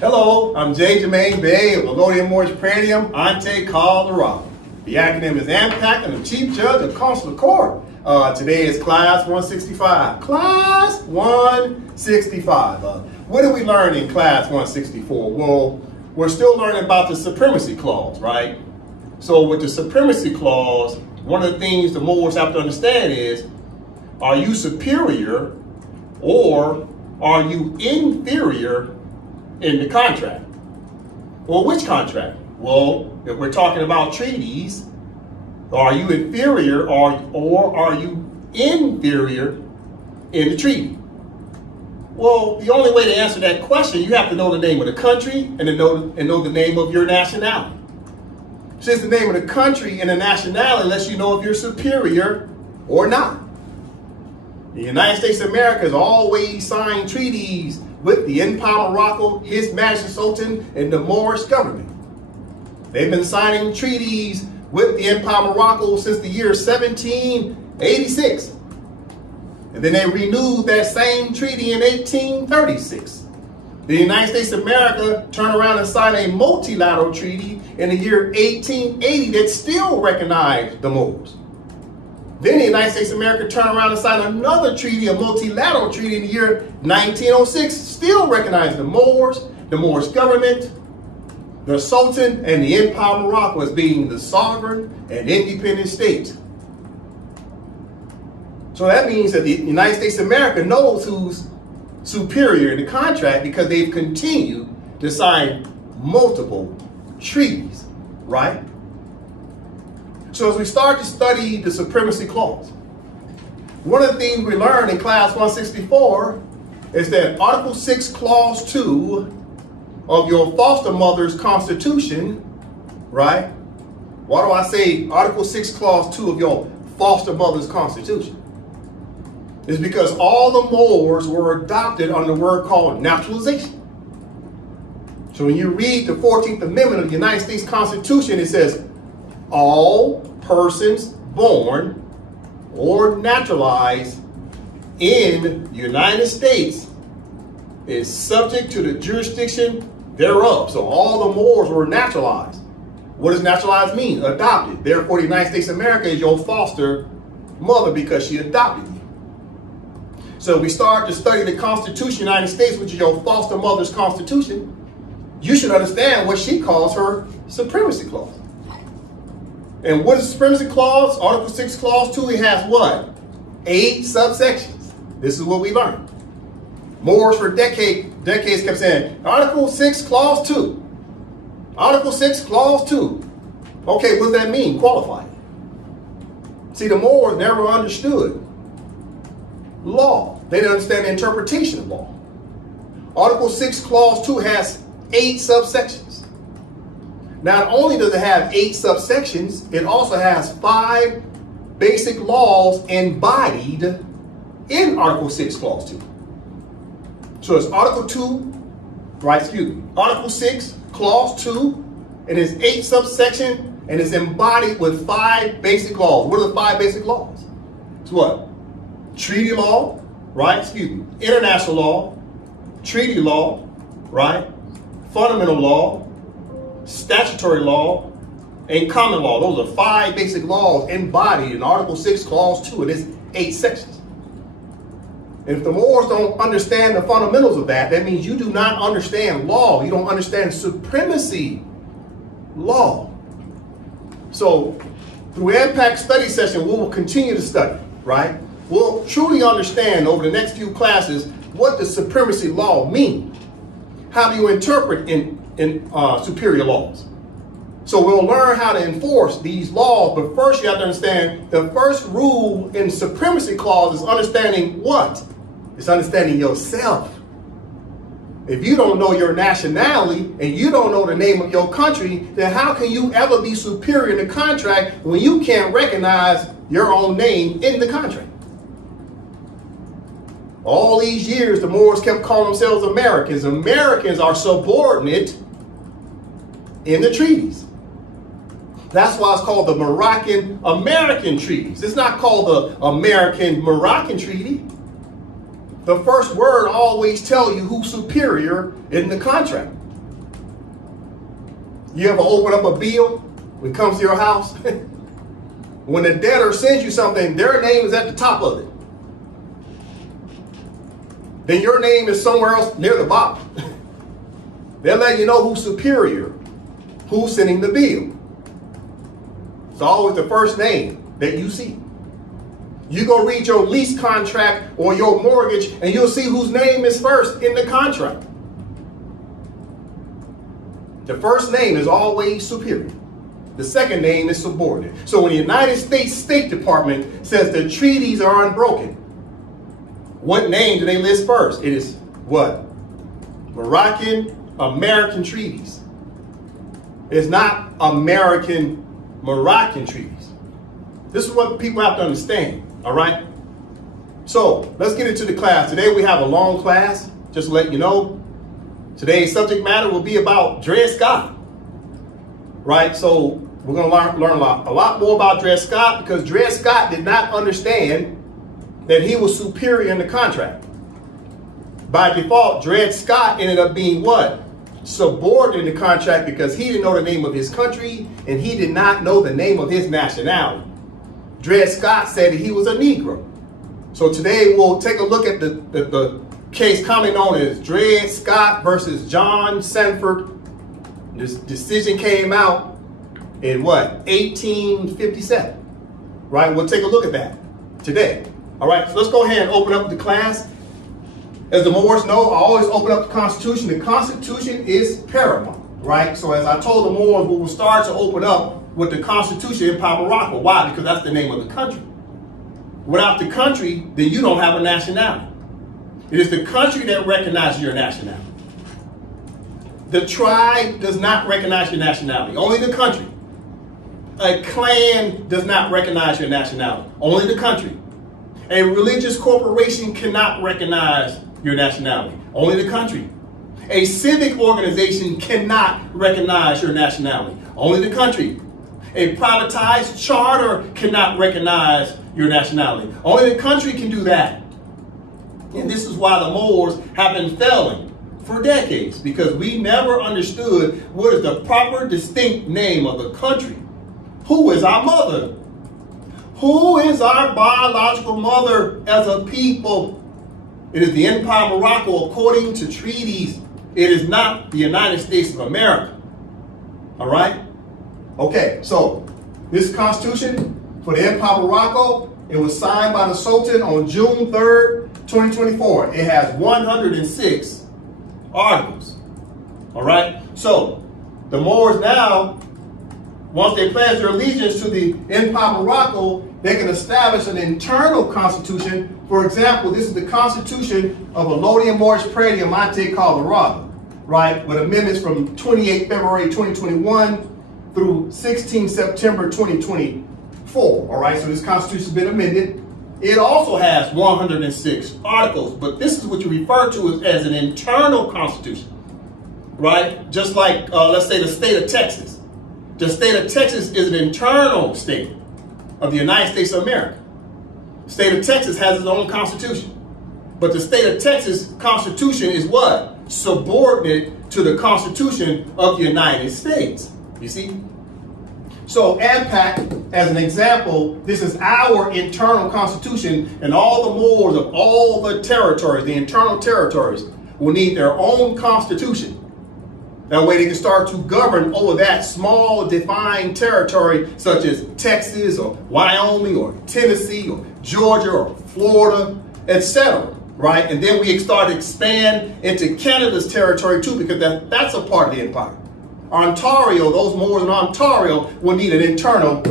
Hello, I'm J. Jermaine Bay of Melodium Mortgage Pradium, Ante, Colorado. The acronym is AMPAC, and I'm Chief Judge of Consular Court. Today is Class 165. Class 165. What did we learn in Class 164? Well, we're still learning about the Supremacy Clause, right? So with the Supremacy Clause, one of the things the Moors have to understand is, are you superior or are you inferior in the contract? Well, which contract? Well, if we're talking about treaties, are you inferior or are you inferior in the treaty? Well, the only way to answer that question, you have to know the name of the country and know the name of your nationality. Since the name of the country and the nationality lets you know if you're superior or not. The United States of America has always signed treaties with the Empire of Morocco, His Majesty Sultan, and the Moorish government. They've been signing treaties with the Empire of Morocco since the year 1786. And then they renewed that same treaty in 1836. The United States of America turned around and signed a multilateral treaty in the year 1880 that still recognized the Moors. Then the United States of America turned around and signed another treaty, a multilateral treaty in the year 1906, still recognized the Moors government, the Sultan, and the Empire of Morocco as being the sovereign and independent state. So that means that the United States of America knows who's superior in the contract because they've continued to sign multiple treaties, right? So as we start to study the Supremacy Clause, one of the things we learned in Class 164 is that Article 6, Clause 2 of your foster mother's Constitution, right? Why do I say Article 6, Clause 2 of your foster mother's Constitution? It's because all the Moors were adopted under a word called naturalization. So when you read the 14th Amendment of the United States Constitution, it says, all persons born or naturalized in the United States is subject to the jurisdiction thereof. So all the Moors were naturalized. What does naturalized mean? Adopted. Therefore, the United States of America is your foster mother because she adopted you. So we start to study the Constitution of the United States, which is your foster mother's Constitution. You should understand what she calls her Supremacy Clause. And what is the Supremacy Clause? Article 6, Clause 2, it has what? 8 subsections. This is what we learned. Moors for decades kept saying, Article 6, Clause 2. Article 6, Clause 2. Okay, what does that mean? Qualify it. See, the Moors never understood law. They didn't understand the interpretation of law. Article 6, Clause 2 has 8 subsections. Not only does it have 8 subsections, it also has 5 basic laws embodied in Article 6, Clause 2. So it's Article 6, Clause 2, and it's 8 subsections, and it's embodied with 5 basic laws. What are the 5 basic laws? It's what? Treaty law, right? International law, treaty law, right? Fundamental law, statutory law, and common law. Those are 5 basic laws embodied in Article 6, Clause 2, and it's 8 sections. And if the Moors don't understand the fundamentals of that, that means you do not understand law. You don't understand supremacy law. So through AMPAC study session, we will continue to study, right? We'll truly understand over the next few classes what does supremacy law mean. How do you interpret in superior laws? So we'll learn how to enforce these laws, but first you have to understand the first rule in Supremacy Clause is understanding what? It's understanding yourself. If you don't know your nationality and you don't know the name of your country, then how can you ever be superior in the contract when you can't recognize your own name in the contract? All these years, the Moors kept calling themselves Americans. Americans are subordinate in the treaties. That's why it's called the Moroccan-American treaties. It's not called the American-Moroccan treaty. the first word always tell you who's superior in the contract. You ever open up a bill when it comes to your house? When the debtor sends you something, their name is at the top of it. Then your name is somewhere else near the bottom. They'll let you know who's superior, who's sending the bill. It's always the first name that you see. You go read your lease contract or your mortgage and you'll see whose name is first in the contract. The first name is always superior. The second name is subordinate. So when the United States State Department says the treaties are unbroken, what name do they list first? It is what? American treaties. It's not Moroccan treaties. This is what people have to understand, all right? So let's get into the class. Today we have a long class, just to let you know. Today's subject matter will be about Dred Scott, right? So we're going to learn a lot more about Dred Scott, because Dred Scott did not understand that he was superior in the contract. By default, Dred Scott ended up being what? Subordinate in the contract, because he didn't know the name of his country and he did not know the name of his nationality. Dred Scott said that he was a Negro. So today we'll take a look at the case commonly known as Dred Scott versus John Sanford. This decision came out in what? 1857. Right? We'll take a look at that today. All right, so let's go ahead and open up the class. As the Moors know, I always open up the Constitution. The Constitution is paramount, right? So as I told the Moors, we will start to open up with the Constitution in Morocco. Why? Because that's the name of the country. Without the country, then you don't have a nationality. It is the country that recognizes your nationality. The tribe does not recognize your nationality, only the country. A clan does not recognize your nationality, only the country. A religious corporation cannot recognize your nationality, only the country. A civic organization cannot recognize your nationality, only the country. A privatized charter cannot recognize your nationality, only the country can do that. And this is why the Moors have been failing for decades, because we never understood what is the proper distinct name of the country. Who is our mother? Who is our biological mother as a people? It is the Empire of Morocco according to treaties. It is not the United States of America. All right? Okay, so this Constitution for the Empire of Morocco, it was signed by the Sultan on June 3rd, 2024. It has 106 articles. All right? So the Moors now, once they pledge their allegiance to the Empire of Morocco, they can establish an internal constitution. For example, this is the Constitution of Elodian Moorish Prairie Diamante called the Raga, right? With amendments from 28 February 2021 through 16 September 2024. All right, so this Constitution has been amended. It also has 106 articles, but this is what you refer to as an internal constitution, right? Just like, let's say, the state of Texas. The state of Texas is an internal state of the United States of America. The state of Texas has its own constitution. But the state of Texas constitution is what? Subordinate to the Constitution of the United States. You see? So AMPAC, as an example, this is our internal constitution, and all the Moors of all the territories, the internal territories, will need their own constitution. That way they can start to govern over that small defined territory, such as Texas or Wyoming or Tennessee or Georgia or Florida, etc. Right? And then we start to expand into Canada's territory too, because that's a part of the empire. Ontario, those Moors in Ontario will need an internal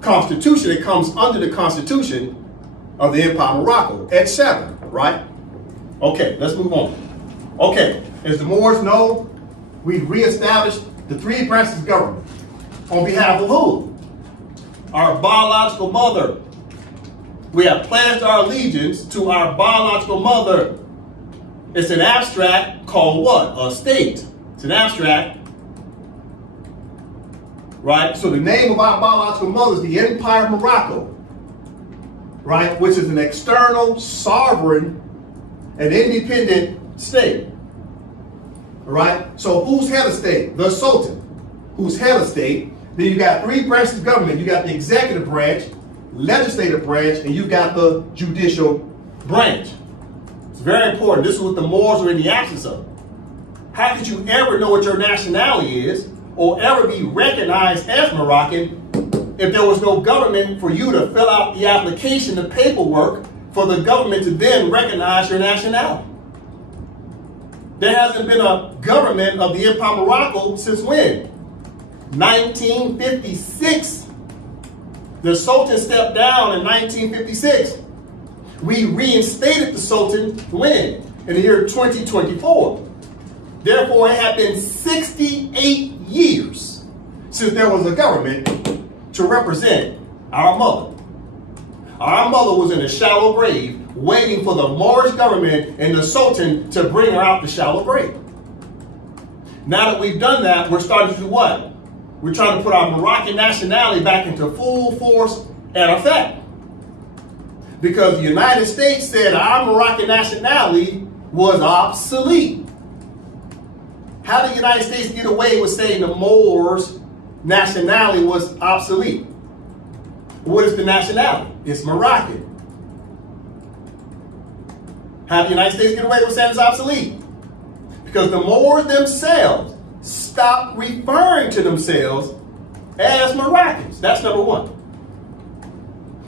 constitution that comes under the Constitution of the Empire of Morocco, etc. Right? Okay, let's move on. Okay, as the Moors know, we've reestablished the three branches of government. On behalf of who? Our biological mother. We have pledged our allegiance to our biological mother. It's an abstract called what? A state. It's an abstract. Right? So the name of our biological mother is the Empire of Morocco. Right? Which is an external, sovereign, an independent state. All right? So who's head of state? The Sultan, who's head of state. Then you got three branches of government. You got the executive branch, legislative branch, and you got the judicial branch. It's very important. This is what the Moors are in the absence of. How could you ever know what your nationality is or ever be recognized as Moroccan if there was no government for you to fill out the application, the paperwork, for the government to then recognize your nationality? There hasn't been a government of the Empire of Morocco since when? 1956. The Sultan stepped down in 1956. We reinstated the Sultan when? In the year 2024. Therefore, it had been 68 years since there was a government to represent our mother. Our mother was in a shallow grave waiting for the Moorish government and the Sultan to bring her out the shallow grave. Now that we've done that, we're starting to do what? We're trying to put our Moroccan nationality back into full force and effect. Because the United States said our Moroccan nationality was obsolete. How did the United States get away with saying the Moors' nationality was obsolete? What is the nationality? It's Moroccan. How did the United States get away with saying it's obsolete? Because the Moors themselves stopped referring to themselves as Moroccans. That's number one.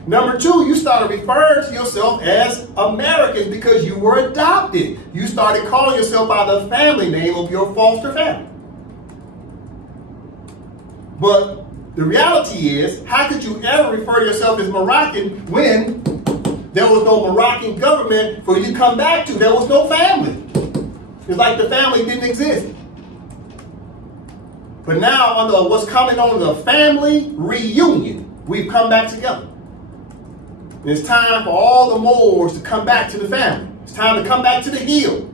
Number two, you started referring to yourself as Americans because you were adopted. You started calling yourself by the family name of your foster family. But the reality is, how could you ever refer to yourself as Moroccan when there was no Moroccan government for you to come back to? There was no family. It's like the family didn't exist. But now, under what's coming on as a family reunion, we've come back together. It's time for all the Moors to come back to the family. It's time to come back to the hill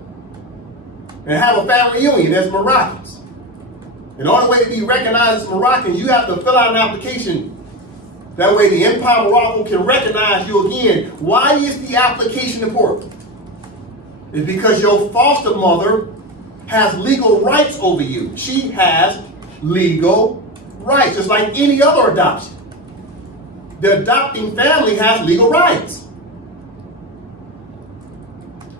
and have a family reunion as Moroccans. And the only way to be recognized as Moroccan, you have to fill out an application. That way the Empire of Morocco can recognize you again. Why is the application important? It's because your foster mother has legal rights over you. She has legal rights, just like any other adoption. The adopting family has legal rights.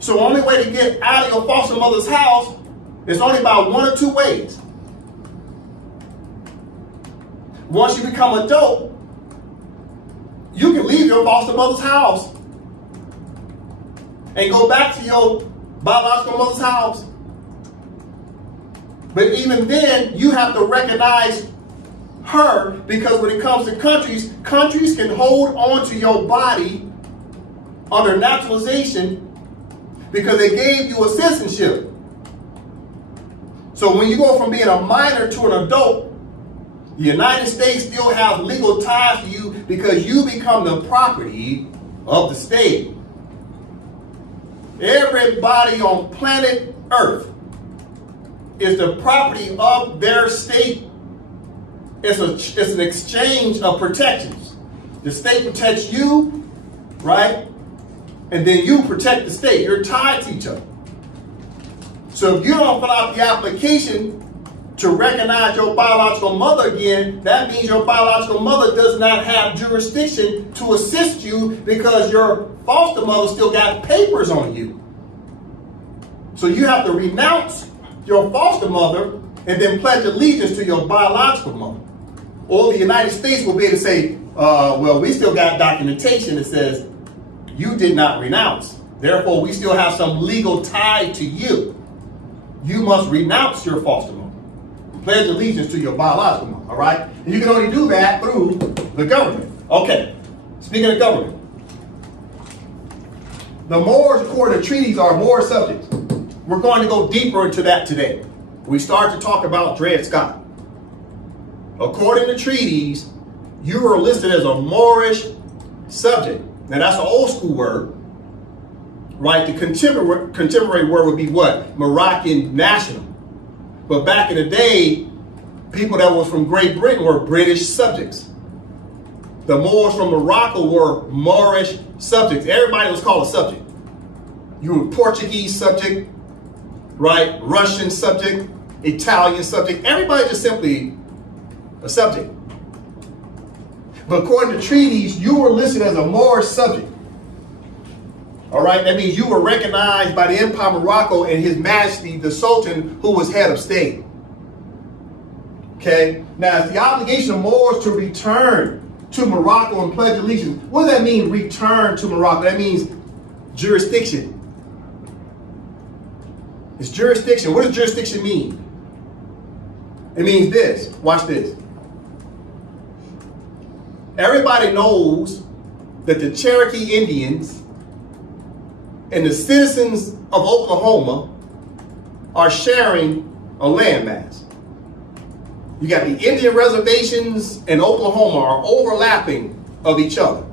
So the only way to get out of your foster mother's house is only by one or two ways. Once you become adult, you can leave your foster mother's house and go back to your biological mother's house. But even then, you have to recognize her, because when it comes to countries can hold on to your body under naturalization because they gave you a citizenship. So when you go from being a minor to an adult, the United States still has legal ties to you because you become the property of the state. Everybody on planet Earth is the property of their state. It's an exchange of protections. The state protects you, right? And then you protect the state. You're tied to each other. So if you don't fill out the application to recognize your biological mother again, that means your biological mother does not have jurisdiction to assist you because your foster mother still got papers on you. So you have to renounce your foster mother and then pledge allegiance to your biological mother. Or the United States will be able to say, well, we still got documentation that says you did not renounce. Therefore, we still have some legal tie to you. You must renounce your foster mother. Pledge allegiance to your biological mother, all right? And you can only do that through the government. Okay, speaking of government. The Moors, according to treaties, are Moor subjects. We're going to go deeper into that today. We start to talk about Dred Scott. According to treaties, you are listed as a Moorish subject. Now that's an old school word, right? The contemporary word would be what? Moroccan national. But back in the day, people that was from Great Britain were British subjects. The Moors from Morocco were Moorish subjects. Everybody was called a subject. You were Portuguese subject, right? Russian subject, Italian subject. Everybody just simply a subject. But according to treaties, you were listed as a Moorish subject. All right, that means you were recognized by the Empire of Morocco and His Majesty, the Sultan, who was head of state. Okay, now it's the obligation of Moors to return to Morocco and pledge allegiance. What does that mean, return to Morocco? That means jurisdiction. It's jurisdiction. What does jurisdiction mean? It means this. Watch this. Everybody knows that the Cherokee Indians and the citizens of Oklahoma are sharing a landmass. You got the Indian reservations in Oklahoma are overlapping of each other,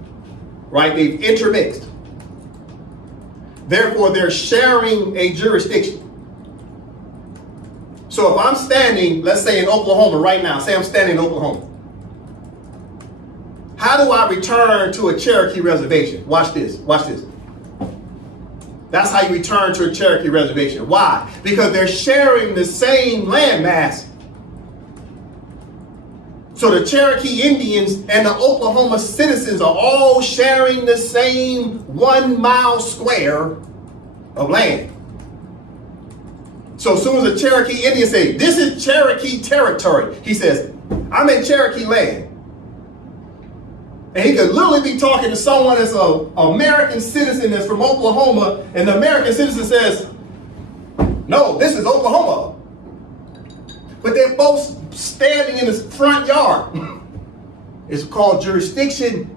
right? They've intermixed. Therefore, they're sharing a jurisdiction. So if I'm standing, let's say in Oklahoma right now, say I'm standing in Oklahoma. How do I return to a Cherokee reservation? Watch this, watch this. That's how you return to a Cherokee reservation. Why? Because they're sharing the same landmass. So the Cherokee Indians and the Oklahoma citizens are all sharing the same 1 mile square of land. So as soon as a Cherokee Indian says, this is Cherokee territory, he says, I'm in Cherokee land. And he could literally be talking to someone that's an American citizen that's from Oklahoma, and the American citizen says, no, this is Oklahoma. But they're both standing in the front yard. It's called jurisdiction.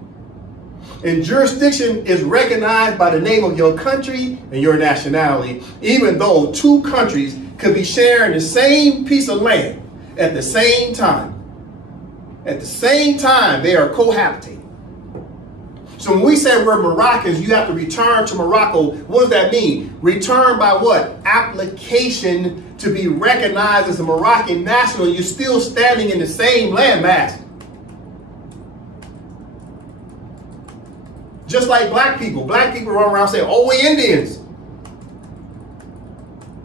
And jurisdiction is recognized by the name of your country and your nationality, even though two countries could be sharing the same piece of land at the same time. At the same time, they are cohabitating. So when we say we're Moroccans, you have to return to Morocco. What does that mean? Return by what? Application to be recognized as a Moroccan national. You're still standing in the same landmass. Just like black people. Black people run around saying, oh, we're Indians.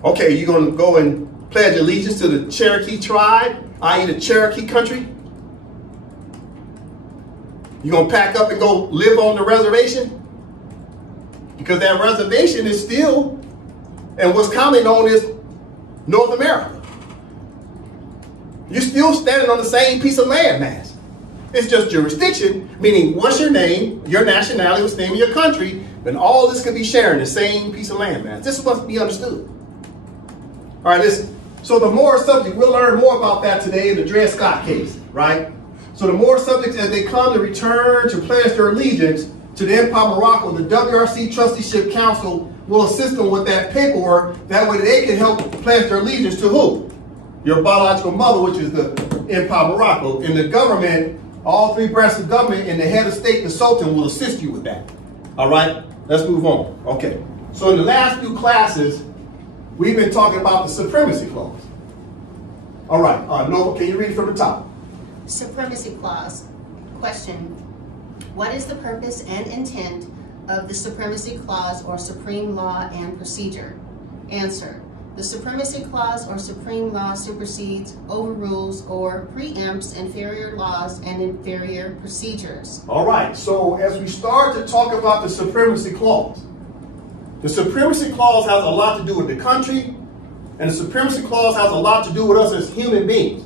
Okay, you're going to go and pledge allegiance to the Cherokee tribe, i.e. the Cherokee country? You're going to pack up and go live on the reservation? Because that reservation is still, and what's commonly known as North America. You're still standing on the same piece of land mass. It's just jurisdiction, meaning what's your name, your nationality, what's the name of your country, then all this could be sharing the same piece of land mass. This must be understood. All right, listen. So the Moor subject, we'll learn more about that today in the Dred Scott case, right? So the Moor subjects, as they come to return to pledge their allegiance to the Empire of Morocco, the WRC Trusteeship Council will assist them with that paperwork. That way they can help pledge their allegiance to who? Your biological mother, which is the Empire of Morocco. And the government, all three branches of government and the head of state, the Sultan, will assist you with that. All right, let's move on. Okay, so in the last few classes, we've been talking about the Supremacy Clause. All right, Nova, can you read it from the top? Supremacy Clause. Question. What is the purpose and intent of the Supremacy Clause or Supreme Law and Procedure? Answer. The Supremacy Clause or Supreme Law supersedes, overrules, or preempts inferior laws and inferior procedures. All right, so as we start to talk about the Supremacy Clause, the Supremacy Clause has a lot to do with the country, and the Supremacy Clause has a lot to do with us as human beings.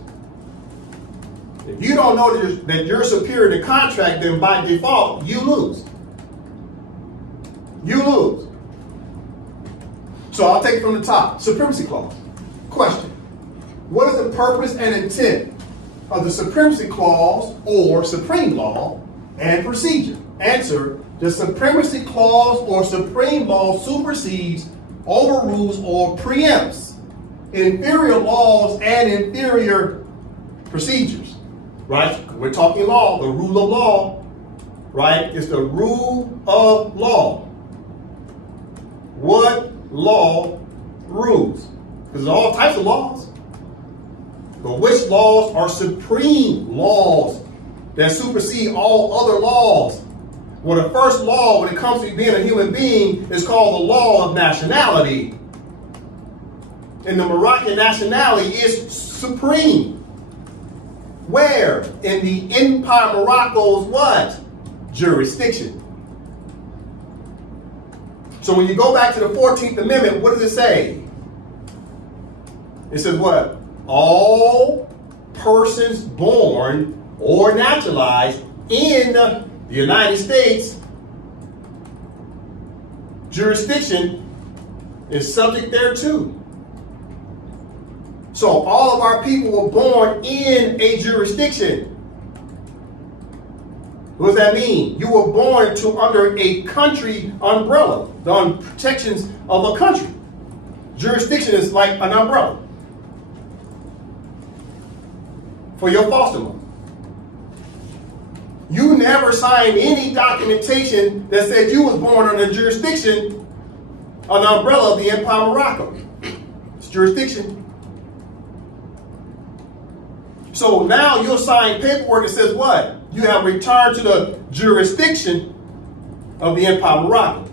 If you don't know that you're superior to contract, then by default, you lose. You lose. So I'll take it from the top. Supremacy Clause. Question. What is the purpose and intent of the Supremacy Clause or Supreme Law and Procedure? Answer. The Supremacy Clause or Supreme Law supersedes, overrules, or preempts inferior laws and inferior procedures. Right? We're talking law, the rule of law, right? It's the rule of law. What law rules? Because there's all types of laws. But which laws are supreme laws that supersede all other laws? Well, the first law when it comes to being a human being is called the law of nationality. And the Moroccan nationality is supreme. Where? In the Empire of Morocco's what? Jurisdiction. So when you go back to the 14th Amendment, what does it say? It says what? All persons born or naturalized in the United States jurisdiction is subject thereto. So all of our people were born in a jurisdiction. What does that mean? You were born under a country umbrella, the protections of a country. Jurisdiction is like an umbrella for your foster mother. You never signed any documentation that said you was born under jurisdiction, an umbrella of the Empire of Morocco. It's jurisdiction. So now you'll sign paperwork that says what? You have returned to the jurisdiction of the Empire of Morocco.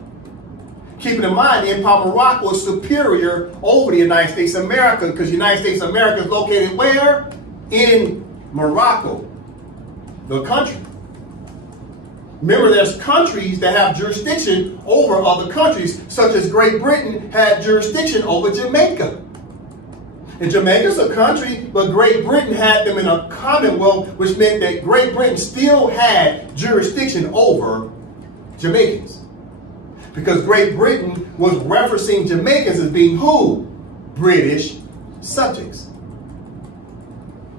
Keeping in mind, the Empire of Morocco is superior over the United States of America because the United States of America is located where? In Morocco, the country. Remember, there's countries that have jurisdiction over other countries, such as Great Britain had jurisdiction over Jamaica. And Jamaica's a country, but Great Britain had them in a commonwealth, which meant that Great Britain still had jurisdiction over Jamaicans. Because Great Britain was referencing Jamaicans as being who? British subjects.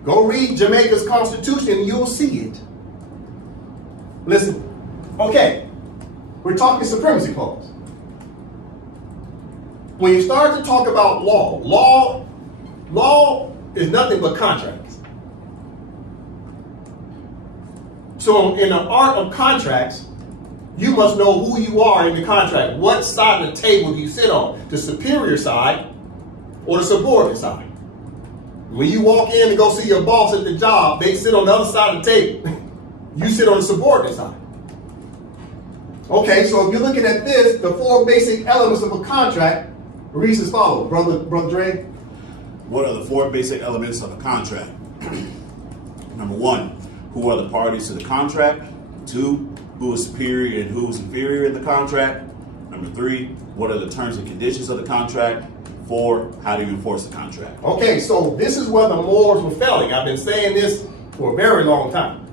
Go read Jamaica's constitution and you'll see it. Listen, okay, we're talking supremacy clause. When you start to talk about law is nothing but contracts. So in the art of contracts, you must know who you are in the contract. What side of the table do you sit on? The superior side or the subordinate side? When you walk in and go see your boss at the job, they sit on the other side of the table. You sit on the subordinate side. Okay, so if you're looking at this, the four basic elements of a contract reads as follows. Brother Dre? What are the four basic elements of a contract? Number one, who are the parties to the contract? Two, who is superior and who is inferior in the contract? Number three, what are the terms and conditions of the contract? Four, how do you enforce the contract? Okay, so this is where the Moors were failing. I've been saying this for a very long time.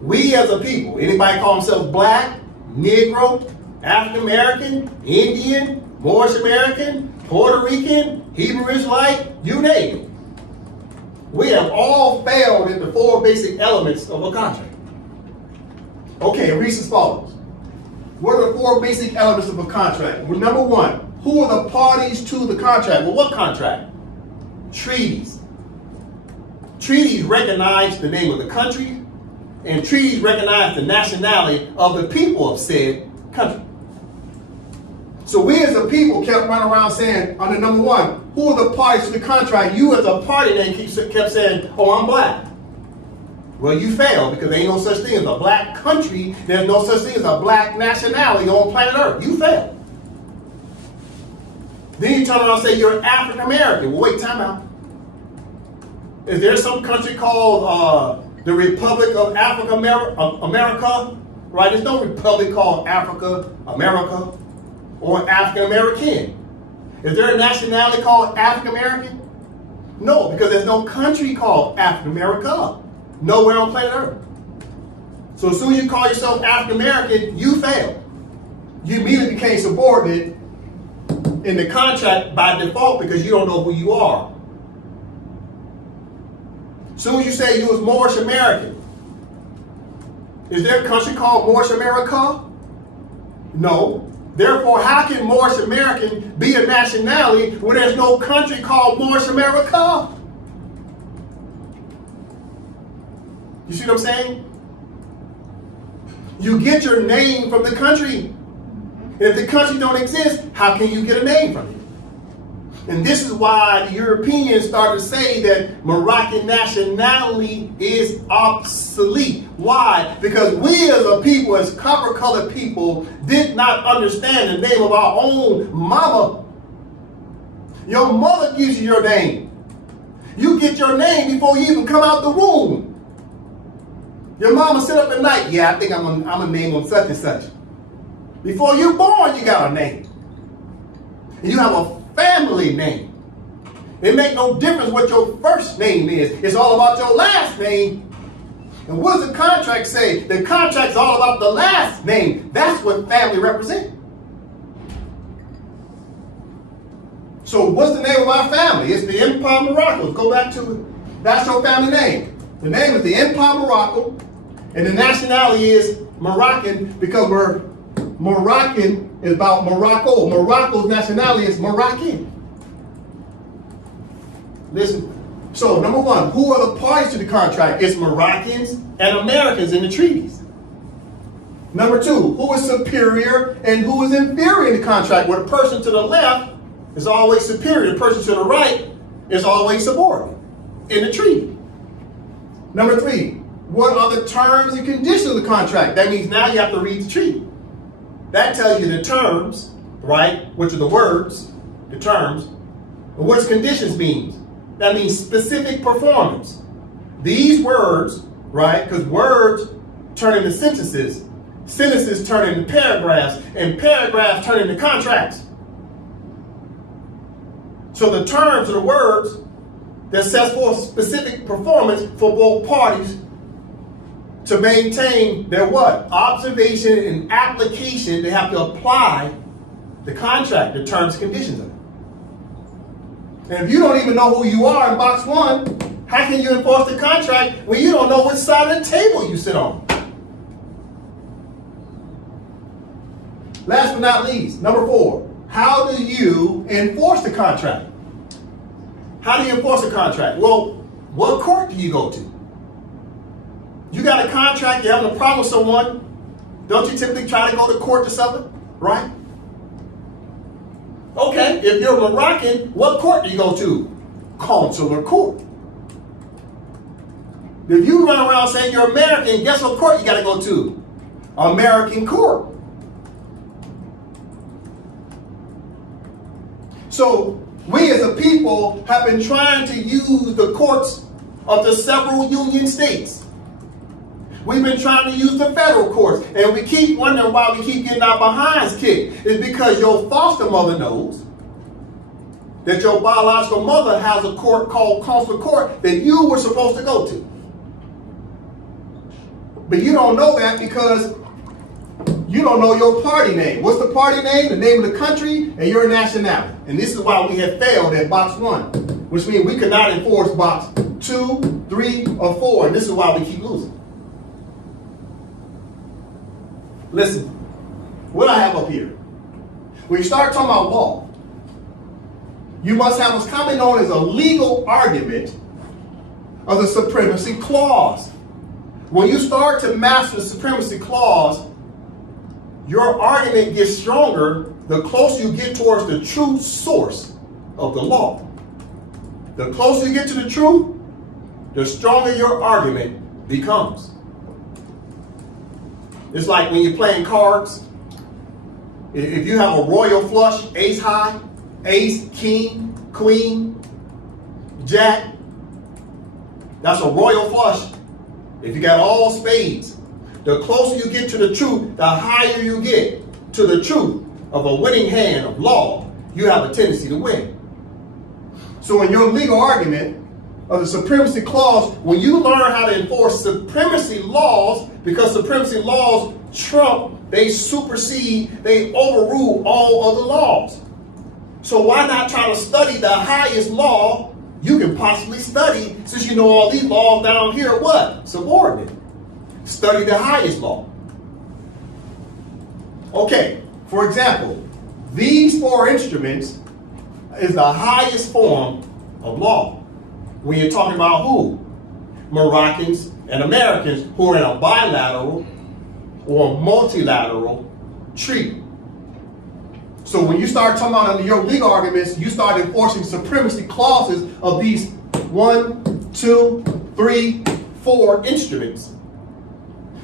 We as a people, anybody call themselves black, Negro, African American, Indian, Moorish American, Puerto Rican, Hebrew Israelite, you name it. We have all failed at the four basic elements of a contract. Okay, it reads as follows. What are the four basic elements of a contract? Well, number one, who are the parties to the contract? Well, what contract? Treaties. Treaties recognize the name of the country, and treaties recognize the nationality of the people of said country. So we as a people kept running around saying, under number one, who are the parties to the contract? You as a party then kept saying, oh, I'm black. Well, you failed because there ain't no such thing as a black country. There's no such thing as a black nationality on planet Earth. You failed. Then you turn around and say you're African American. Well, wait, time out. Is there some country called the Republic of America? Right? There's no republic called Africa, America, or African American. Is there a nationality called African American? No, because there's no country called African America. Nowhere on planet Earth. So as soon as you call yourself African American, you failed. You immediately became subordinate in the contract by default because you don't know who you are. As soon as you say you was Moorish American, is there a country called Moorish America? No. Therefore, how can Moorish American be a nationality when there's no country called Moorish America? You see what I'm saying? You get your name from the country. And if the country don't exist, how can you get a name from it? And this is why the Europeans started to say that Moroccan nationality is obsolete. Why? Because we as a people, as copper-colored people, did not understand the name of our own mama. Your mother gives you your name. You get your name before you even come out the womb. Your mama sit up at night, yeah, I think I'm gonna name him such and such. Before you're born, you got a name. And you have a family name. It makes no difference what your first name is. It's all about your last name. And what does the contract say? The contract's all about the last name. That's what family represents. So what's the name of our family? It's the Empire Morocco. Go back to it. That's your family name. The name is the Empire Morocco. And the nationality is Moroccan because Moroccan is about Morocco. Morocco's nationality is Moroccan. Listen. So, number one, who are the parties to the contract? It's Moroccans and Americans in the treaties. Number two, who is superior and who is inferior in the contract? Where the person to the left is always superior, the person to the right is always subordinate in the treaty. Number three, what are the terms and conditions of the contract? That means now you have to read the treaty. That tells you the terms, right, which are the words, the terms. And what does conditions mean? That means specific performance. These words, right, because words turn into sentences, sentences turn into paragraphs, and paragraphs turn into contracts. So the terms are the words that sets forth specific performance for both parties to maintain their what? Observation and application. They have to apply the contract, the terms and conditions of it. And if you don't even know who you are in box one, how can you enforce the contract when you don't know which side of the table you sit on? Last but not least, number four, how do you enforce the contract? How do you enforce a contract? Well, what court do you go to? You got a contract, you're having a problem with someone, don't you typically try to go to court to settle it, right? Okay, if you're Moroccan, what court do you go to? Consular court. If you run around saying you're American, guess what court you got to go to? American court. So we as a people have been trying to use the courts of the several union states. We've been trying to use the federal courts, and we keep wondering why we keep getting our behinds kicked. It's because your foster mother knows that your biological mother has a court called consular court that you were supposed to go to. But you don't know that because you don't know your party name. What's the party name? The name of the country and your nationality. And this is why we have failed at box one, which means we could not enforce box 2, 3, or 4. And this is why we keep losing. Listen, what I have up here. When you start talking about law, you must have what's commonly known as a legal argument of the supremacy clause. When you start to master the supremacy clause, your argument gets stronger the closer you get towards the true source of the law. The closer you get to the truth, the stronger your argument becomes. It's like when you're playing cards. If you have a royal flush, ace high, ace, king, queen, jack, that's a royal flush. If you got all spades, the closer you get to the truth, the higher you get to the truth of a winning hand of law, you have a tendency to win. So in your legal argument of the supremacy clause, when you learn how to enforce supremacy laws, because supremacy laws trump, they supersede, they overrule all other laws. So why not try to study the highest law you can possibly study, since you know all these laws down here are what? Subordinate. Study the highest law. Okay, for example, these 4 instruments is the highest form of law. When you're talking about who? Moroccans and Americans who are in a bilateral or multilateral treaty. So when you start talking about under your legal arguments, you start enforcing supremacy clauses of these 1, 2, 3, 4 instruments.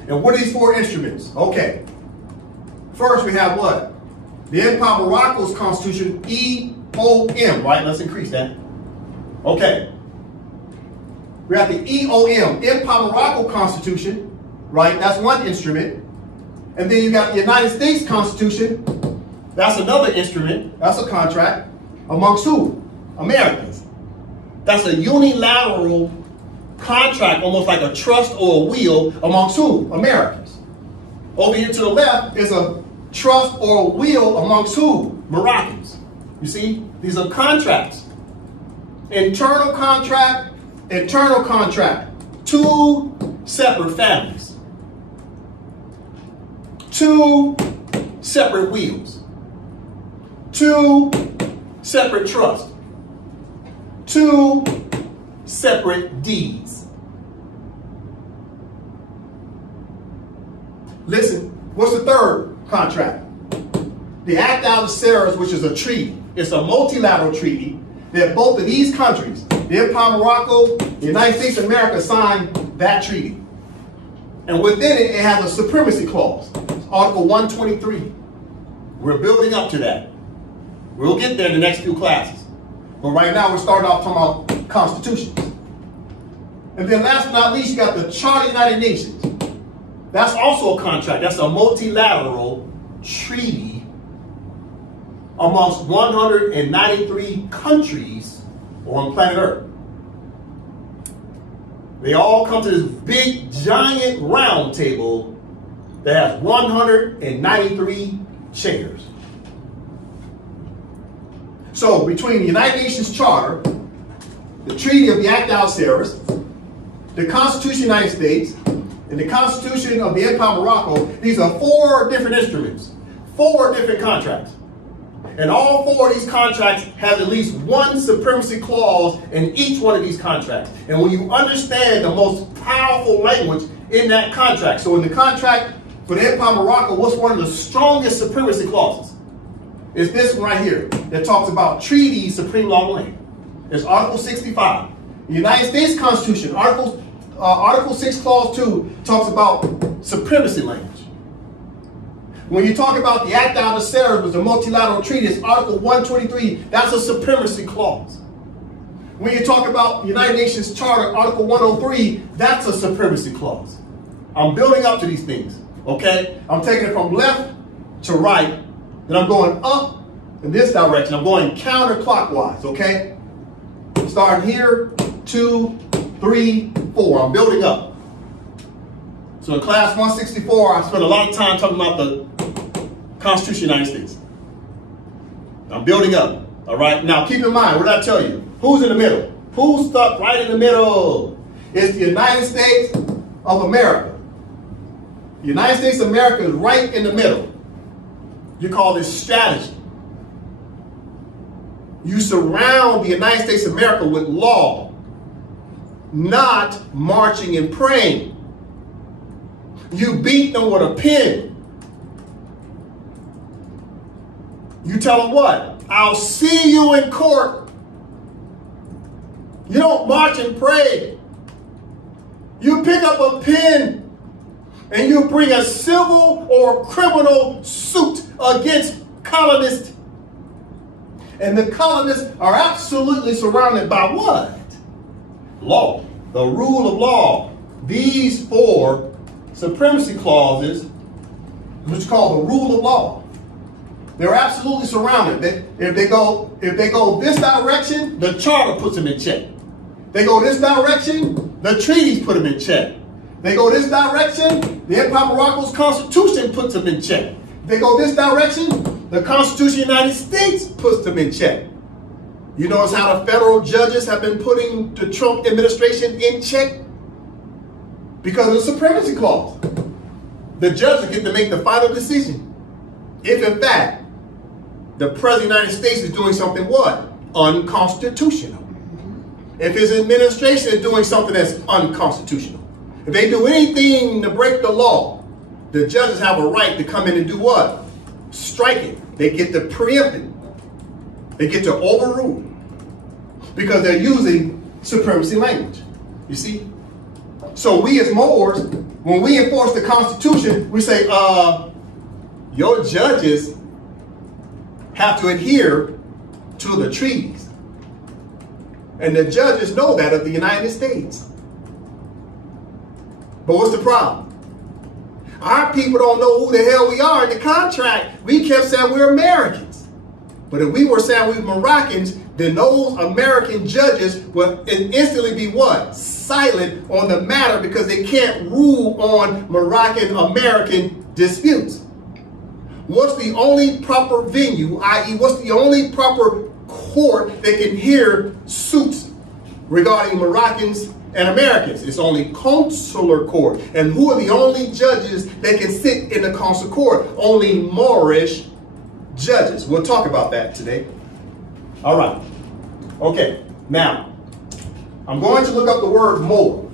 And what are these 4 instruments? Okay. First we have what? The Empire of Morocco's constitution, EOM, right? Let's increase that. Okay. We have the EOM, Empire of Morocco Constitution, right? That's one instrument. And then you got the United States Constitution. That's another instrument. That's a contract. Amongst who? Americans. That's a unilateral contract, almost like a trust or a will amongst who? Americans. Over here to the left is a trust or a will amongst who? Moroccans. You see? These are contracts. Internal contract, internal contract. 2 separate families. 2 separate wills. 2 separate trusts. 2 separate deeds. Listen, what's the third contract? The Act of Sarahs, which is a treaty. It's a multilateral treaty that both of these countries, the Empire of Morocco, the United States of America, signed that treaty. And within it, it has a supremacy clause. It's Article 123. We're building up to that. We'll get there in the next few classes. But right now, we're starting off talking about constitutions. And then last but not least, you got the Charter of the United Nations. That's also a contract. That's a multilateral treaty amongst 193 countries on planet Earth. They all come to this big, giant round table that has 193 chairs. So between the United Nations Charter, the Treaty of the Act of Sarahs, the Constitution of the United States, and the Constitution of the Empire of Morocco, these are 4 different instruments, 4 different contracts. And all 4 of these contracts have at least one supremacy clause in each one of these contracts. And when you understand the most powerful language in that contract, so in the contract for the Empire of Morocco, what's one of the strongest supremacy clauses? It's this one right here that talks about treaties, supreme law of the land. It's Article 65. The United States Constitution, Article 6, Clause 2, talks about supremacy language. When you talk about the Act of Sarahs, which is a multilateral treaty, it's Article 123. That's a supremacy clause. When you talk about the United Nations Charter, Article 103, that's a supremacy clause. I'm building up to these things, okay? I'm taking it from left to right, then I'm going up in this direction. I'm going counterclockwise, okay? Starting here, 2, 3, 4. I'm building up. So in class 164, I spent a lot of time talking about the Constitution of the United States. I'm building up, all right? Now keep in mind, what did I tell you? Who's in the middle? Who's stuck right in the middle? It's the United States of America. The United States of America is right in the middle. You call this strategy. You surround the United States of America with law, not marching and praying. You beat them with a pen. You tell them what? I'll see you in court. You don't march and pray. You pick up a pen and you bring a civil or criminal suit against colonists. And the colonists are absolutely surrounded by what? Law. The rule of law. These 4 supremacy clauses, which is called the rule of law. They're absolutely surrounded. If they go this direction, the charter puts them in check. They go this direction, the treaties put them in check. They go this direction, the Empire of Morocco's constitution puts them in check. They go this direction, the Constitution of the United States puts them in check. You notice how the federal judges have been putting the Trump administration in check? Because of the supremacy clause. The judges get to make the final decision. If in fact, the President of the United States is doing something what? Unconstitutional. If his administration is doing something that's unconstitutional. If they do anything to break the law, the judges have a right to come in and do what? Strike it. they get to preempt it. They get to overrule because they're using supremacy language. You see? So we as Moors, when we enforce the Constitution, we say, your judges have to adhere to the treaties. And the judges know that of the United States. But what's the problem? Our people don't know who the hell we are. In the contract, we kept saying we're Americans. But if we were saying we were Moroccans, then those American judges would instantly be what? Silent on the matter because they can't rule on Moroccan-American disputes. What's the only proper venue, i.e. what's the only proper court that can hear suits regarding Moroccans and Americans? It's only consular court. And who are the only judges that can sit in the consular court? Only Moorish judges. We'll talk about that today. All right. Okay. Now, I'm going to look up the word Moor.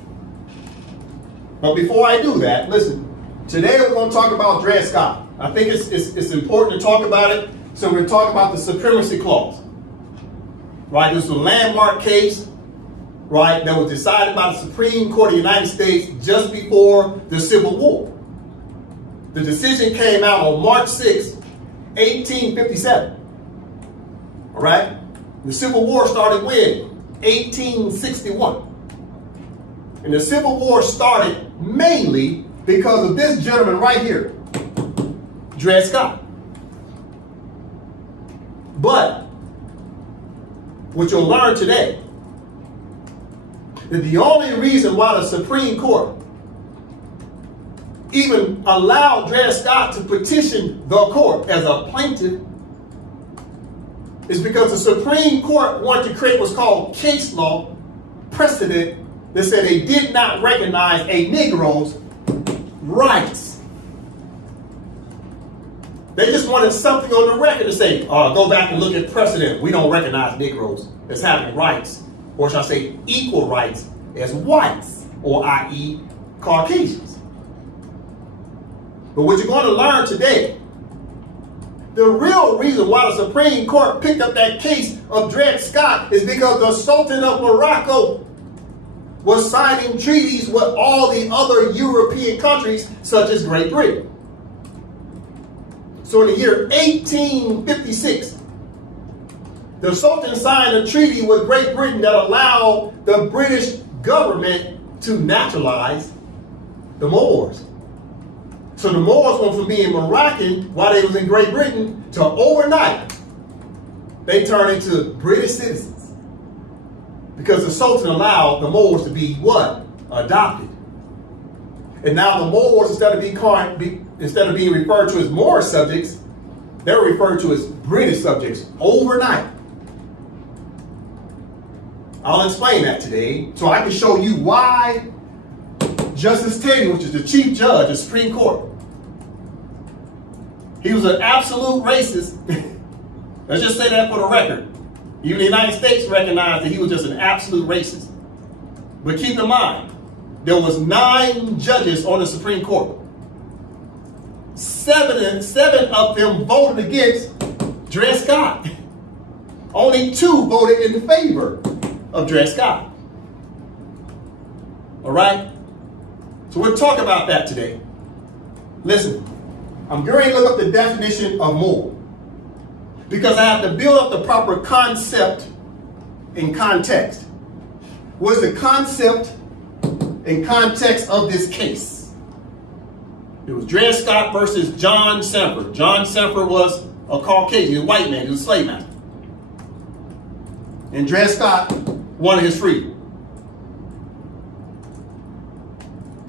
But before I do that, listen. Today we're going to talk about Dred Scott. I think it's important to talk about it. So we're going to talk about the Supremacy Clause. Right? This is a landmark case, right, that was decided by the Supreme Court of the United States just before the Civil War. The decision came out on March 6, 1857. All right? The Civil War started when? 1861. And the Civil War started mainly because of this gentleman right here, Dred Scott. But what you'll learn today that the only reason why the Supreme Court even allowed Dred Scott to petition the court as a plaintiff is because the Supreme Court wanted to create what's called case law precedent that said they did not recognize a Negro's rights. They just wanted something on the record to say, go back and look at precedent. We don't recognize Negroes as having rights, or shall I say equal rights as whites, or i.e. Caucasians. But what you're going to learn today, the real reason why the Supreme Court picked up that case of Dred Scott is because the Sultan of Morocco was signing treaties with all the other European countries, such as Great Britain. So in the year 1856, the Sultan signed a treaty with Great Britain that allowed the British government to naturalize the Moors. So the Moors went from being Moroccan while they was in Great Britain to overnight, they turned into British citizens. Because the Sultan allowed the Moors to be what? Adopted. And now the Moors, instead of being referred to as Moor subjects, they're referred to as British subjects overnight. I'll explain that today so I can show you why Justice Taylor, which is the chief judge of the Supreme Court, he was an absolute racist. Let's just say that for the record. Even the United States recognized that he was just an absolute racist. But keep in mind, there was 9 judges on the Supreme Court. 7 of them voted against Dred Scott. Only 2 voted in favor of Dred Scott. All right? So we'll talk about that today. Listen, I'm going to look up the definition of Moor because I have to build up the proper concept in context. What's the concept and context of this case? It was Dred Scott versus John Sanford. John Sanford was a Caucasian, a white man, he was a slave master. And Dred Scott wanted his freedom.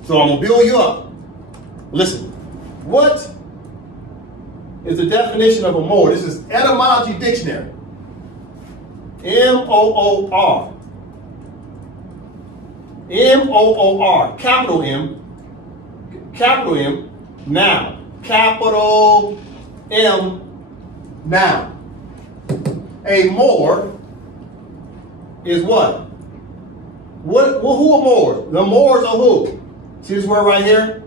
So I'm going to build you up. Listen, what is the definition of a Moor? This is Etymology Dictionary. M-O-O-R. M-O-O-R. Capital M, noun. Capital M, noun. A Moor is what? Who are Moors? The Moors are who? See this word right here?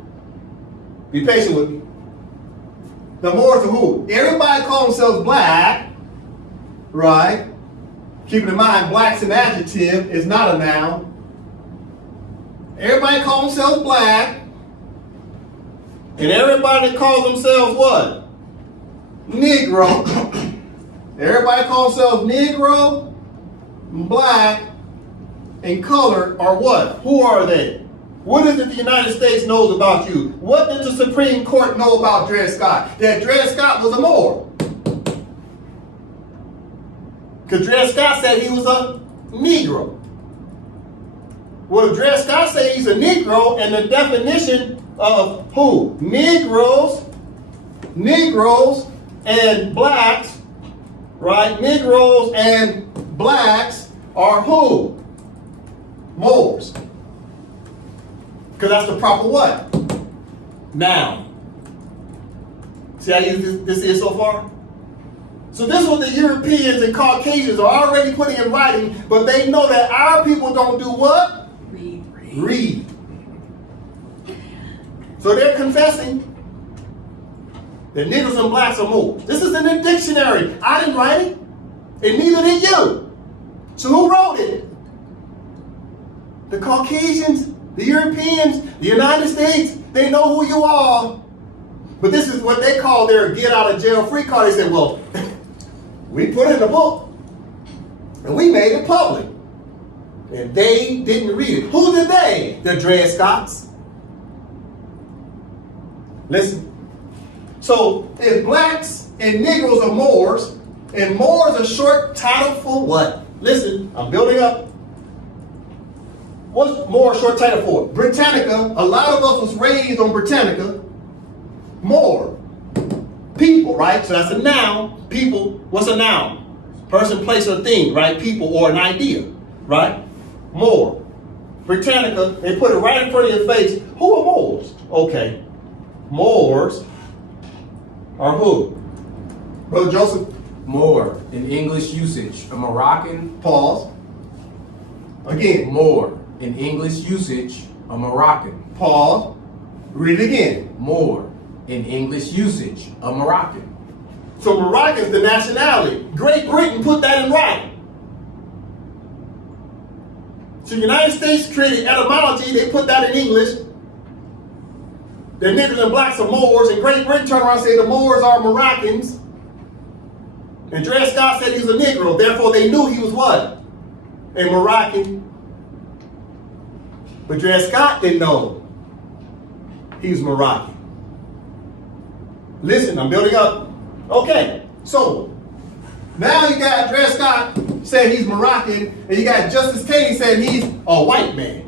Be patient with me. The Moors are who? Everybody calls themselves black, right? Keeping in mind, black's an adjective, it's not a noun. Everybody calls themselves black. And everybody calls themselves what? Negro. Everybody calls themselves Negro, black, and colored are what? Who are they? What is it the United States knows about you? What did the Supreme Court know about Dred Scott? That Dred Scott was a Moor. Because Dred Scott said he was a Negro. Well, Dred Scott said he's a Negro, and the definition of who? Negroes and blacks, right? Negroes and blacks are who? Moors. Because that's the proper what? Noun. See how easy this is so far? So this is what the Europeans and Caucasians are already putting in writing, but they know that our people don't do what? Read. So they're confessing that niggers and blacks are Moors. This is in the dictionary. I didn't write it, and neither did you. So who wrote it? The Caucasians, the Europeans, the United States. They know who you are. But this is what they call their get out of jail free card. They said, well, we put it in the book, and we made it public. And they didn't read it. Who did they? The Dred Scotts. Listen. So if blacks and Negroes are Moors, and Moors a short title for what? Listen, I'm building up. What's Moor a short title for? Britannica. A lot of us was raised on Britannica. Moor. People, right? So that's a noun. People. What's a noun? Person, place, or thing, right? People or an idea, right? Moor. Britannica, they put it right in front of your face. Who are Moors? Okay. Moors are who? Brother Joseph? Moor, in English usage, a Moroccan. Pause. Again. Moor, in English usage, a Moroccan. Pause. Read it again. Moor, in English usage, a Moroccan. So Moroccan's the nationality. Great Britain put that in writing. So the United States created etymology, they put that in English. The niggers and blacks are Moors, and Great Britain turned around and said the Moors are Moroccans. And Dred Scott said he was a Negro, therefore they knew he was what? A Moroccan. But Dred Scott didn't know he was Moroccan. Listen, I'm building up. Okay, so now you got Dred Scott saying he's Moroccan, and you got Justice Taney saying he's a white man.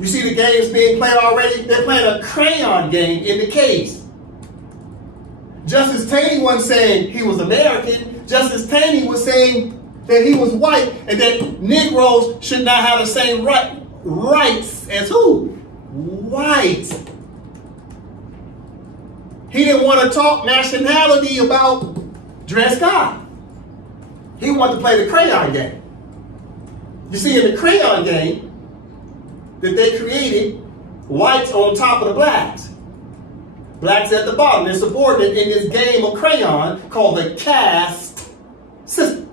You see the games being played already? They're playing a crayon game in the case. Justice Taney wasn't saying he was American. Justice Taney was saying that he was white and that Negroes should not have the same rights as who? Whites. He didn't want to talk nationality about Dred Scott. He wanted to play the crayon game. You see, in the crayon game that they created, whites on top of the blacks. Blacks at the bottom. They're subordinate in this game of crayon called the caste system.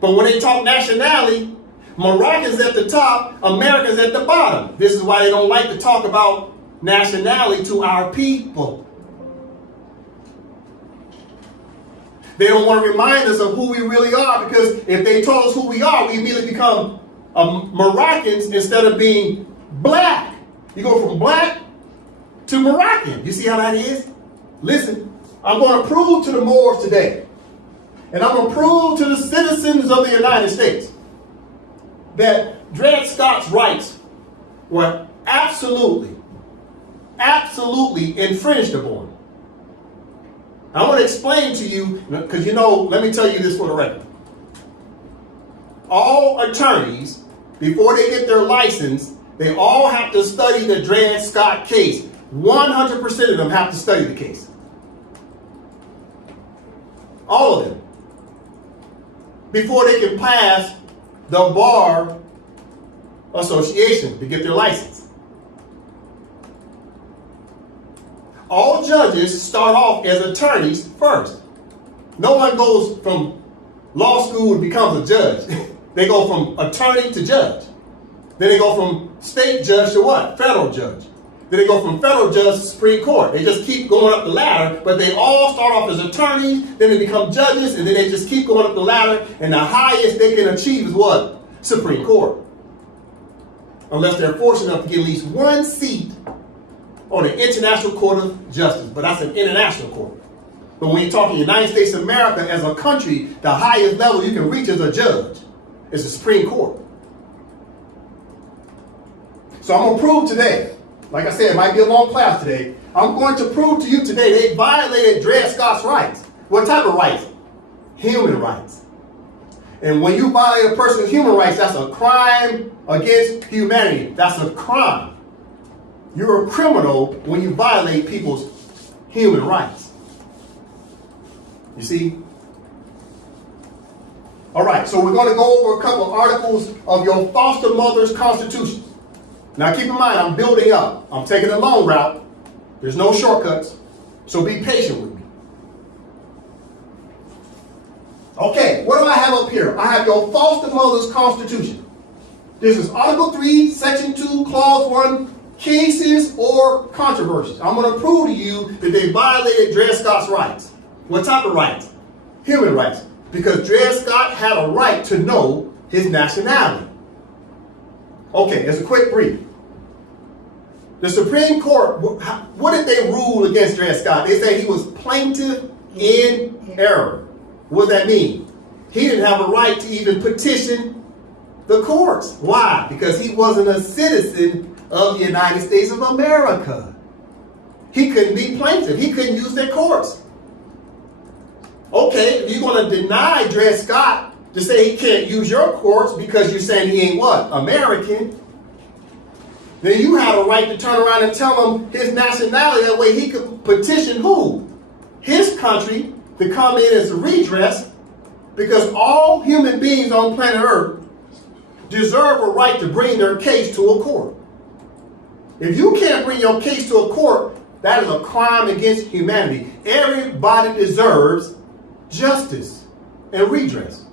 But when they talk nationality, Moroccans at the top, Americans at the bottom. This is why they don't like to talk about nationality to our people. They don't want to remind us of who we really are, because if they told us who we are, we immediately become Moroccans instead of being black. You go from black to Moroccan. You see how that is? Listen, I'm going to prove to the Moors today, and I'm going to prove to the citizens of the United States that Dred Scott's rights were absolutely infringed upon. I want to explain to you, because let me tell you this for the record. All attorneys, before they get their license, they all have to study the Dred Scott case. 100% of them have to study the case. All of them. Before they can pass the Bar Association to get their license. all judges start off as attorneys first. No one goes from law school and becomes a judge. They go from attorney to judge. Then they go from state judge to what? Federal judge. Then they go from federal judge to Supreme Court. They just keep going up the ladder, but they all start off as attorneys, then they become judges, and then they just keep going up the ladder, and the highest they can achieve is what? Supreme Court. Unless they're fortunate enough to get at least one seat on the International Court of Justice, but that's an international court. But when you're talking United States of America as a country, the highest level you can reach as a judge is the Supreme Court. So I'm going to prove today, like I said, it might be a long class today, I'm going to prove to you today they violated Dred Scott's rights. What type of rights? Human rights. And when you violate a person's human rights, that's a crime against humanity. That's a crime. You're a criminal when you violate people's human rights. You see? All right, so we're going to go over a couple of articles of your foster mother's constitution. Now keep in mind, I'm building up. I'm taking a long route. There's no shortcuts. So be patient with me. Okay, what do I have up here? I have your foster mother's constitution. This is Article 3, Section 2, Clause 1, cases or controversies. I'm going to prove to you that they violated Dred Scott's rights. What type of rights? Human rights. Because Dred Scott had a right to know his nationality. Okay, as a quick brief. The Supreme Court, what did they rule against Dred Scott? They said he was plaintiff in error. What does that mean? He didn't have a right to even petition the courts. Why? Because he wasn't a citizen of the United States of America. He couldn't be plaintiff. He couldn't use their courts. Okay, if you're going to deny Dred Scott to say he can't use your courts because you're saying he ain't what? American. Then you have a right to turn around and tell him his nationality. That way he could petition who? His country to come in as a redress, because all human beings on planet Earth deserve a right to bring their case to a court. If you can't bring your case to a court, that is a crime against humanity. Everybody deserves justice and redress.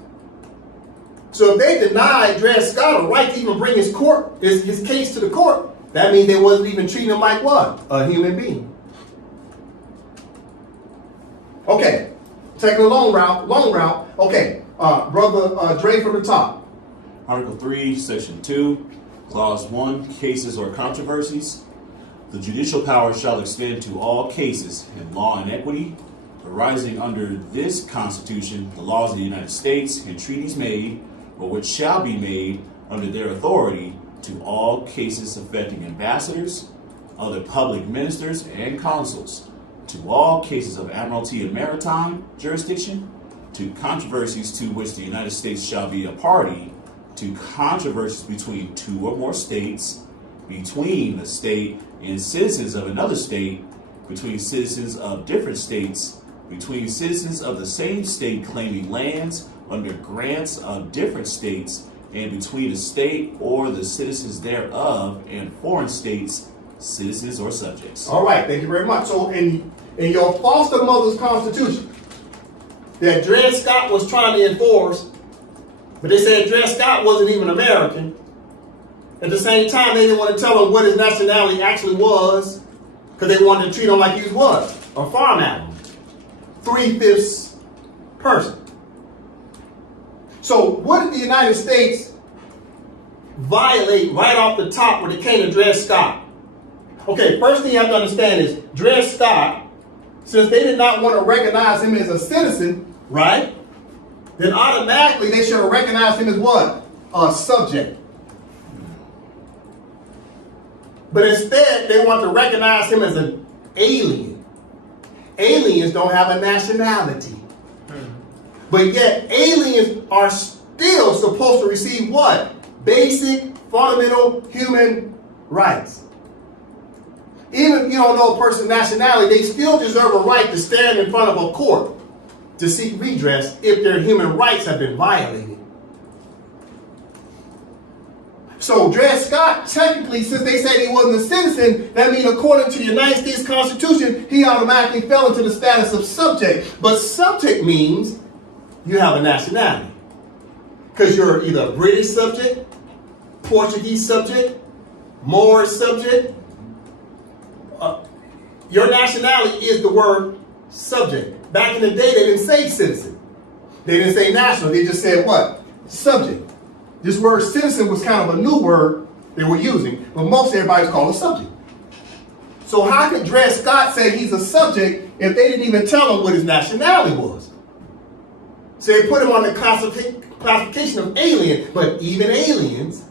So if they deny Dred Scott a right to even bring his case to the court, that means they wasn't even treating him like what? A human being. Okay, taking a long route. Okay, Brother Dre from the top. Article 3, Section 2, Clause 1, cases or controversies. The judicial power shall extend to all cases in law and equity arising under this Constitution, the laws of the United States, and treaties made, or which shall be made under their authority, to all cases affecting ambassadors, other public ministers, and consuls, to all cases of admiralty and maritime jurisdiction, to controversies to which the United States shall be a party, to controversies between two or more states, between the state and citizens of another state, between citizens of different states, between citizens of the same state claiming lands under grants of different states, and between the state or the citizens thereof and foreign states, citizens or subjects. All right, thank you very much. So in your foster mother's constitution that Dred Scott was trying to enforce, but they said Dred Scott wasn't even American. At the same time, they didn't want to tell him what his nationality actually was, because they wanted to treat him like he was what? A farm animal. 3/5 person. So what did the United States violate right off the top when it came to Dred Scott? Okay, first thing you have to understand is Dred Scott, since they did not want to recognize him as a citizen, right? Then automatically they should have recognized him as what? A subject. But instead, they want to recognize him as an alien. Aliens don't have a nationality. But yet, aliens are still supposed to receive what? Basic, fundamental human rights. Even if you don't know a person's nationality, they still deserve a right to stand in front of a court to seek redress if their human rights have been violated. So Dred Scott, technically, since they said he wasn't a citizen, that means according to the United States Constitution, he automatically fell into the status of subject. But subject means you have a nationality. Because you're either a British subject, Portuguese subject, Moorish subject. Your nationality is the word subject. Back in the day, they didn't say citizen. They didn't say national. They just said what? Subject. This word citizen was kind of a new word they were using, but most everybody's called a subject. So how could Dred Scott say he's a subject if they didn't even tell him what his nationality was? So they put him on the classification of alien, but even aliens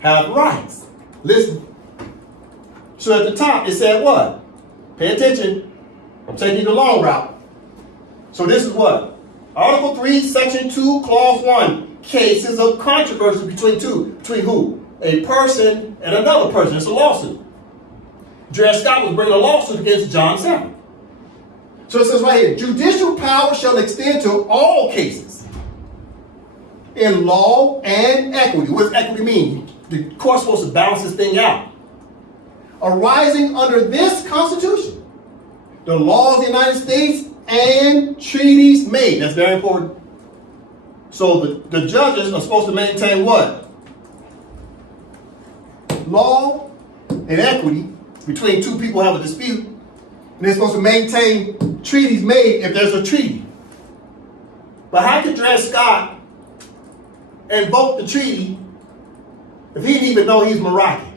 have rights. Listen. So at the top it said what? Pay attention. I'm taking you the long route. So this is what? Article 3, Section 2, Clause 1. Cases of controversy between two. Between who? A person and another person. It's a lawsuit. Dred Scott was bringing a lawsuit against John 7. So it says right here, judicial power shall extend to all cases in law and equity. What does equity mean? The court's supposed to balance this thing out. Arising under this Constitution, the laws of the United States and treaties made. That's very important. So the judges are supposed to maintain what? Law and equity between two people have a dispute. And they're supposed to maintain treaties made if there's a treaty. But how could Dred Scott invoke the treaty if he didn't even know he's Moroccan?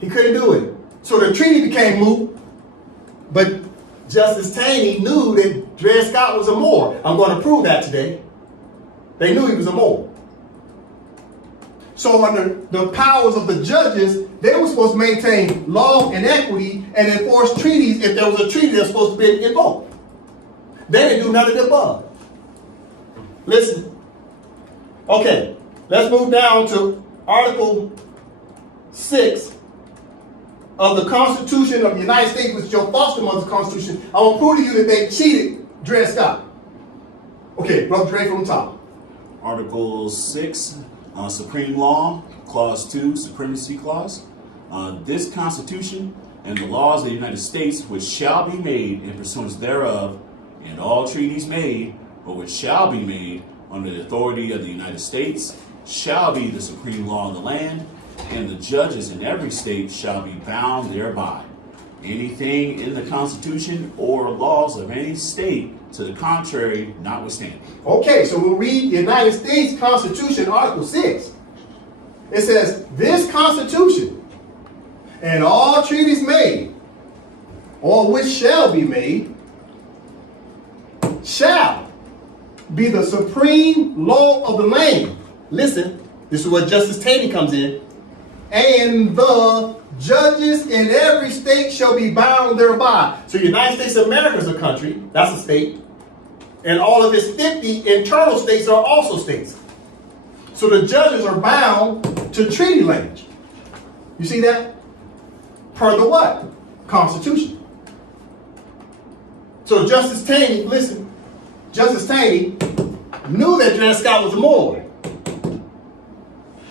He couldn't do it. So the treaty became moot, but Justice Taney knew that Dred Scott was a Moor. I'm going to prove that today. They knew he was a Moor. So under the powers of the judges, they were supposed to maintain law and equity and enforce treaties if there was a treaty that's supposed to be invoked. They didn't do none of the above. Listen. Okay, let's move down to Article 6 of the Constitution of the United States, which is your foster mother's Constitution. I will prove to you that they cheated Dred Scott. Okay, Brother Dre from the top. Article 6, Supreme Law, Clause 2, Supremacy Clause. This Constitution and the laws of the United States, which shall be made in pursuance thereof, and all treaties made, or which shall be made under the authority of the United States, shall be the supreme law of the land, and the judges in every state shall be bound thereby. Anything in the Constitution or laws of any state to the contrary notwithstanding. Okay, so we'll read the United States Constitution, Article 6. It says, this Constitution and all treaties made, or which shall be made, shall be the supreme law of the land. Listen, this is where Justice Taney comes in. And the judges in every state shall be bound thereby. So the United States of America is a country, that's a state. And all of its 50 internal states are also states. So the judges are bound to treaty language. You see that? Per the what? Constitution. So Justice Taney, listen, Justice Taney knew that Dred Scott was a Moor.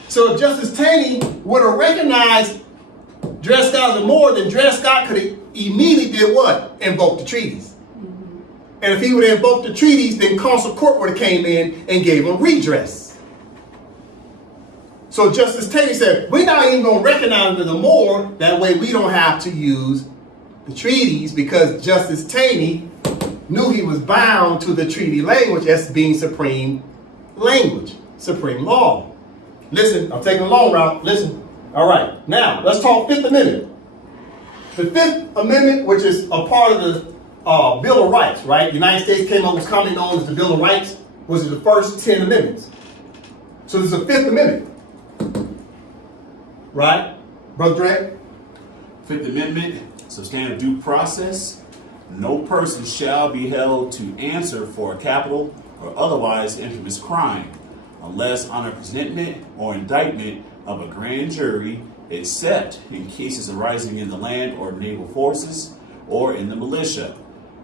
So if Justice Taney would have recognized Dred Scott as a Moor, then Dred Scott could have immediately did what? Invoke the treaties. And if he would have invoked the treaties, then Consul Court would have came in and gave him redress. So Justice Taney said, we're not even going to recognize him as a Moor. That way we don't have to use the treaties, because Justice Taney knew he was bound to the treaty language as being supreme language, supreme law. Listen, I'm taking a long route. Listen. All right. Now, let's talk Fifth Amendment. The Fifth Amendment, which is a part of the Bill of Rights, right? The United States came up with what's commonly known as the Bill of Rights, was the first 10 amendments. So there's a Fifth Amendment. Right? Brother Dre? Fifth Amendment, substantive due process. No person shall be held to answer for a capital or otherwise infamous crime, unless on a presentment or indictment of a grand jury, except in cases arising in the land or naval forces or in the militia,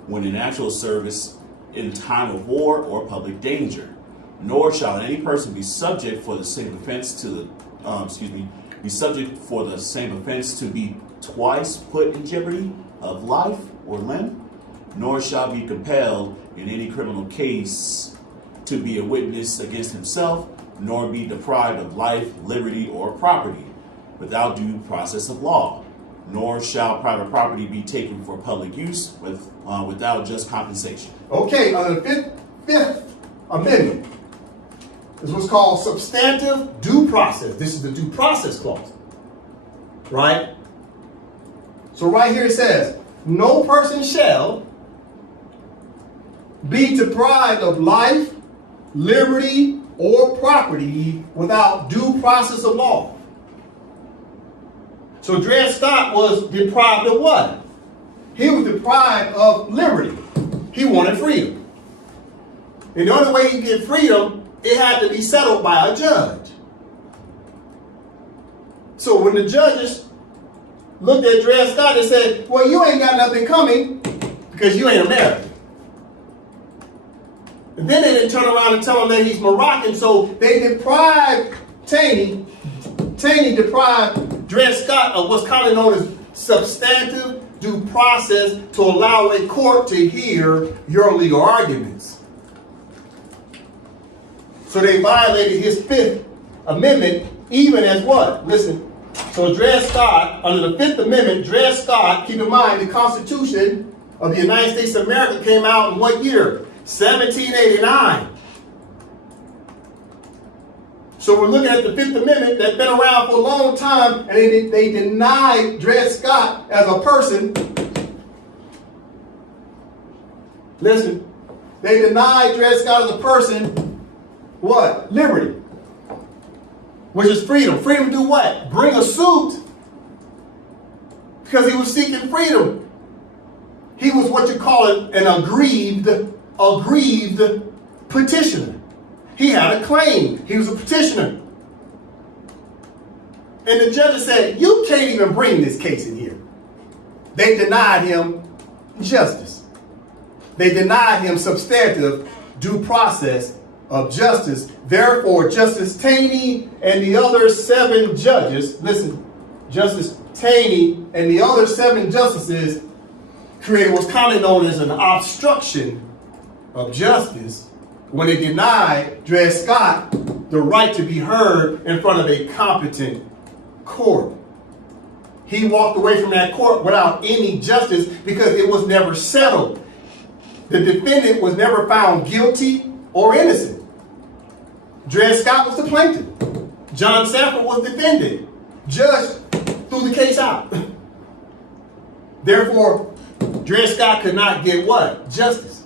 when in actual service in time of war or public danger, nor shall any person be subject for the same offense to the be subject for the same offense to be twice put in jeopardy of life or limb, nor shall be compelled in any criminal case to be a witness against himself, nor be deprived of life, liberty, or property without due process of law, nor shall private property be taken for public use without just compensation. Okay, under the Fifth Amendment is what's called substantive due process. This is the due process clause, right? So right here it says, no person shall be deprived of life, liberty, or property without due process of law. So Dred Scott was deprived of what? He was deprived of liberty. He wanted freedom. And the only way he could get freedom, it had to be settled by a judge. So when the judges looked at Dred Scott and said, well, you ain't got nothing coming because you ain't American. And then they didn't turn around and tell him that he's Moroccan, so they deprived Taney deprived Dred Scott of what's commonly known as substantive due process to allow a court to hear your legal arguments. So they violated his Fifth Amendment even as what? Listen. So Dred Scott, under the Fifth Amendment, Dred Scott, keep in mind the Constitution of the United States of America came out in what year? 1789. So we're looking at the Fifth Amendment that's been around for a long time, and they denied Dred Scott as a person. Listen, they denied Dred Scott as a person what? Liberty. Which is freedom. Freedom to do what? Bring a suit. Because he was seeking freedom. He was what you call an aggrieved petitioner. He had a claim. He was a petitioner. And the judge said, you can't even bring this case in here. They denied him justice. They denied him substantive due process of justice. Therefore, Justice Taney and the other 7 judges, listen, Justice Taney and the other 7 justices created what's commonly known as an obstruction of justice when they denied Dred Scott the right to be heard in front of a competent court. He walked away from that court without any justice because it was never settled. The defendant was never found guilty or innocent. Dred Scott was the plaintiff. John Sanford was defendant. Judge threw the case out. Therefore, Dred Scott could not get what? Justice.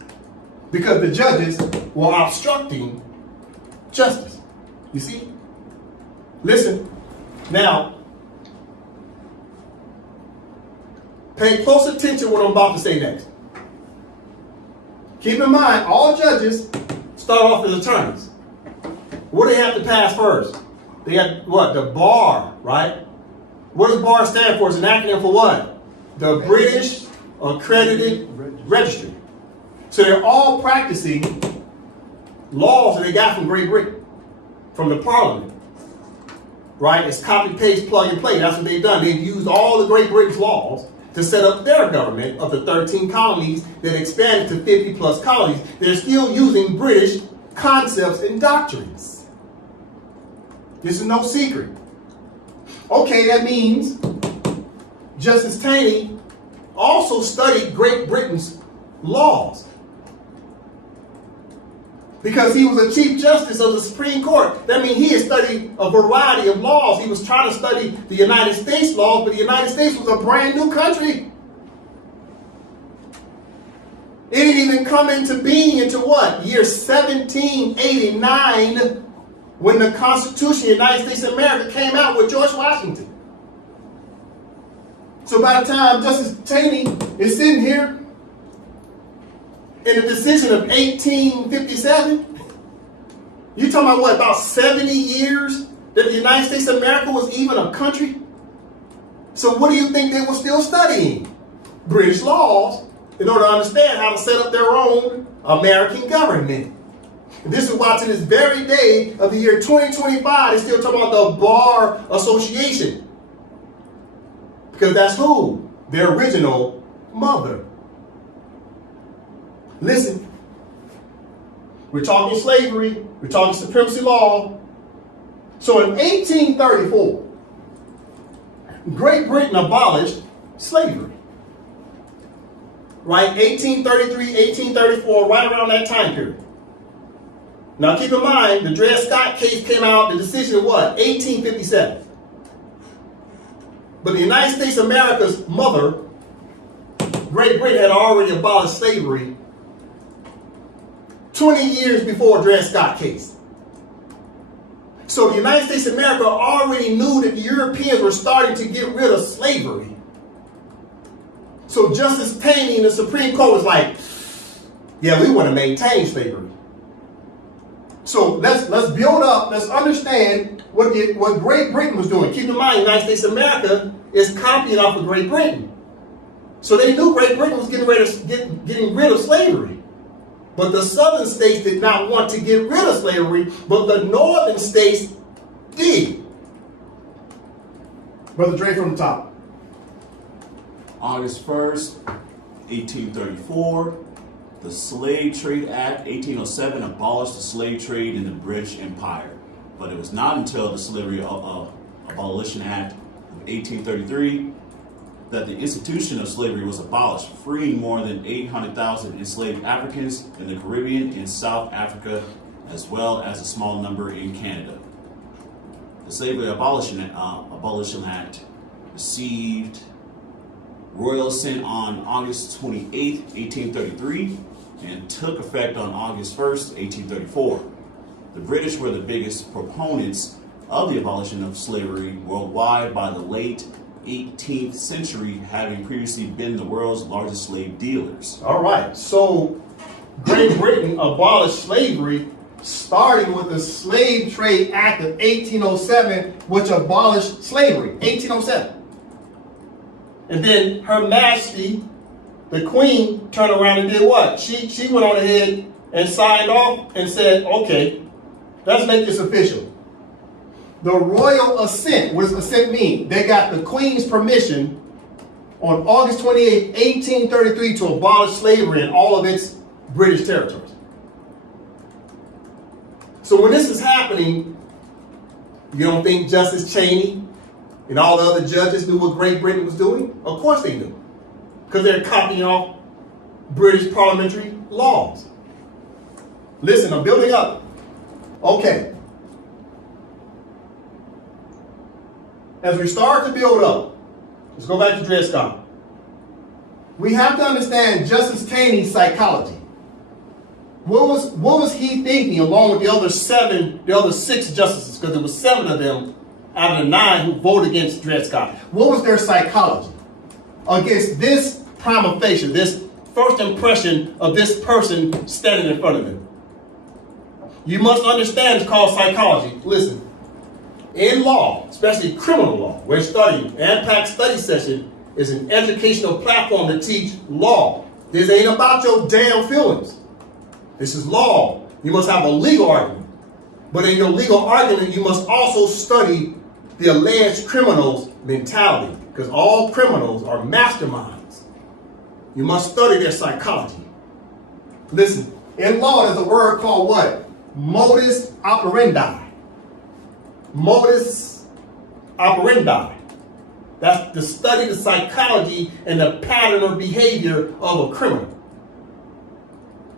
Because the judges were obstructing justice. You see? Listen. Now, pay close attention to what I'm about to say next. Keep in mind, all judges start off as attorneys. What do they have to pass first? They got what? The bar, right? What does bar stand for? It's an acronym for what? The British Accredited Registry. So they're all practicing laws that they got from Great Britain, from the Parliament. Right? It's copy, paste, plug, and play. That's what they've done. They've used all the Great Britain's laws to set up their government of the 13 colonies that expanded to 50 plus colonies. They're still using British concepts and doctrines. This is no secret. Okay, that means Justice Taney also studied Great Britain's laws. Because he was a Chief Justice of the Supreme Court. That means he had studied a variety of laws. He was trying to study the United States laws, but the United States was a brand new country. It didn't even come into being until what? Year 1789, when the Constitution of the United States of America came out with George Washington. So by the time Justice Taney is sitting here in the decision of 1857, you're talking about what, about 70 years that the United States of America was even a country? So what do you think they were still studying? British laws in order to understand how to set up their own American government. And this is why to this very day of the year 2025, they're still talking about the Bar Association. Because that's who? Their original mother. Listen, we're talking slavery, we're talking supremacy law. So in 1834, Great Britain abolished slavery. Right? 1833, 1834, right around that time period. Now keep in mind, the Dred Scott case came out, the decision of what? 1857. But the United States of America's mother, Great Britain, had already abolished slavery 20 years before Dred Scott case. So the United States of America already knew that the Europeans were starting to get rid of slavery. So Justice Taney in the Supreme Court was like, yeah, we want to maintain slavery. So let's build up, let's understand what Great Britain was doing. Keep in mind, the United States of America is copying off of Great Britain. So they knew Great Britain was getting rid of slavery. But the southern states did not want to get rid of slavery, but the northern states did. Brother Dre from the top. August 1st, 1834, the Slave Trade Act, 1807, abolished the slave trade in the British Empire. But it was not until the Slavery Abolition Act of 1833 that the institution of slavery was abolished, freeing more than 800,000 enslaved Africans in the Caribbean and South Africa, as well as a small number in Canada. The Slavery Abolition Act received royal assent on August 28, 1833, and took effect on August 1st, 1834. The British were the biggest proponents of the abolition of slavery worldwide by the late 18th century, having previously been the world's largest slave dealers. All right, so Great Britain abolished slavery starting with the Slave Trade Act of 1807, which abolished slavery, 1807. And then Her Majesty, the Queen, turned around and did what? She went on ahead and signed off and said, okay, let's make this official. The royal assent, what does assent mean? They got the Queen's permission on August 28, 1833 to abolish slavery in all of its British territories. So when this is happening, you don't think Justice Taney and all the other judges knew what Great Britain was doing? Of course they knew. Because they're copying off British parliamentary laws. Listen, I'm building up. Okay. As we start to build up, let's go back to Dred Scott. We have to understand Justice Taney's psychology. What was he thinking along with the other 6 justices, because there was 7 of them out of the 9 who voted against Dred Scott. What was their psychology against this prima facie, this first impression of this person standing in front of them? You must understand it's called psychology. Listen. In law, especially criminal law, we're studying. AMPAC study session is an educational platform to teach law. This ain't about your damn feelings. This is law. You must have a legal argument. But in your legal argument, you must also study the alleged criminal's mentality, because all criminals are masterminds. You must study their psychology. Listen, in law, there's a word called what? Modus operandi. Modus operandi. That's to study the psychology and the pattern of behavior of a criminal.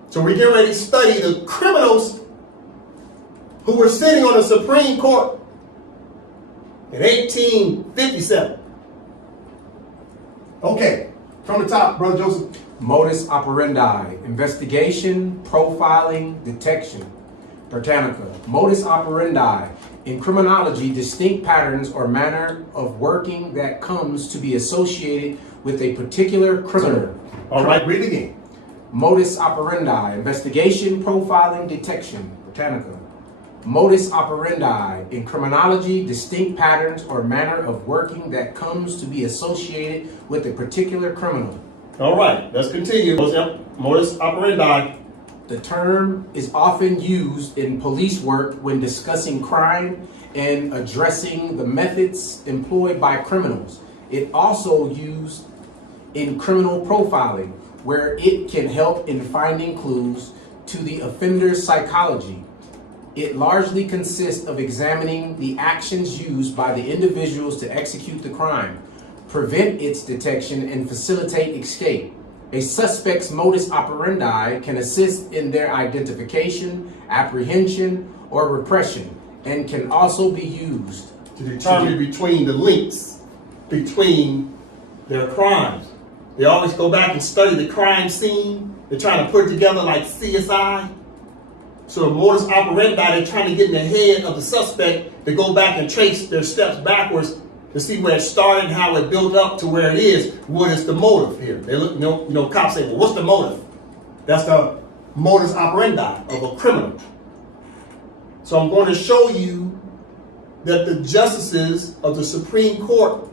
So we're getting ready to study the criminals who were sitting on the Supreme Court in 1857. Okay, from the top, Brother Joseph. Modus operandi, investigation, profiling, detection. Britannica. Modus operandi, in criminology, distinct patterns or manner of working that comes to be associated with a particular criminal. All right, read it again. Modus operandi, investigation, profiling, detection. Britannica. Modus operandi, in criminology, distinct patterns or manner of working that comes to be associated with a particular criminal. All right, let's continue. Modus operandi, The term is often used in police work when discussing crime and addressing the methods employed by criminals. It also used in criminal profiling, where it can help in finding clues to the offender's psychology. It largely consists of examining the actions used by the individuals to execute the crime, prevent its detection, and facilitate escape. A suspect's modus operandi can assist in their identification, apprehension, or repression, and can also be used To determine between the links between their crimes. They always go back and study the crime scene. They're trying to put it together like CSI. So the modus operandi, they're trying to get in the head of the suspect to go back and trace their steps backwards to see where it started and how it built up to where it is. What is the motive here? They look, cops say, well, what's the motive? That's the modus operandi of a criminal. So I'm going to show you that the justices of the Supreme Court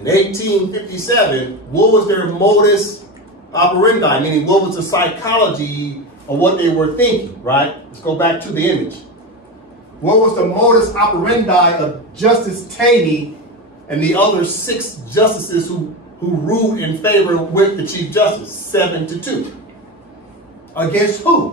in 1857, what was their modus operandi? Meaning, what was the psychology of what they were thinking, right? Let's go back to the image. What was the modus operandi of Justice Taney and the other 6 justices who ruled in favor with the Chief Justice, 7-2? Against who?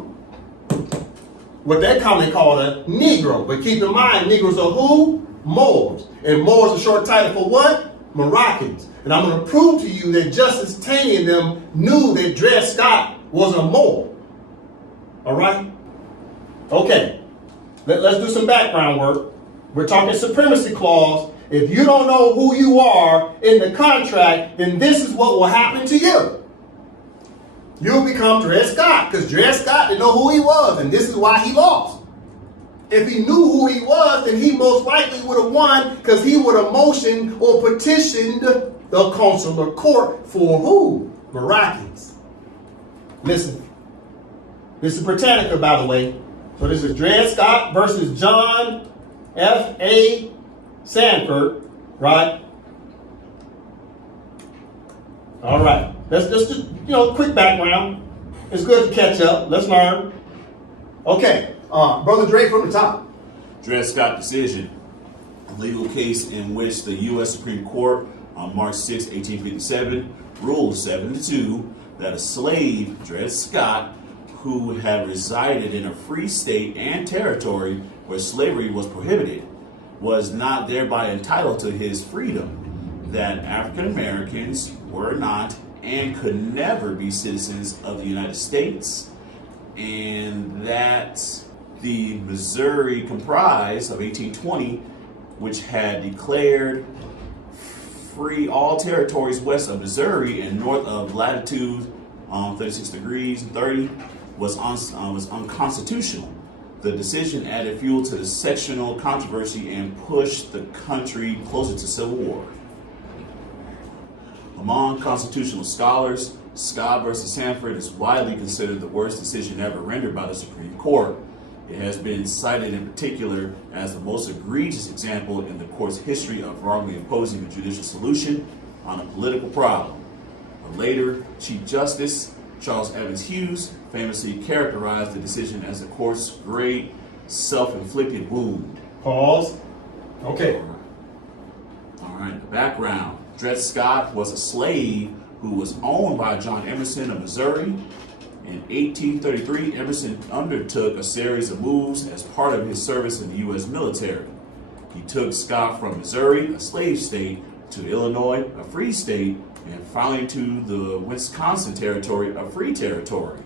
What they commonly call a Negro. But keep in mind, Negroes are who? Moors. And Moors are short title for what? Moroccans. And I'm going to prove to you that Justice Taney and them knew that Dred Scott was a Moor. All right? Okay. Let's do some background work. We're talking supremacy clause. If you don't know who you are in the contract, then this is what will happen to you. You'll become Dred Scott, because Dred Scott didn't know who he was, and this is why he lost. If he knew who he was, then he most likely would have won, because he would have motioned or petitioned the consular court for who? Moroccans. Listen. This is Britannica, by the way. So this is Dred Scott versus John F.A. Sanford, right? All right. Let's just, quick background. It's good to catch up. Let's learn. Okay. Brother Dre from the top. Dred Scott decision, a legal case in which the U.S. Supreme Court on March 6, 1857, ruled 7-2 that a slave, Dred Scott, who had resided in a free state and territory where slavery was prohibited, was not thereby entitled to his freedom, that African Americans were not and could never be citizens of the United States, and that the Missouri Compromise of 1820, which had declared free all territories west of Missouri and north of latitude 36 degrees 30, was unconstitutional. The decision added fuel to the sectional controversy and pushed the country closer to civil war. Among constitutional scholars, Scott versus Sanford is widely considered the worst decision ever rendered by the Supreme Court. It has been cited in particular as the most egregious example in the court's history of wrongly imposing a judicial solution on a political problem. A later Chief Justice, Charles Evans Hughes, famously characterized the decision as the court's great self-inflicted wound. Pause. Okay. All right, the background. Dred Scott was a slave who was owned by John Emerson of Missouri. In 1833, Emerson undertook a series of moves as part of his service in the U.S. military. He took Scott from Missouri, a slave state, to Illinois, a free state, and finally to the Wisconsin territory, a free territory.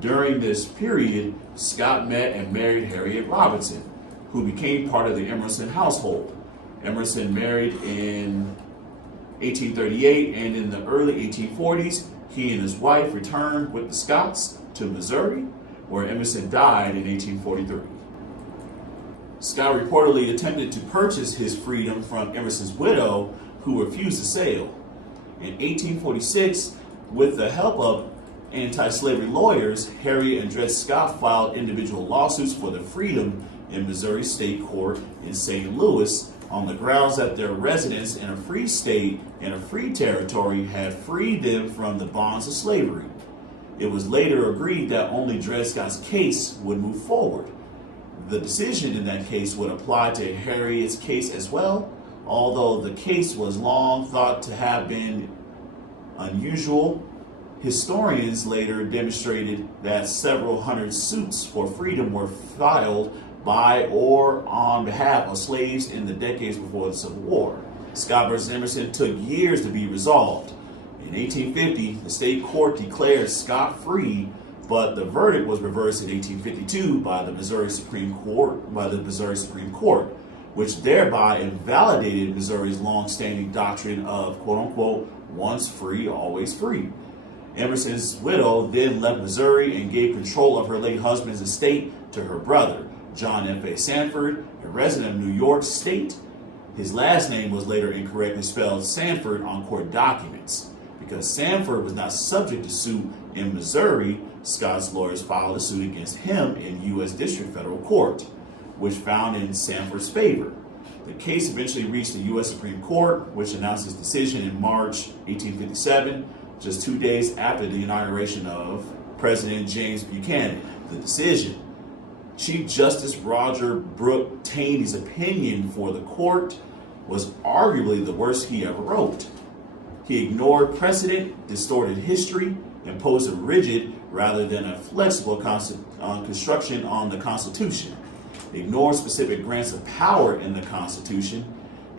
During this period, Scott met and married Harriet Robinson, who became part of the Emerson household. Emerson married in 1838, and in the early 1840s, he and his wife returned with the Scotts to Missouri, where Emerson died in 1843. Scott reportedly attempted to purchase his freedom from Emerson's widow, who refused the sale. In 1846, with the help of anti-slavery lawyers, Harriet and Dred Scott filed individual lawsuits for their freedom in Missouri State Court in St. Louis on the grounds that their residence in a free state and a free territory had freed them from the bonds of slavery. It was later agreed that only Dred Scott's case would move forward. The decision in that case would apply to Harriet's case as well, although the case was long thought to have been unusual. Historians later demonstrated that several hundred suits for freedom were filed by or on behalf of slaves in the decades before the Civil War. Scott versus Emerson took years to be resolved. In 1850, the state court declared Scott free, but the verdict was reversed in 1852 by the Missouri Supreme Court, which thereby invalidated Missouri's long-standing doctrine of quote-unquote once free, always free. Emerson's widow then left Missouri and gave control of her late husband's estate to her brother, John F.A. Sanford, a resident of New York State. His last name was later incorrectly spelled Sanford on court documents. Because Sanford was not subject to suit in Missouri, Scott's lawyers filed a suit against him in U.S. District Federal Court, which found in Sanford's favor. The case eventually reached the U.S. Supreme Court, which announced its decision in March 1857, just 2 days after the inauguration of President James Buchanan. The decision: Chief Justice Roger Brooke Taney's opinion for the court was arguably the worst he ever wrote. He ignored precedent, distorted history, imposed a rigid rather than a flexible construction on the Constitution, ignored specific grants of power in the Constitution,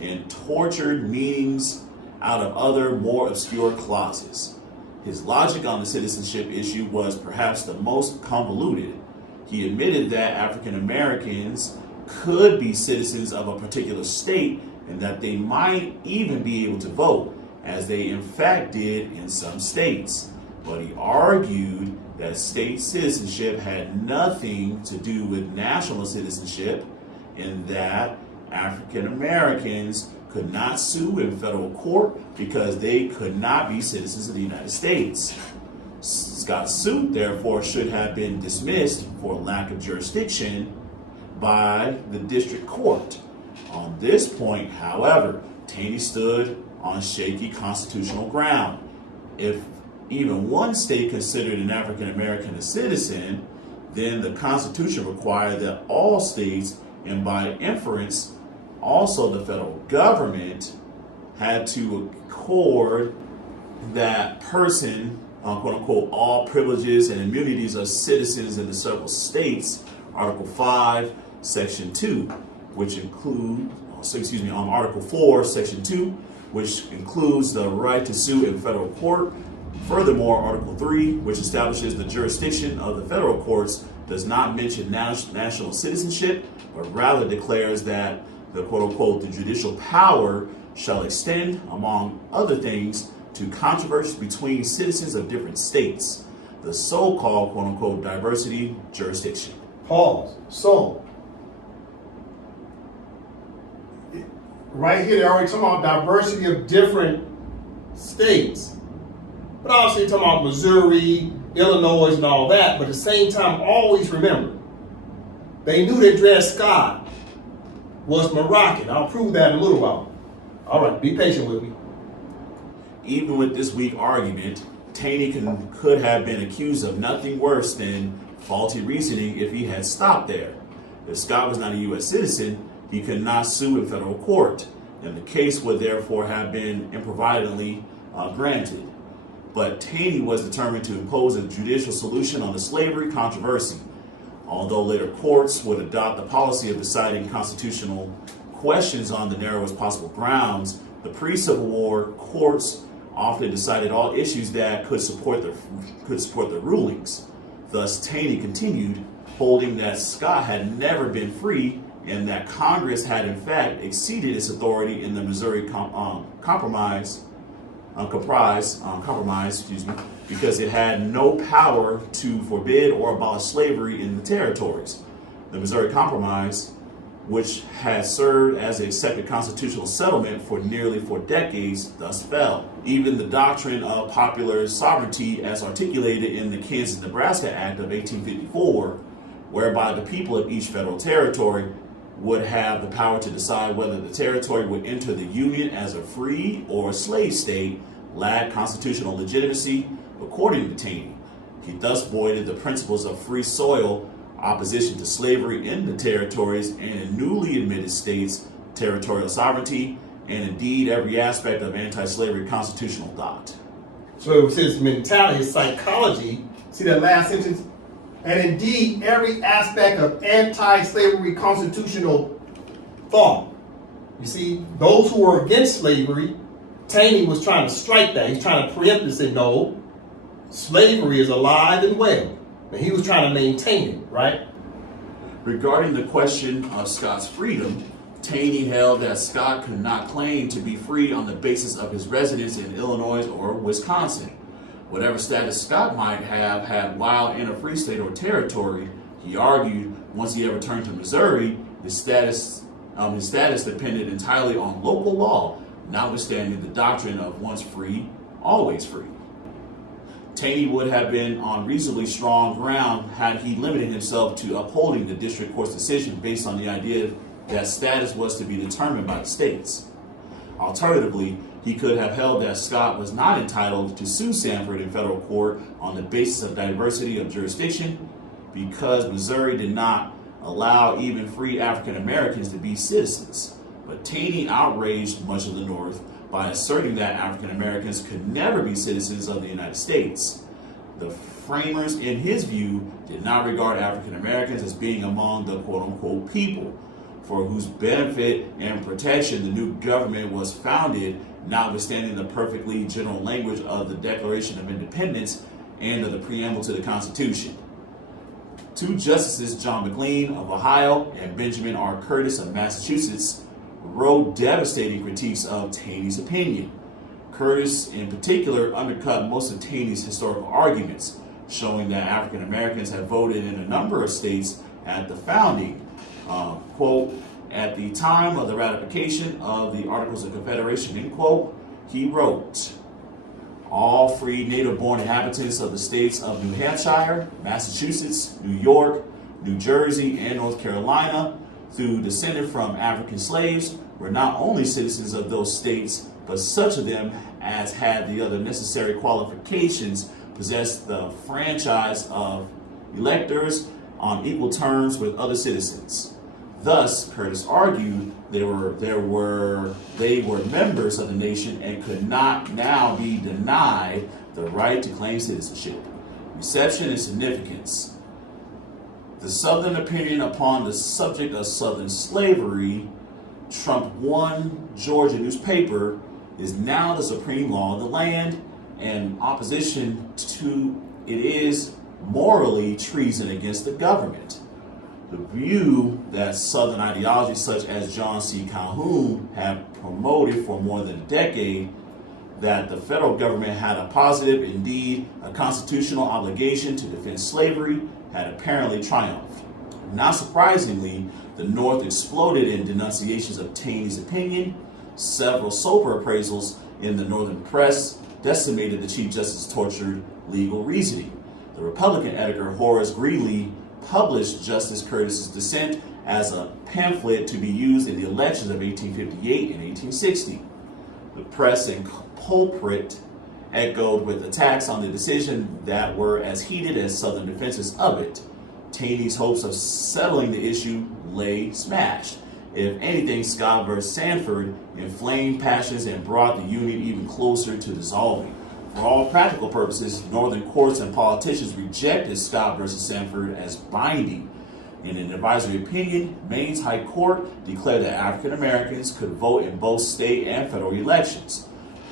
and tortured meanings out of other more obscure clauses. His logic on the citizenship issue was perhaps the most convoluted. He admitted that African Americans could be citizens of a particular state and that they might even be able to vote, as they in fact did in some states. But he argued that state citizenship had nothing to do with national citizenship, and that African Americans could not sue in federal court because they could not be citizens of the United States. Scott's suit, therefore, should have been dismissed for lack of jurisdiction by the district court. On this point, however, Taney stood on shaky constitutional ground. If even one state considered an African American a citizen, then the Constitution required that all states, and by inference, also the federal government, had to accord that person, quote unquote, all privileges and immunities of citizens in the several states, Article 5, Section 2, which include, Article 4, Section 2, which includes the right to sue in federal court. Furthermore, Article 3, which establishes the jurisdiction of the federal courts, does not mention national citizenship, but rather declares that the quote-unquote the judicial power shall extend, among other things, to controversies between citizens of different states, the so-called quote-unquote diversity jurisdiction. Pause. So, right here, they're already talking about diversity of different states. But obviously, talking about Missouri, Illinois, and all that. But at the same time, always remember, they knew that Dred Scott was Moroccan. I'll prove that in a little while. All right, be patient with me. Even with this weak argument, Taney could have been accused of nothing worse than faulty reasoning if he had stopped there. If Scott was not a U.S. citizen, he could not sue in federal court, and the case would therefore have been improvidently granted. But Taney was determined to impose a judicial solution on the slavery controversy. Although later courts would adopt the policy of deciding constitutional questions on the narrowest possible grounds, the pre-Civil War courts often decided all issues that could support the rulings. Thus, Taney continued, holding that Scott had never been free and that Congress had in fact exceeded its authority in the Missouri Compromise, because it had no power to forbid or abolish slavery in the territories. The Missouri Compromise, which had served as a accepted constitutional settlement for nearly 4 decades, thus fell. Even the doctrine of popular sovereignty, as articulated in the Kansas-Nebraska Act of 1854, whereby the people of each federal territory would have the power to decide whether the territory would enter the Union as a free or a slave state, lacked constitutional legitimacy, according to Taney. He thus voided the principles of free soil, opposition to slavery in the territories and in newly admitted states, territorial sovereignty, and indeed every aspect of anti-slavery constitutional thought. So it says mentality, his psychology. See that last sentence? And indeed, every aspect of anti-slavery constitutional thought. You see, those who were against slavery, Taney was trying to strike that. He's trying to preempt and say, no, slavery is alive and well. And he was trying to maintain it, right? Regarding the question of Scott's freedom, Taney held that Scott could not claim to be free on the basis of his residence in Illinois or Wisconsin. Whatever status Scott might have had while in a free state or territory, he argued once he ever returned to Missouri, his status depended entirely on local law, notwithstanding the doctrine of once free, always free. Taney would have been on reasonably strong ground had he limited himself to upholding the district court's decision based on the idea that status was to be determined by the states. Alternatively, he could have held that Scott was not entitled to sue Sanford in federal court on the basis of diversity of jurisdiction because Missouri did not allow even free African Americans to be citizens. But Taney outraged much of the North by asserting that African Americans could never be citizens of the United States. The framers, in his view, did not regard African Americans as being among the quote-unquote people for whose benefit and protection the new government was founded, notwithstanding the perfectly general language of the Declaration of Independence and of the preamble to the Constitution. Two justices, John McLean of Ohio and Benjamin R. Curtis of Massachusetts, wrote devastating critiques of Taney's opinion. Curtis, in particular, undercut most of Taney's historical arguments, showing that African Americans had voted in a number of states at the founding. Quote, at the time of the ratification of the Articles of Confederation, end quote, he wrote, all free native-born inhabitants of the states of New Hampshire, Massachusetts, New York, New Jersey, and North Carolina, who descended from African slaves, were not only citizens of those states, but such of them as had the other necessary qualifications possessed the franchise of electors on equal terms with other citizens. Thus, Curtis argued they were members of the nation and could not now be denied the right to claim citizenship. Reception and significance. The Southern opinion upon the subject of Southern slavery, trumped one Georgia newspaper, is now the supreme law of the land, and opposition to it is morally treason against the government. The view that Southern ideologies such as John C. Calhoun have promoted for more than a decade, that the federal government had a positive, indeed a constitutional obligation to defend slavery, had apparently triumphed. Not surprisingly, the North exploded in denunciations of Taney's opinion. Several sober appraisals in the Northern press decimated the Chief Justice's tortured legal reasoning. The Republican editor Horace Greeley published Justice Curtis's dissent as a pamphlet to be used in the elections of 1858 and 1860. The press and pulpit echoed with attacks on the decision that were as heated as Southern defenses of it. Taney's hopes of settling the issue lay smashed. If anything, Scott versus Sanford inflamed passions and brought the Union even closer to dissolving. For all practical purposes, Northern courts and politicians rejected Scott versus Sanford as binding. In an advisory opinion, Maine's High Court declared that African Americans could vote in both state and federal elections.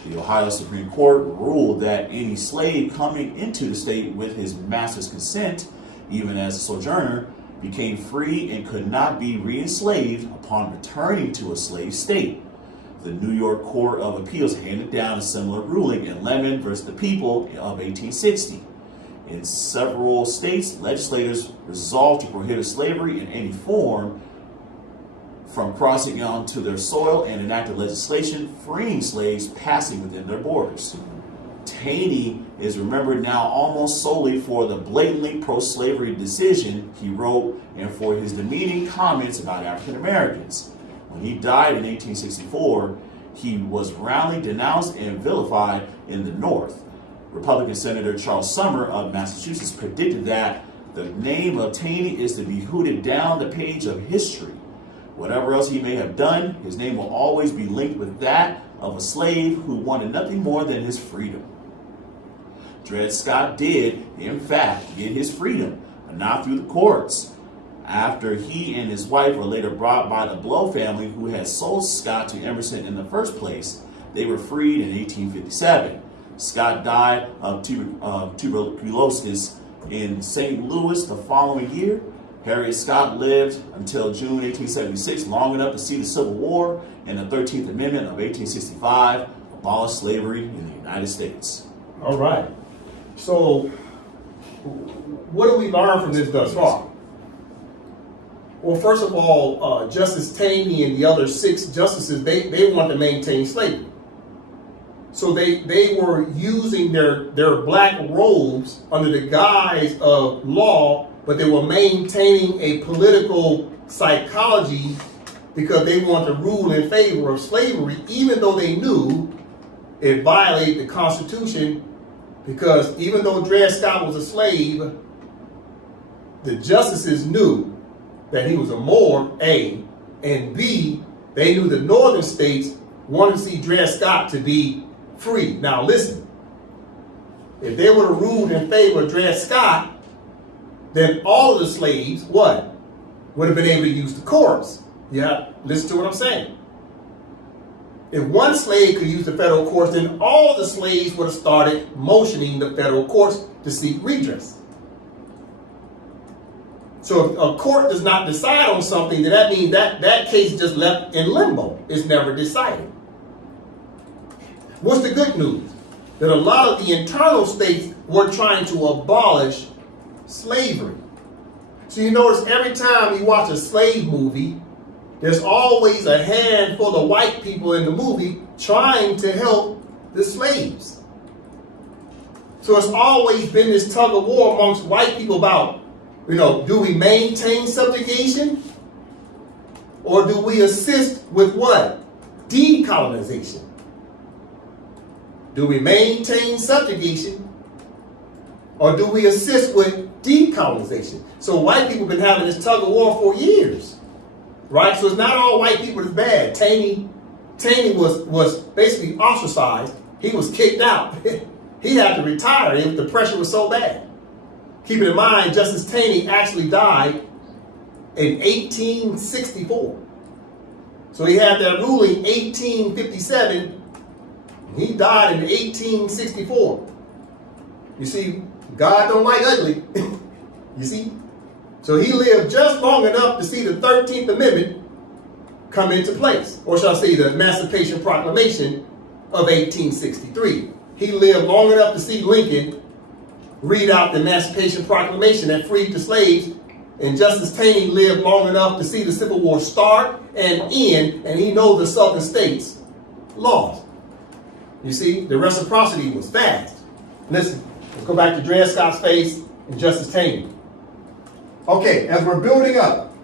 The Ohio Supreme Court ruled that any slave coming into the state with his master's consent, even as a sojourner, became free and could not be re-enslaved upon returning to a slave state. The New York Court of Appeals handed down a similar ruling in Lemon versus the People of 1860. In several states, legislators resolved to prohibit slavery in any form from crossing onto their soil and enacted legislation freeing slaves passing within their borders. Taney is remembered now almost solely for the blatantly pro-slavery decision he wrote and for his demeaning comments about African Americans. When he died in 1864, he was roundly denounced and vilified in the North. Republican Senator Charles Sumner of Massachusetts predicted that the name of Taney is to be hooted down the page of history. Whatever else he may have done, his name will always be linked with that of a slave who wanted nothing more than his freedom. Dred Scott did, in fact, get his freedom, but not through the courts. After he and his wife were later brought by the Blow family, who had sold Scott to Emerson in the first place, they were freed in 1857. Scott died of tuberculosis in St. Louis the following year. Harriet Scott lived until June 1876, long enough to see the Civil War, and the 13th Amendment of 1865 abolished slavery in the United States. All right. So, what do we learn from this thus far? Well, first of all, Justice Taney and the other 6 justices, they want to maintain slavery. So they were using their black robes under the guise of law, but they were maintaining a political psychology because they want to rule in favor of slavery, even though they knew it violated the Constitution, because even though Dred Scott was a slave, the justices knew that he was a Moor, A, and B, they knew the northern states wanted to see Dred Scott to be free. Now listen, if they would have ruled in favor of Dred Scott, then all of the slaves, what? Would have been able to use the courts. Yeah, listen to what I'm saying. If one slave could use the federal courts, then all the slaves would have started motioning the federal courts to seek redress. So if a court does not decide on something, then that means that case is just left in limbo. It's never decided. What's the good news? That a lot of the internal states were trying to abolish slavery. So you notice every time you watch a slave movie, there's always a handful of white people in the movie trying to help the slaves. So it's always been this tug of war amongst white people about, do we maintain subjugation? Or do we assist with what? Decolonization. Do we maintain subjugation? Or do we assist with decolonization? So white people have been having this tug of war for years. Right? So it's not all white people that's bad. Taney was basically ostracized. He was kicked out. He had to retire if the pressure was so bad. Keeping in mind, Justice Taney actually died in 1864. So he had that ruling 1857. He died in 1864. You see, God don't like ugly. You see? So he lived just long enough to see the 13th Amendment come into place. Or shall I say the Emancipation Proclamation of 1863. He lived long enough to see Lincoln read out the Emancipation Proclamation that freed the slaves. And Justice Taney lived long enough to see the Civil War start and end, and he knows the southern states lost. You see, the reciprocity was fast. Listen, let's go back to Dred Scott's face and Justice Taney. Okay, as we're building up,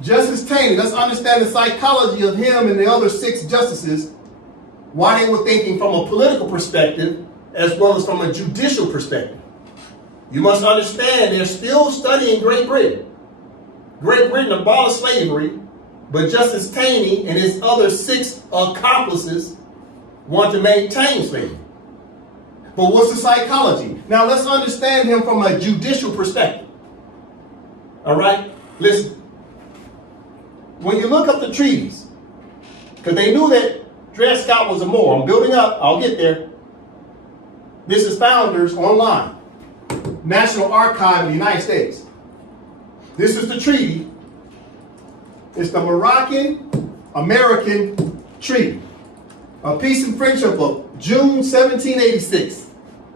Justice Taney, let's understand the psychology of him and the other 6 justices, why they were thinking from a political perspective as well as from a judicial perspective. You must understand they're still studying Great Britain. Great Britain abolished slavery, but Justice Taney and his other 6 accomplices want to maintain slavery. But what's the psychology? Now let's understand him from a judicial perspective. All right? Listen. When you look up the treaties, because they knew that Dred Scott was a Moor. I'm building up. I'll get there. This is Founders Online. National Archive of the United States. This is the treaty. It's the Moroccan-American Treaty. A peace and friendship of June 1786.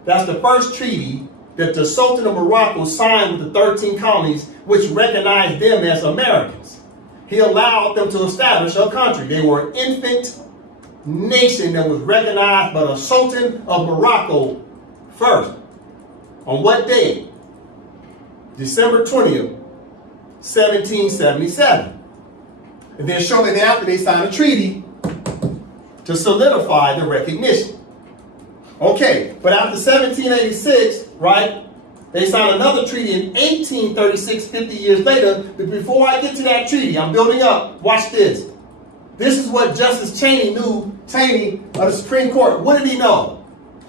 That's the first treaty that the Sultan of Morocco signed with the 13 colonies, which recognized them as Americans. He allowed them to establish a country. They were an infant nation that was recognized by the Sultan of Morocco first. On what day? December 20th, 1777. And then shortly thereafter, they signed a treaty to solidify the recognition. Okay, but after 1786, right, they signed another treaty in 1836, 50 years later. But before I get to that treaty, I'm building up. Watch this. This is what Justice Cheney knew, Cheney of the Supreme Court. What did he know?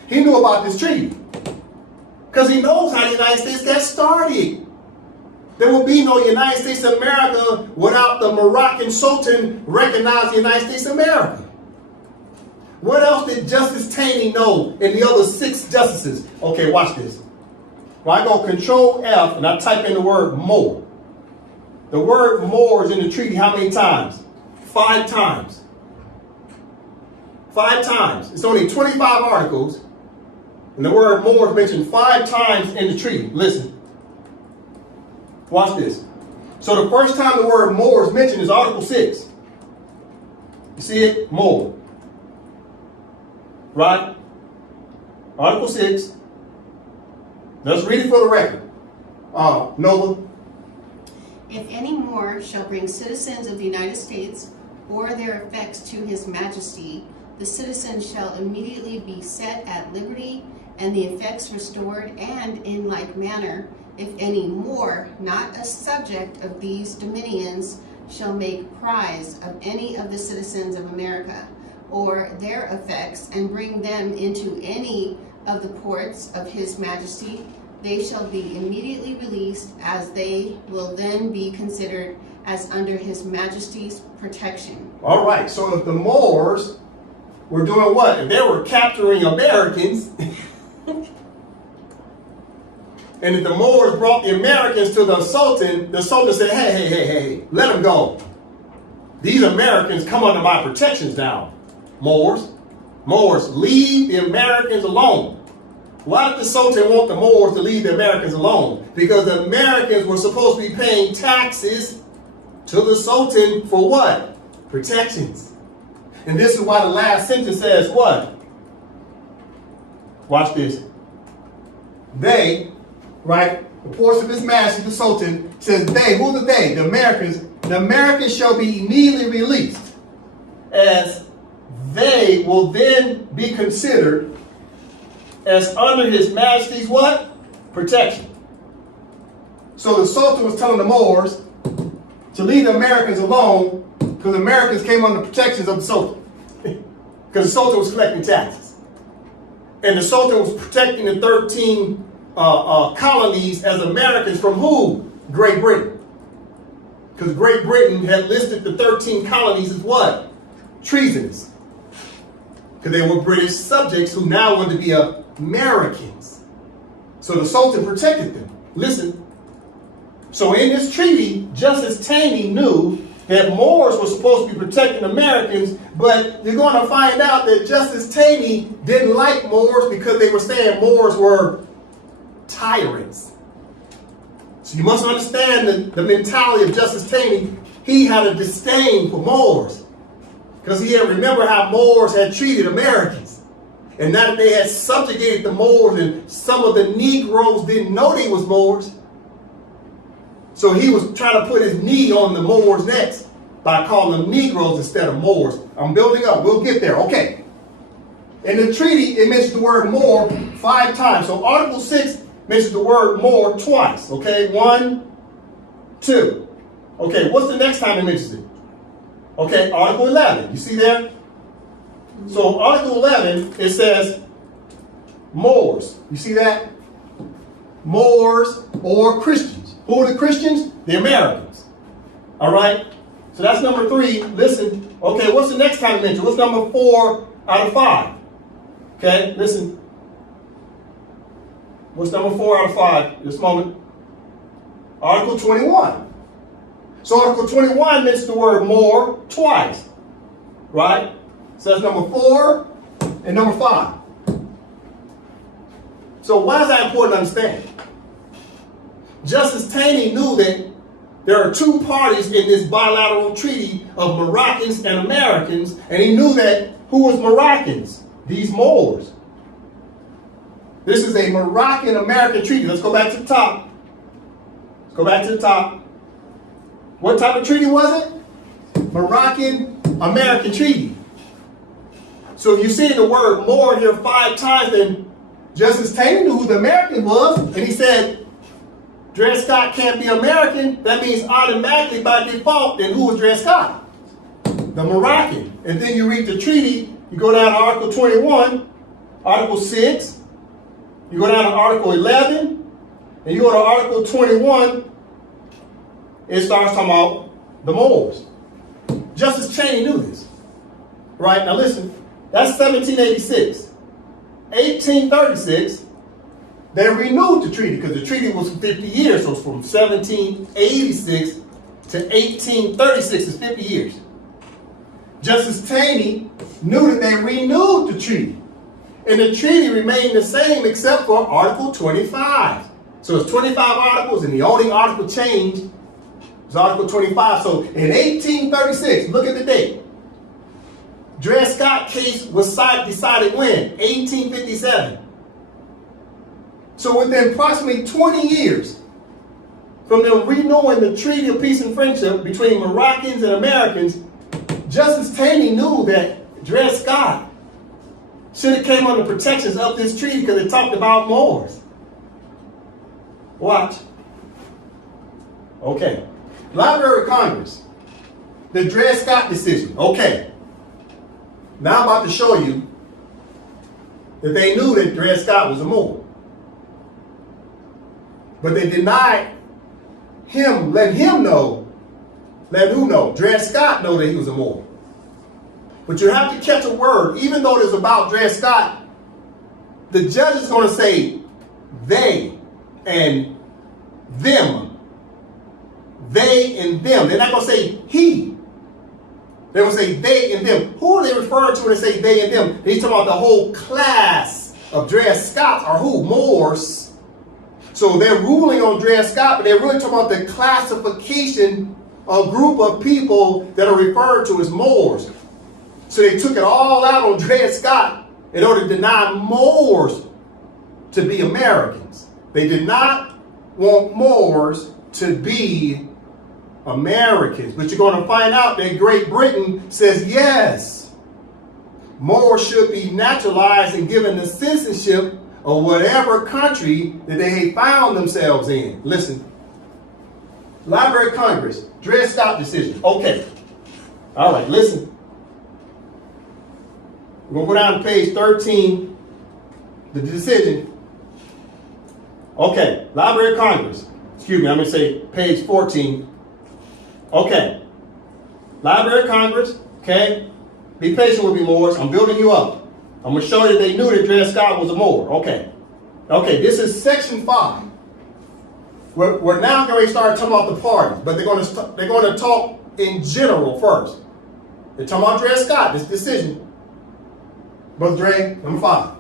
He knew about this treaty. Because he knows how the United States got started. There will be no United States of America without the Moroccan Sultan recognizing the United States of America. What else did Justice Cheney know and the other 6 justices? Okay, watch this. Well, I go Control F and I type in the word more. The word more is in the treaty how many times? 5 times. 5 times. It's only 25 articles, and the word more is mentioned 5 times in the treaty. Listen. Watch this. So the first time the word more is mentioned is Article 6. You see it? More. Right? Article 6. Let's read it for the record. Nova. If any more shall bring citizens of the United States or their effects to his majesty, the citizen shall immediately be set at liberty and the effects restored, and in like manner, if any more, not a subject of these dominions, shall make prize of any of the citizens of America or their effects and bring them into any of the ports of his majesty, they shall be immediately released, as they will then be considered as under his majesty's protection. All right, so if the Moors were doing what? If they were capturing Americans, and if the Moors brought the Americans to the Sultan said, hey, let them go. These Americans come under my protections now. Moors, leave the Americans alone. Why did the Sultan want the Moors to leave the Americans alone? Because the Americans were supposed to be paying taxes to the Sultan for what? Protections. And this is why the last sentence says what? Watch this. They, right, the ports of his majesty, the Sultan, says they, who are the they? The Americans shall be immediately released, as they will then be considered as under his majesty's what? Protection. So the Sultan was telling the Moors to leave the Americans alone because the Americans came under the protections of the Sultan. Because the Sultan was collecting taxes. And the Sultan was protecting the 13 colonies as Americans from who? Great Britain. Because Great Britain had listed the 13 colonies as what? Treasonous. Because they were British subjects who now wanted to be Americans. So the Sultan protected them. Listen. So in this treaty, Justice Cheney knew that Moors were supposed to be protecting Americans, but you're going to find out that Justice Cheney didn't like Moors because they were saying Moors were tyrants. So you must understand the mentality of Justice Cheney. He had a disdain for Moors because he had remembered how Moors had treated Americans. And now that they had subjugated the Moors and some of the Negroes didn't know they was Moors, so he was trying to put his knee on the Moors' necks by calling them Negroes instead of Moors. I'm building up. We'll get there. Okay. In the treaty, it mentions the word Moor 5 times. So Article 6 mentions the word Moor twice. Okay. 1, 2. Okay. What's the next time it mentions it? Okay. Article 11. You see there? So Article 11, it says Moors. You see that? Moors or Christians. Who are the Christians? The Americans. All right? So that's number 3. Listen. Okay, what's the next time mentioned? What's number 4 out of 5? Okay, listen. What's number 4 out of 5 this moment? Article 21. So Article 21 mentions the word more twice. Right? So that's number 4 and number 5. So why is that important to understand? Justice Cheney knew that there are 2 parties in this bilateral treaty of Moroccans and Americans, and he knew that who was Moroccans? These Moors. This is a Moroccan-American treaty. Let's go back to the top. Let's go back to the top. What type of treaty was it? Moroccan-American treaty. So if you see the word more here 5 times, then Justice Taylor knew who the American was, and he said, Dred Scott can't be American. That means automatically by default, then who was Dred Scott? The Moroccan. And then you read the treaty, you go down to Article 21, Article 6, you go down to Article 11, and you go to Article 21, it starts talking about the Moors. Justice Cheney knew this. Right? Now listen, that's 1786. 1836, they renewed the treaty because the treaty was 50 years. So it's from 1786 to 1836 is 50 years. Justice Taney knew that they renewed the treaty. And the treaty remained the same except for Article 25. So it's 25 articles, and the only article changed is Article 25. So in 1836, look at the date. Dred Scott case was decided when? 1857. So within approximately 20 years from them renewing the Treaty of Peace and Friendship between Moroccans and Americans, Justice Taney knew that Dred Scott should have came under protections of this treaty because it talked about Moors. Watch. Okay. Library of Congress. The Dred Scott decision. Okay. Now I'm about to show you that they knew that Dred Scott was a Moor. But they denied him, let who know? Dred Scott know that he was a Moor. But you have to catch a word, even though it's about Dred Scott, the judge is going to say they and them. They and them. They're not going to say he. They're going to say they and them. Who are they referring to when they say they and them? They're talking about the whole class of Dred Scotts are who? Moors. So they're ruling on Dred Scott, but they're really talking about the classification of a group of people that are referred to as Moors. So they took it all out on Dred Scott in order to deny Moors to be Americans. They did not want Moors to be Americans. But you're going to find out that Great Britain says yes, Moors should be naturalized and given the citizenship of whatever country that they found themselves in. Listen, Library of Congress, Dred Scott decision. Okay. All right, listen. We're going to go down to page 13, the decision. Okay, Library of Congress. Excuse me, I'm going to say page 14. Okay. Library of Congress, okay? Be patient with me, Moors. I'm building you up. I'm going to show you that they knew that Dred Scott was a Moor. Okay. Okay, this is section 5. We're now going to start talking about the parties, but they're going to talk in general first. They're talking about Dred Scott, this decision. Brother Dre, number 5.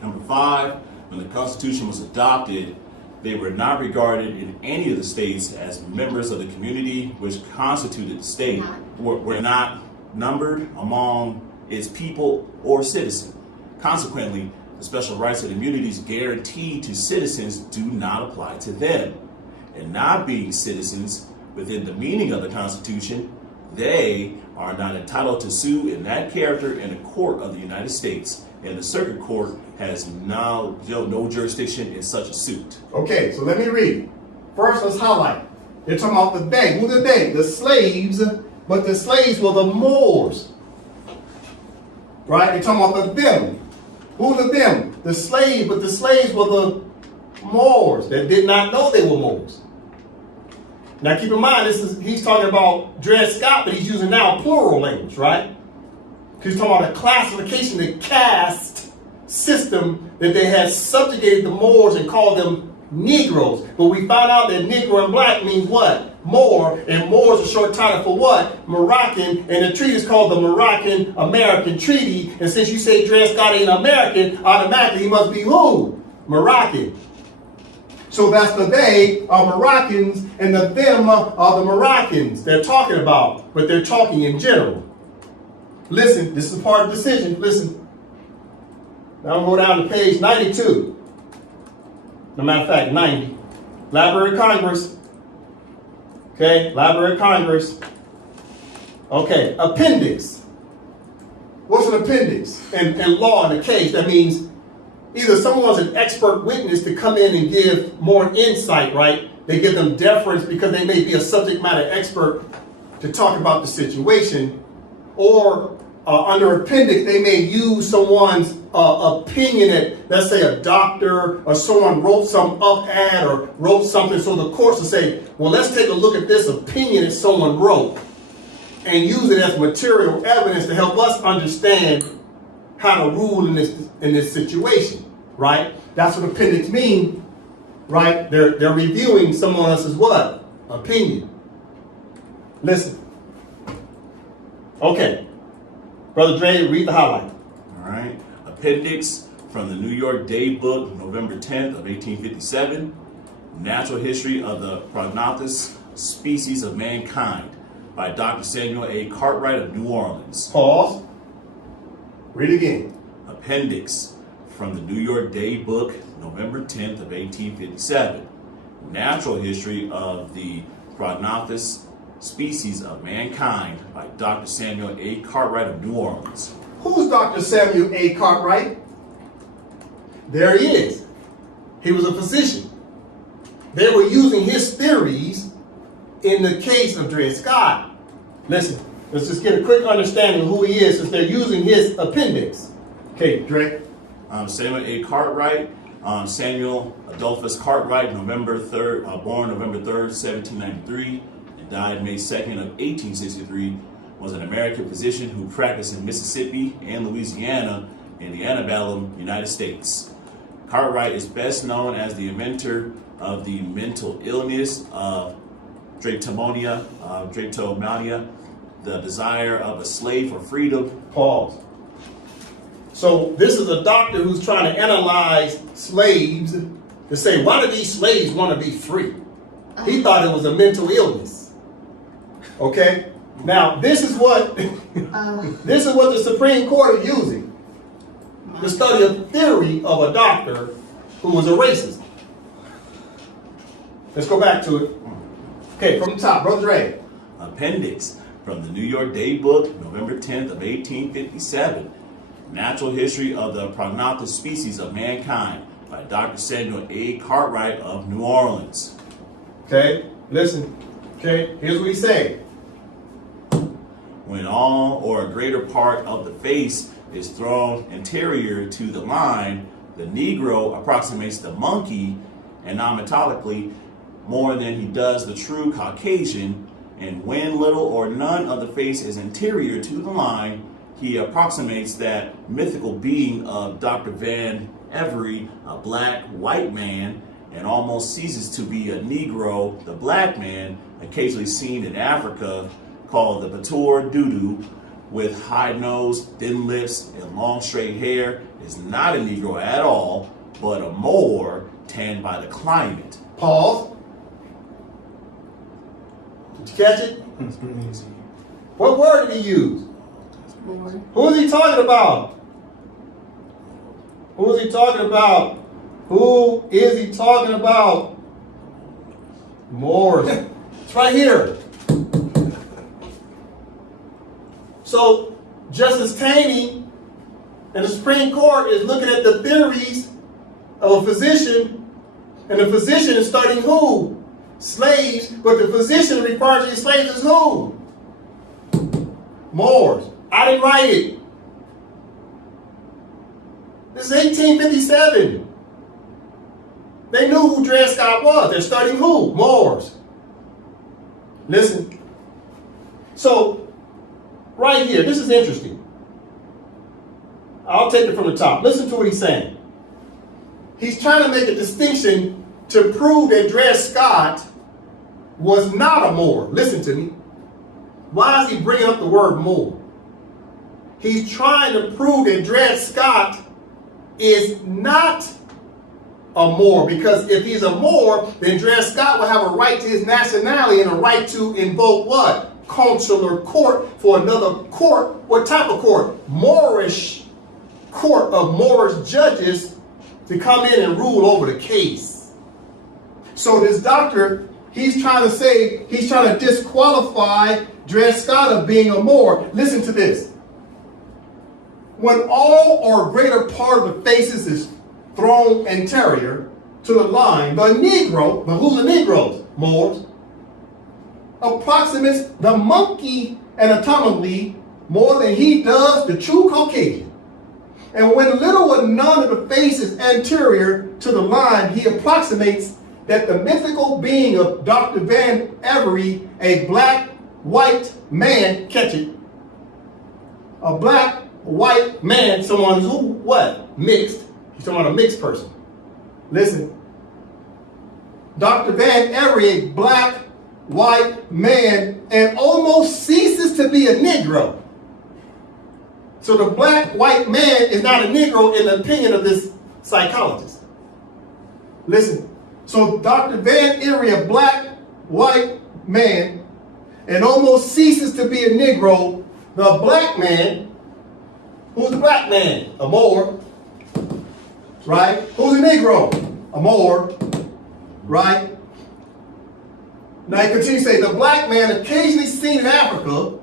Number 5, when the Constitution was adopted, they were not regarded in any of the states as members of the community which constituted the state, were not numbered among its people or citizens. Consequently, the special rights and immunities guaranteed to citizens do not apply to them. And not being citizens within the meaning of the Constitution, they are not entitled to sue in that character in a court of the United States, and the circuit court has now no jurisdiction in such a suit. Okay, so let me read. First, let's highlight. They're talking about the they. Who the they? The slaves, but the slaves were the Moors. Right? They're talking about the them. Who the them? The slaves, but the slaves were the Moors that did not know they were Moors. Now keep in mind, he's talking about Dred Scott, but he's using now plural language, right? Because he's talking about a classification, the caste system that they had subjugated the Moors and called them Negroes. But we found out that Negro and black means what? Moor, and Moor is a short title for what? Moroccan, and the treaty is called the Moroccan-American Treaty. And since you say Dred Scott ain't American, automatically he must be who? Moroccan. So that's the they are Moroccans and the them are the Moroccans they're talking about, but they're talking in general. Listen, this is part of the decision. Listen. Now I'm going to go down to page 92. No matter of fact, 90. Library of Congress. Okay, Library of Congress. Okay, appendix. What's an appendix in law in a case? That means either someone's an expert witness to come in and give more insight, right? They give them deference because they may be a subject matter expert to talk about the situation, or under appendix, they may use someone's opinion that, let's say, a doctor or someone wrote some op-ed or wrote something, so the courts will say, well, let's take a look at this opinion that someone wrote and use it as material evidence to help us understand how to rule in this situation, right? That's what appendix mean, right? They're reviewing someone else's what? Opinion. Listen. Okay. Brother Dre, read the highlight. All right. Appendix from the New York Day Book, November 10th of 1857. Natural History of the Prognathes Species of Mankind by Dr. Samuel A. Cartwright of New Orleans. Pause. Read again. Appendix from the New York Day Book, November 10th of 1857. Natural History of the Prognathes Species of Mankind by Dr. Samuel A. Cartwright of New Orleans. Who's Dr. Samuel A. Cartwright? There he is. He was a physician. They were using his theories in the case of Dred Scott. Listen, let's just get a quick understanding of who he is since they're using his appendix. Okay, Dre. Samuel A. Cartwright, Samuel Adolphus Cartwright, November 3rd, born November 3rd, 1793, and died May 2nd of 1863, was an American physician who practiced in Mississippi and Louisiana in the antebellum United States. Cartwright is best known as the inventor of the mental illness of drapetomania, the desire of a slave for freedom. Pause. So this is a doctor who's trying to analyze slaves to say, why do these slaves want to be free? He thought it was a mental illness. Okay? Now, this is what the Supreme Court is using to study a theory of a doctor who was a racist. Let's go back to it. Okay, from the top, Brother Dre. Appendix from the New York Day Book, November 10th of 1857. Natural History of the Prognathes Species of Mankind by Dr. Samuel A. Cartwright of New Orleans. Okay, listen. Okay, here's what he's saying. When all or a greater part of the face is thrown anterior to the line, the Negro approximates the monkey anatomically more than he does the true Caucasian, and when little or none of the face is anterior to the line, he approximates that mythical being of Dr. Van Every, a black white man, and almost ceases to be a Negro, the black man, occasionally seen in Africa, called the Batur Dudu, with high nose, thin lips, and long straight hair, is not a Negro at all, but a Moor tanned by the climate. Pause. Did you catch it? What word did he use? Who is he talking about? Who is he talking about? Who is he talking about? Moors. It's right here. So Justice Taney and the Supreme Court is looking at the theories of a physician, and the physician is studying who? Slaves, but the physician referring to these slaves as who? Moors. I didn't write it. This is 1857. They knew who Dred Scott was. They're studying who? Moors. Listen. So, right here, this is interesting. I'll take it from the top. Listen to what he's saying. He's trying to make a distinction to prove that Dred Scott was not a Moor. Listen to me. Why is he bringing up the word Moor? He's trying to prove that Dred Scott is not a Moor, because if he's a Moor, then Dred Scott will have a right to his nationality and a right to invoke what? Consular court for another court. What type of court? Moorish court of Moorish judges to come in and rule over the case. So this doctor, he's trying to disqualify Dred Scott of being a Moor. Listen to this. when all or greater part of the faces is thrown anterior to the line, the Negro, but who's the Negroes? Moors, approximates the monkey anatomically more than he does the true Caucasian. And when little or none of the face is anterior to the line, he approximates that the mythical being of Dr. Van Avery, a black white man, catch it, a black white man, someone who, what? Mixed. He's talking about a mixed person. Listen. Dr. Van Avery, a black white man, and almost ceases to be a Negro. So the black white man is not a Negro in the opinion of this psychologist. Listen. So Dr. Van Avery, a black white man, and almost ceases to be a Negro. The black man, who's the black man? A Moor, right? Who's a Negro? A Moor, right? Now he continues to say, the black man occasionally seen in Africa,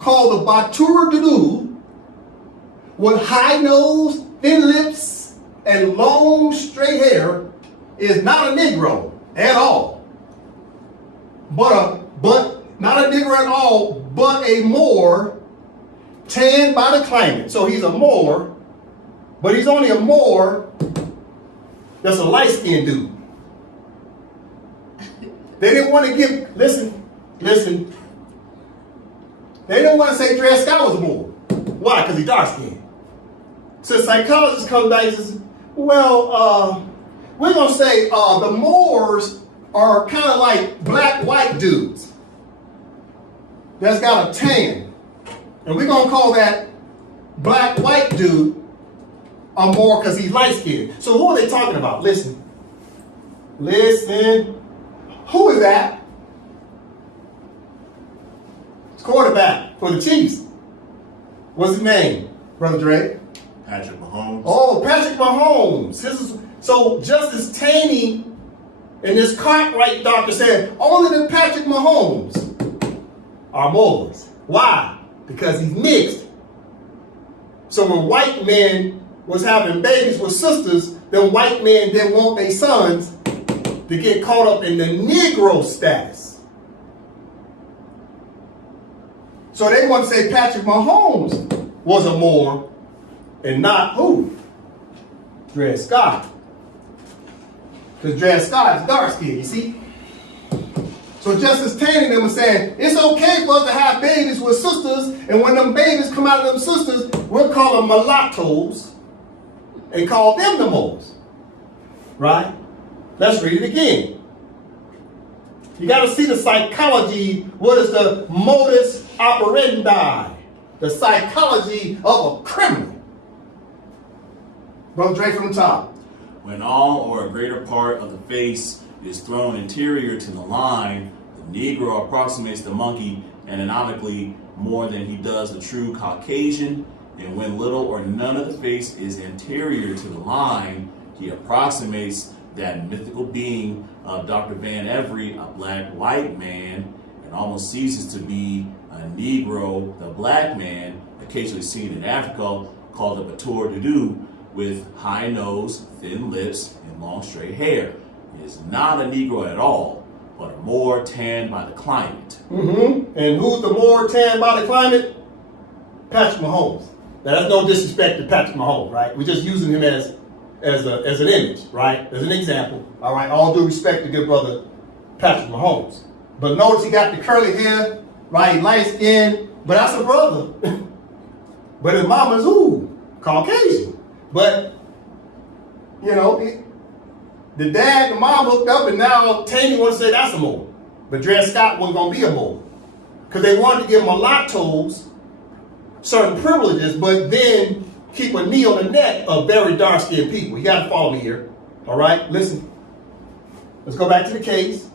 called the Batura Dudu, with high nose, thin lips, and long straight hair, is not a Negro at all. But not a Negro at all, but a Moor tanned by the climate. So he's a Moor, but he's only a Moor that's a light-skinned dude. They didn't want to give, listen. They didn't want to say Dred Scott was a Moor. Why? Because he's dark-skinned. So psychologists come back and says, well, we're going to say the Moors are kind of like black-white dudes that's got a tan. And we're going to call that black-white dude a Moor because he's light-skinned. So who are they talking about? Listen. Who is that? It's quarterback for the Chiefs. What's his name, Brother Dre? Patrick Mahomes. Oh, Patrick Mahomes. So Justice Taney and this Cartwright doctor said only the Patrick Mahomes are Moors. Why? Because he's mixed. So when white men was having babies with sisters, then white men didn't want their sons to get caught up in the Negro status. So they want to say Patrick Mahomes was a Moor and not who? Dred Scott. Because Dred Scott is dark skinned, you see? So Justice Taney and them was saying, it's okay for us to have babies with sisters, and when them babies come out of them sisters, we'll call them mulattoes and call them the Moors. Right? Let's read it again. You got to see the psychology. What is the modus operandi? The psychology of a criminal. Brother Dre from the top. When all or a greater part of the face is thrown anterior to the line, the Negro approximates the monkey anatomically more than he does the true Caucasian. And when little or none of the face is anterior to the line, he approximates that mythical being of Dr. Van Avery, a black white man, and almost ceases to be a Negro, the black man, occasionally seen in Africa, called the Batura Dudu, with high nose, thin lips, and long straight hair. He is not a Negro at all, but a Moor tanned by the climate. Mm-hmm. And who's the Moor tanned by the climate? Patrick Mahomes. Now that's no disrespect to Patrick Mahomes, right? We're just using him as an image, right? As an example. All right, all due respect to good brother Patrick Mahomes. But notice he got the curly hair, right? Light skin, but that's a brother. But his mama's who? Caucasian. But, you know, the dad and the mom hooked up, and now Taney wants to say that's a Moor. But Dred Scott wasn't going to be a Moor. Because they wanted to give mulattoes certain privileges, but then keep a knee on the neck of very dark-skinned people. You got to follow me here. All right? Listen. Let's go back to the case.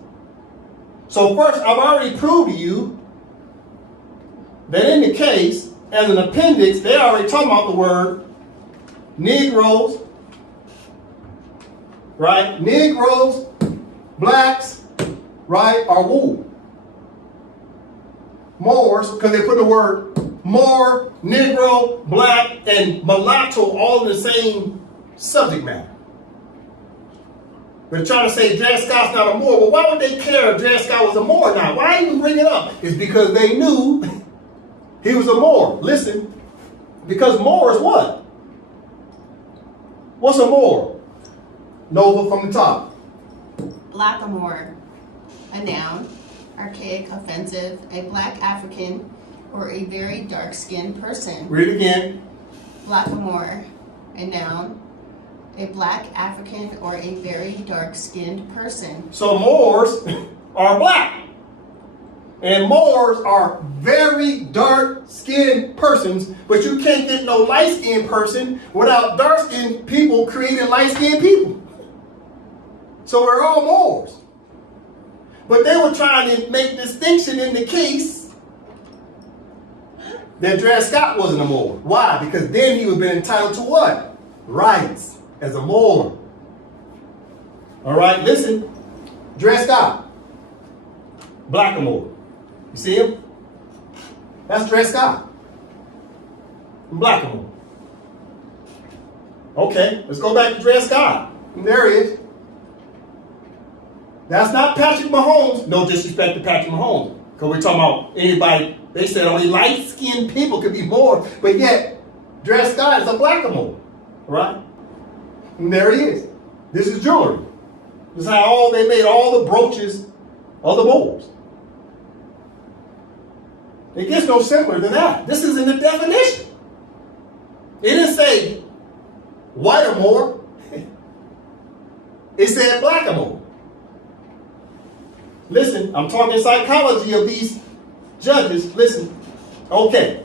So first, I've already proved to you that in the case, as an appendix, they already talking about the word Negroes, right? Negroes, blacks, right, are who? Moors, because they put the word Moor, Negro, black, and mulatto all in the same subject matter. They're trying to say Dred Scott's not a Moor. Well, why would they care if Dred Scott was a Moor or not? Why even bring it up? It's because they knew he was a Moor. Listen, because Moor is what? What's a Moor? Nova from the top. Blackamoor, a noun, archaic, offensive, a black African, or a very dark-skinned person. Read it again. Blackamoor, a noun, a black African, or a very dark-skinned person. So Moors are black. And Moors are very dark-skinned persons, but you can't get no light-skinned person without dark-skinned people creating light-skinned people. So we're all Moors. But they were trying to make distinction in the case that Dred Scott wasn't a Moor. Why? Because then he would have been entitled to what? Rights as a Moor. All right, listen. Dred Scott, Blackamoor. You see him? That's Dred Scott. Blackamoor. Okay, let's go back to Dred Scott. There he is. That's not Patrick Mahomes. No disrespect to Patrick Mahomes. Because we're talking about anybody, they said only light-skinned people could be Moors, but yet Dred Scott is a Blackamoor. Right? And there he is. This is jewelry. This is how they made all the brooches of the Moors. It gets no simpler than that. This is in the definition. It didn't say white-a-moor. It said Blackamoor. Listen, I'm talking psychology of these judges. Listen. Okay.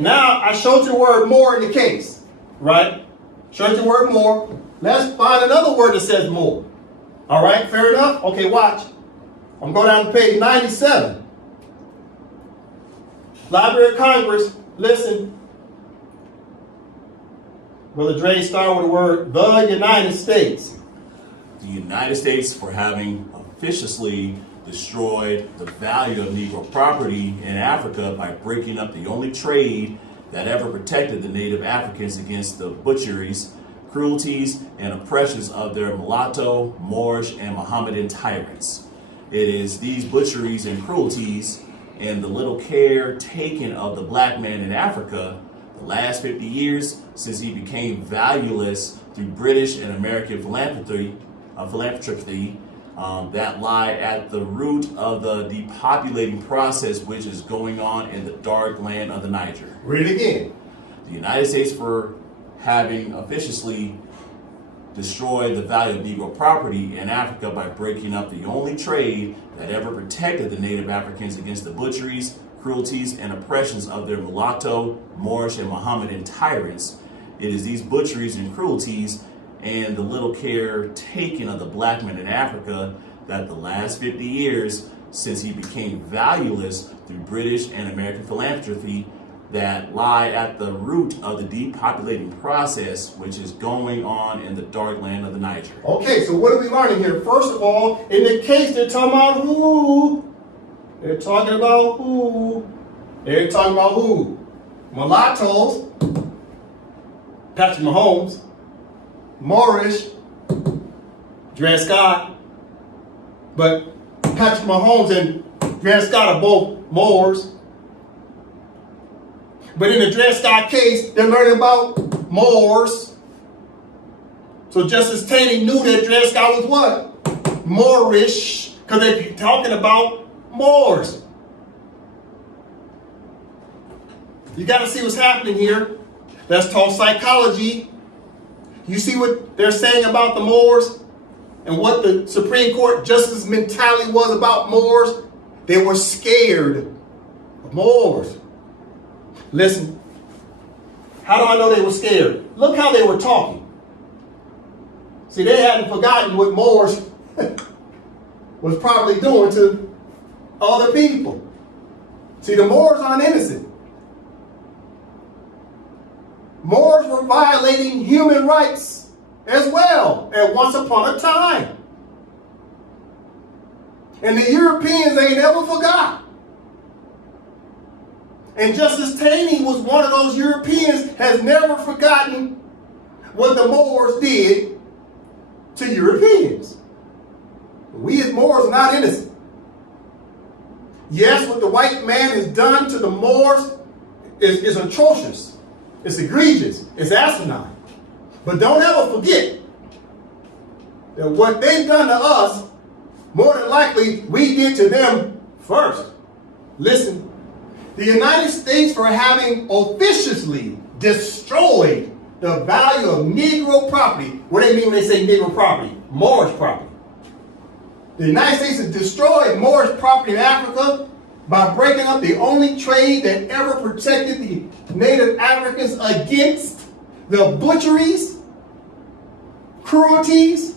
Now I showed you the word more in the case. Right? Showed you the word more. Let's find another word that says more. All right? Fair enough? Okay, watch. I'm going down to page 97. Library of Congress, listen. Brother Dre started with the word the United States. The United States for having officiously destroyed the value of Negro property in Africa by breaking up the only trade that ever protected the native Africans against the butcheries, cruelties, and oppressions of their mulatto, Moorish, and Mohammedan tyrants. It is these butcheries and cruelties and the little care taken of the black man in Africa the last 50 years since he became valueless through British and American philanthropy that lie at the root of the depopulating process which is going on in the dark land of the Niger. Read it again. The United States for having officiously destroyed the value of Negro property in Africa by breaking up the only trade that ever protected the native Africans against the butcheries, cruelties, and oppressions of their mulatto, Moorish, and Mohammedan tyrants. It is these butcheries and cruelties and the little care taken of the black man in Africa that the last 50 years since he became valueless through British and American philanthropy that lie at the root of the depopulating process which is going on in the dark land of the Niger. Okay, so what are we learning here? First of all, in the case, they're talking about who? They're talking about who? They're talking about who? Mulattoes, Patrick Mahomes, Moorish, Dred Scott, but Patrick Mahomes and Dred Scott are both Moors. But in the Dred Scott case, they're learning about Moors. So Justice Taney knew that Dred Scott was what? Moorish, because they're talking about Moors. You got to see what's happening here. That's called psychology. You see what they're saying about the Moors and what the Supreme Court justice mentality was about Moors? They were scared of Moors. Listen, how do I know they were scared? Look how they were talking. See, they hadn't forgotten what Moors was probably doing to other people. See, the Moors aren't innocent. Moors were violating human rights as well at once upon a time. And the Europeans ain't ever forgot. And Justice Taney was one of those Europeans, has never forgotten what the Moors did to Europeans. We as Moors are not innocent. Yes, what the white man has done to the Moors is atrocious. It's egregious. It's asinine. But don't ever forget that what they've done to us, more than likely, we did to them first. Listen, the United States, for having officiously destroyed the value of Negro property, what do they mean when they say Negro property? Moorish property. The United States has destroyed Moorish property in Africa by breaking up the only trade that ever protected the native Africans against the butcheries, cruelties,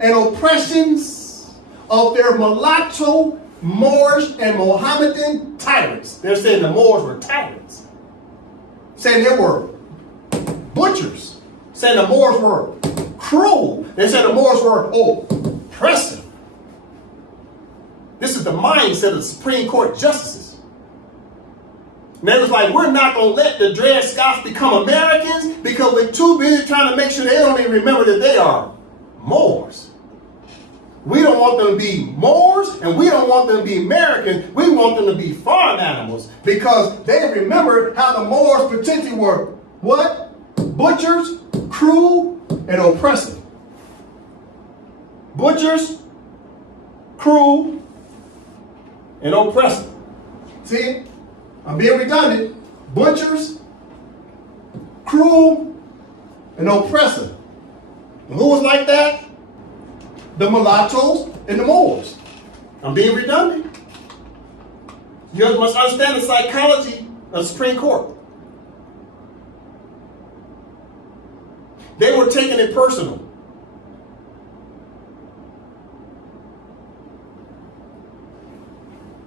and oppressions of their mulatto, Moorish, and Mohammedan tyrants. They're saying the Moors were tyrants. Saying they were butchers. Saying the Moors were cruel. They said the Moors were oppressive. This is the mindset of the Supreme Court justices. And they was like, we're not going to let the Dred Scotts become Americans because we're too busy trying to make sure they don't even remember that they are Moors. We don't want them to be Moors, and we don't want them to be Americans. We want them to be farm animals because they remember how the Moors potentially were what? Butchers, cruel, and oppressive. Butchers, cruel, and oppressive. See, I'm being redundant. Butchers, cruel, and oppressive. And who was like that? The mulattoes and the Moors. I'm being redundant. You must understand the psychology of the Supreme Court. They were taking it personal.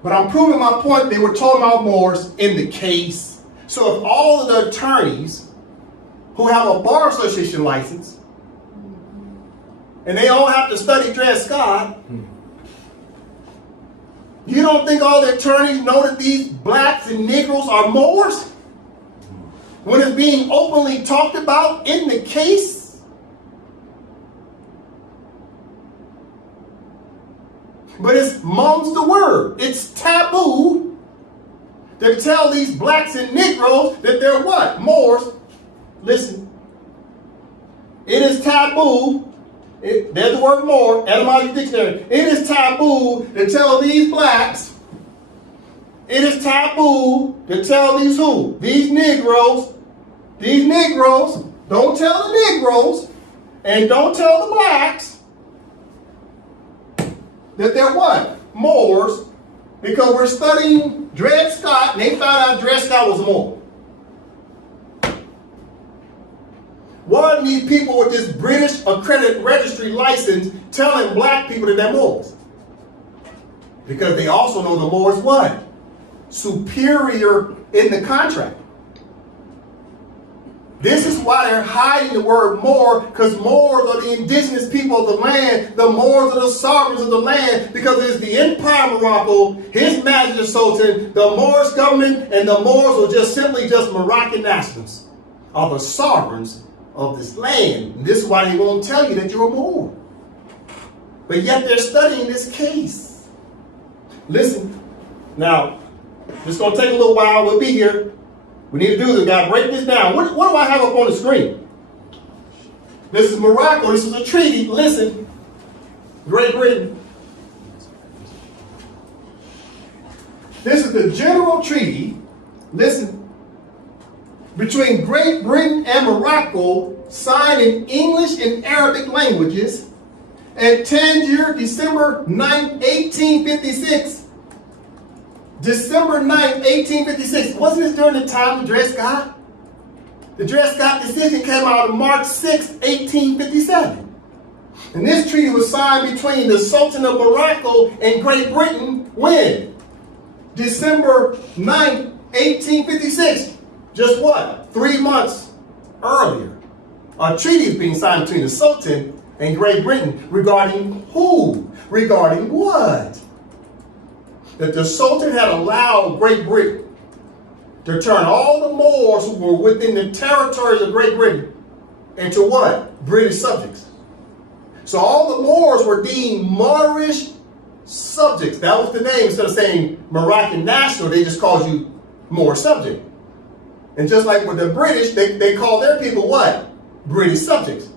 But I'm proving my point. They were talking about Moors in the case. So if all of the attorneys who have a bar association license and they all have to study Dred Scott, you don't think all the attorneys know that these blacks and Negroes are Moors? When it's being openly talked about in the case? But it's mum's the word. It's taboo to tell these blacks and Negroes that they're what? Moors. Listen. It is taboo. There's the word Moor, etymology dictionary. It is taboo to tell these blacks. It is taboo to tell these who? These Negroes. These Negroes. Don't tell the Negroes and don't tell the blacks that they're what? Moors. Because we're studying Dred Scott and they found out Dred Scott was a Moor. Why are these people with this British accredited registry license telling black people that they're Moors? Because they also know the Moors what? Superior in the contract. This is why they're hiding the word Moor, because Moors are the indigenous people of the land. The Moors are the sovereigns of the land, because it's the Empire of Morocco, His Majesty the Sultan, the Moorish government, and the Moors are just simply just Moroccan nationals, are the sovereigns of this land. And this is why they won't tell you that you're a Moor. But yet they're studying this case. Listen, now, it's going to take a little while. We'll be here. We need to do this. We've got to break this down. What do I have up on the screen? This is Morocco. This is a treaty. Listen, Great Britain. This is the general treaty. Listen, between Great Britain and Morocco, signed in English and Arabic languages at Tangier, December 9, 1856. December 9, 1856. Wasn't this during the time of Dred Scott? The Dred Scott decision came out on March 6, 1857. And this treaty was signed between the Sultan of Morocco and Great Britain when? December 9, 1856. Just what? 3 months earlier. A treaty is being signed between the Sultan and Great Britain regarding who? Regarding what? That the Sultan had allowed Great Britain to turn all the Moors who were within the territories of Great Britain into what? British subjects. So all the Moors were deemed Moorish subjects. That was the name. Instead of saying Moroccan national, they just called you Moor subject. And just like with the British, they call their people what? British subjects.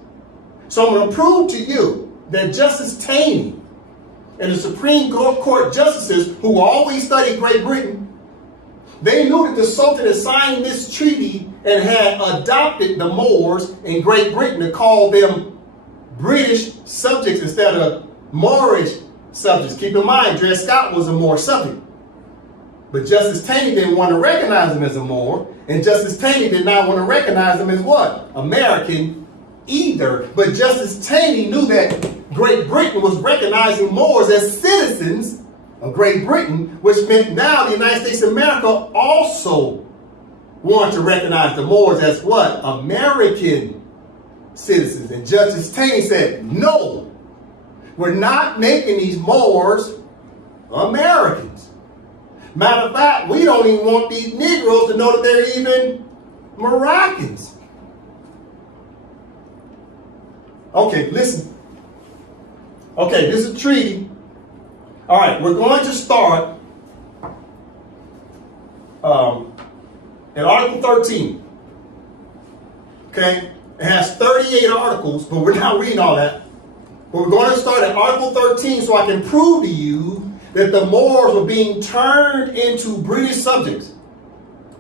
So I'm going to prove to you that Justice Taney and the Supreme Court justices who always studied Great Britain, they knew that the Sultan had signed this treaty and had adopted the Moors in Great Britain to call them British subjects instead of Moorish subjects. Keep in mind, Dred Scott was a Moor subject. But Justice Taney didn't want to recognize him as a Moor, and Justice Taney did not want to recognize him as what? American either. But Justice Taney knew that Great Britain was recognizing Moors as citizens of Great Britain, which meant now the United States of America also wanted to recognize the Moors as what? American citizens. And Justice Taney said, no, we're not making these Moors Americans. Matter of fact, we don't even want these Negroes to know that they're even Moroccans. Okay, listen. Okay, this is a treaty. All right, we're going to start at Article 13. Okay, it has 38 articles, but we're not reading all that. But we're going to start at Article 13 so I can prove to you that the Moors were being turned into British subjects.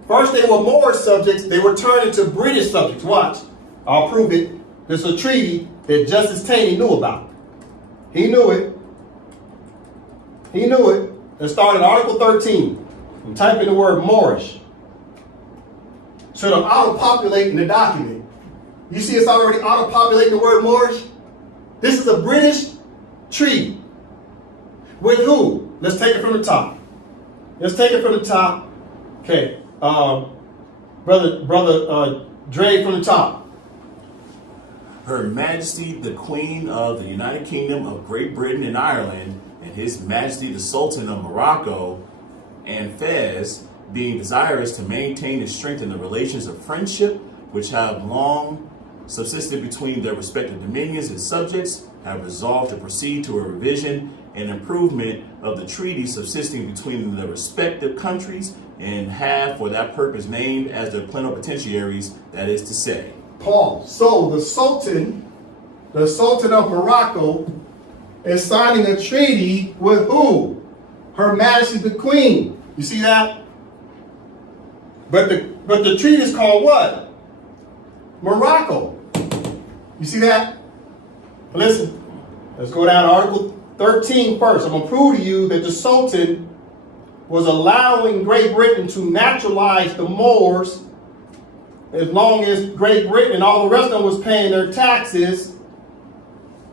First they were Moorish subjects, they were turned into British subjects. Watch, I'll prove it. This is a treaty that Justice Taney knew about. He knew it. He knew it. Let's start at Article 13 and type in the word Moorish. So it'll auto-populate in the document. You see it's already auto-populating the word Moorish? This is a British treaty. With who? Let's take it from the top. Let's take it from the top. Okay. Brother Dre from the top. Her Majesty the Queen of the United Kingdom of Great Britain and Ireland, and His Majesty the Sultan of Morocco and Fez, being desirous to maintain and strengthen the relations of friendship which have long subsisted between their respective dominions and subjects, have resolved to proceed to a revision and improvement of the treaty subsisting between the respective countries, and have for that purpose named as their plenipotentiaries, that is to say. Paul. So the Sultan of Morocco is signing a treaty with who? Her Majesty the Queen. You see that? But the treaty is called what? Morocco. You see that? Listen, let's go down to Article 13 first. I'm going to prove to you that the Sultan was allowing Great Britain to naturalize the Moors as long as Great Britain and all the rest of them was paying their taxes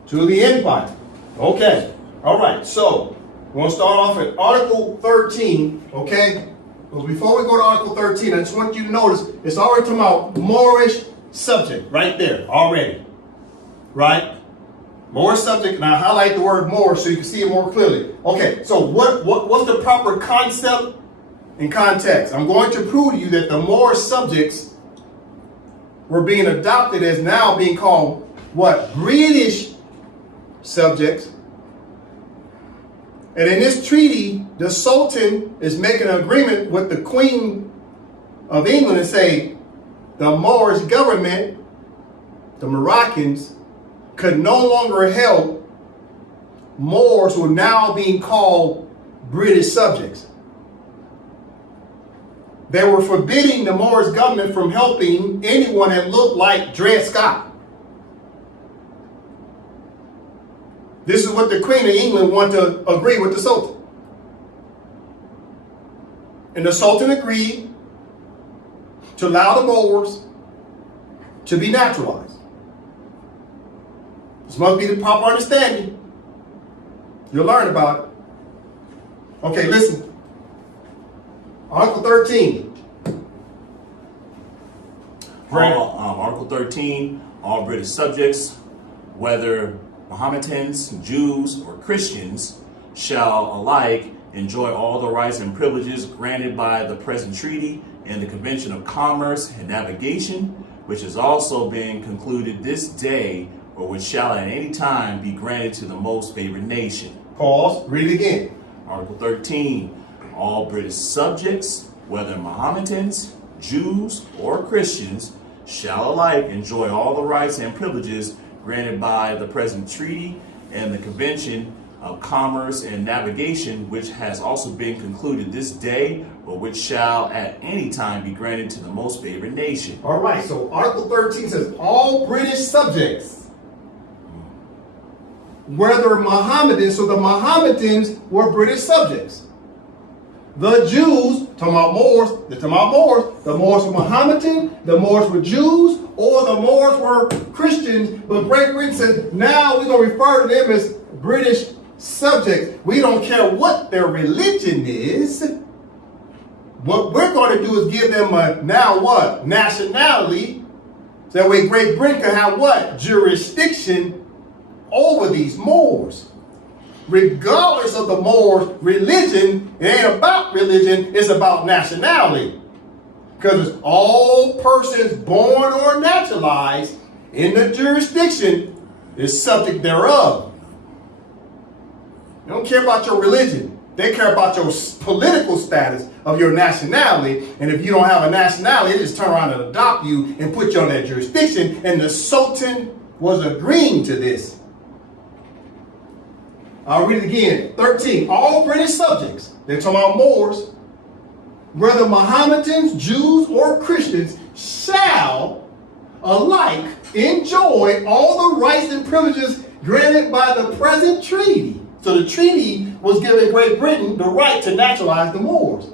to the empire. Okay. All right. So we're going to start off at Article 13. Okay. But before we go to Article 13, I just want you to notice it's already talking about Moorish subject right there already. Right? Moorish subject, and I highlight the word more so you can see it more clearly. Okay, so what's the proper concept and context? I'm going to prove to you that the Moorish subjects were being adopted as now being called what? British subjects. And in this treaty, the Sultan is making an agreement with the Queen of England and say the Moorish government, the Moroccans, could no longer help Moors who are now being called British subjects. They were forbidding the Moorish government from helping anyone that looked like Dred Scott. This is what the Queen of England wanted to agree with the Sultan. And the Sultan agreed to allow the Moors to be naturalized. This must be the proper understanding. You'll learn about it. Okay, listen. Article 13. Article 13, all British subjects, whether Mohammedans, Jews, or Christians, shall alike enjoy all the rights and privileges granted by the present treaty and the Convention of Commerce and Navigation, which is also being concluded this day, or which shall at any time be granted to the most favored nation. Pause. Read it again. Article 13. All British subjects, whether Mohammedans, Jews, or Christians, shall alike enjoy all the rights and privileges granted by the present treaty and the Convention of Commerce and Navigation, which has also been concluded this day, or which shall at any time be granted to the most favored nation. All right, so Article 13 says all British subjects, whether Mohammedans, so the Mohammedans were British subjects. The Jews, talking about Moors, the Moors were Mohammedan, the Moors were Jews, or the Moors were Christians, but Great Britain said, now we're going to refer to them as British subjects. We don't care what their religion is. What we're going to do is give them a nationality, so that way Great Britain can have what? Jurisdiction over these Moors. Regardless of the Moors' religion, it ain't about religion, it's about nationality. Because it's all persons born or naturalized in the jurisdiction is subject thereof. They don't care about your religion. They care about your political status of your nationality. And if you don't have a nationality, they just turn around and adopt you and put you on that jurisdiction. And the Sultan was agreeing to this. I'll read it again. 13. All British subjects, they're talking about Moors, whether Mohammedans, Jews, or Christians, shall alike enjoy all the rights and privileges granted by the present treaty. So the treaty was giving Great Britain the right to naturalize the Moors.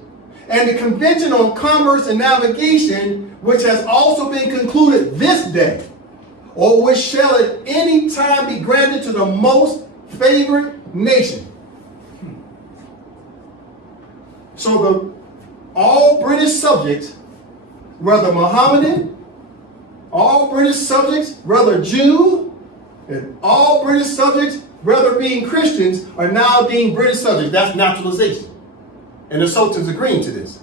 And the Convention on Commerce and Navigation, which has also been concluded this day, or which shall at any time be granted to the most favored nation. So all British subjects, whether Mohammedan, all British subjects, whether Jew, and all British subjects, whether being Christians, are now deemed British subjects. That's naturalization. And the Sultan's agreeing to this.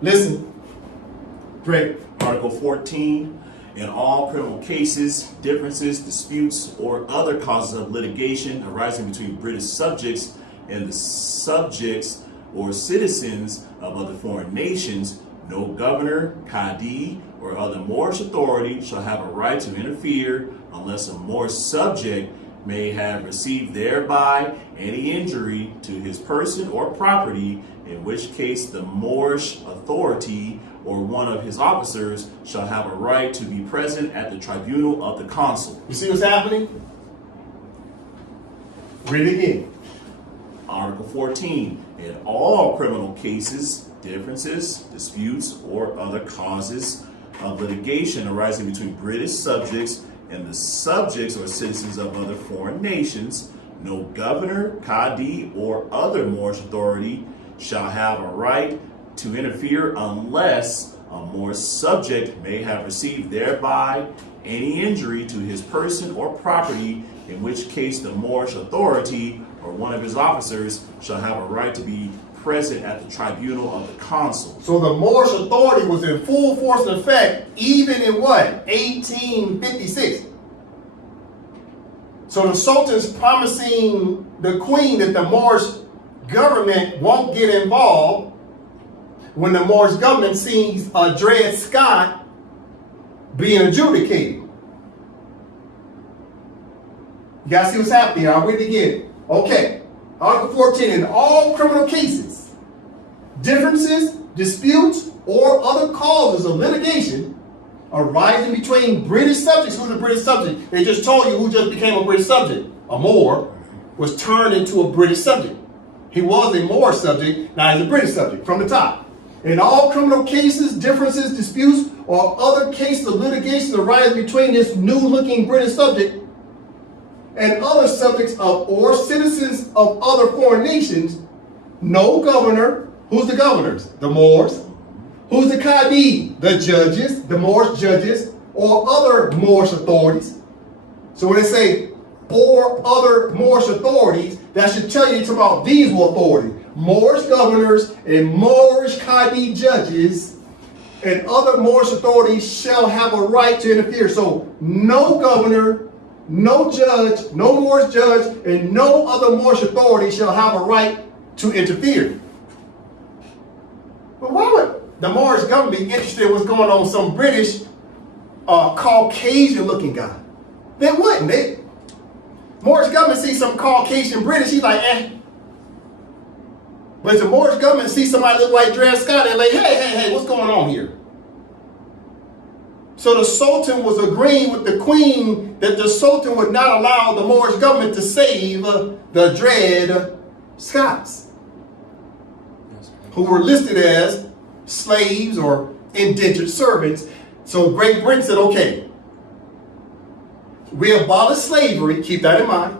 Listen, Drake. Article 14. In all criminal cases, differences, disputes, or other causes of litigation arising between British subjects and the subjects or citizens of other foreign nations, no governor, Qadi, or other Moorish authority shall have a right to interfere unless a Moorish subject may have received thereby any injury to his person or property, in which case the Moorish authority or one of his officers shall have a right to be present at the tribunal of the consul. You see what's happening? Read it again. Article 14. In all criminal cases, differences, disputes, or other causes of litigation arising between British subjects and the subjects or citizens of other foreign nations, no governor, Qadi, or other Moorish authority shall have a right to interfere unless a Moorish subject may have received thereby any injury to his person or property, in which case the Moorish authority or one of his officers shall have a right to be present at the tribunal of the consul. So the Moorish authority was in full force and effect even in what? 1856. So the Sultan's promising the Queen that the Moorish government won't get involved when the Moorish government sees a Dred Scott being adjudicated. You guys see what's happening here? I'll read it again. Okay. Article 14. In all criminal cases, differences, disputes, or other causes of litigation arising between British subjects. Who's a British subject? They just told you who just became a British subject. A Moor was turned into a British subject. He was a Moor subject, now he's a British subject from the top. In all criminal cases, differences, disputes, or other cases of litigation arising between this new-looking British subject and other subjects of or citizens of other foreign nations, no governor. Who's the governors? The Moors. Who's the Qadi? The judges, the Moorish judges, or other Moorish authorities. So when they say or other Moorish authorities, that should tell you about these were authority. Moorish governors and Moorish Qadi judges and other Moorish authorities shall have a right to interfere. So no governor, no judge, no Moorish judge, and no other Moorish authority shall have a right to interfere. But why would the Moorish government be interested in what's going on with some British Caucasian looking guy? They wouldn't. Moorish government see some Caucasian British, he's like, eh. But if the Moorish government see somebody look like Dred Scott, they're like, hey, what's going on here? So the Sultan was agreeing with the Queen that the Sultan would not allow the Moorish government to save the Dred Scots, who were listed as slaves or indentured servants. So Great Britain said, okay, we abolished slavery, keep that in mind.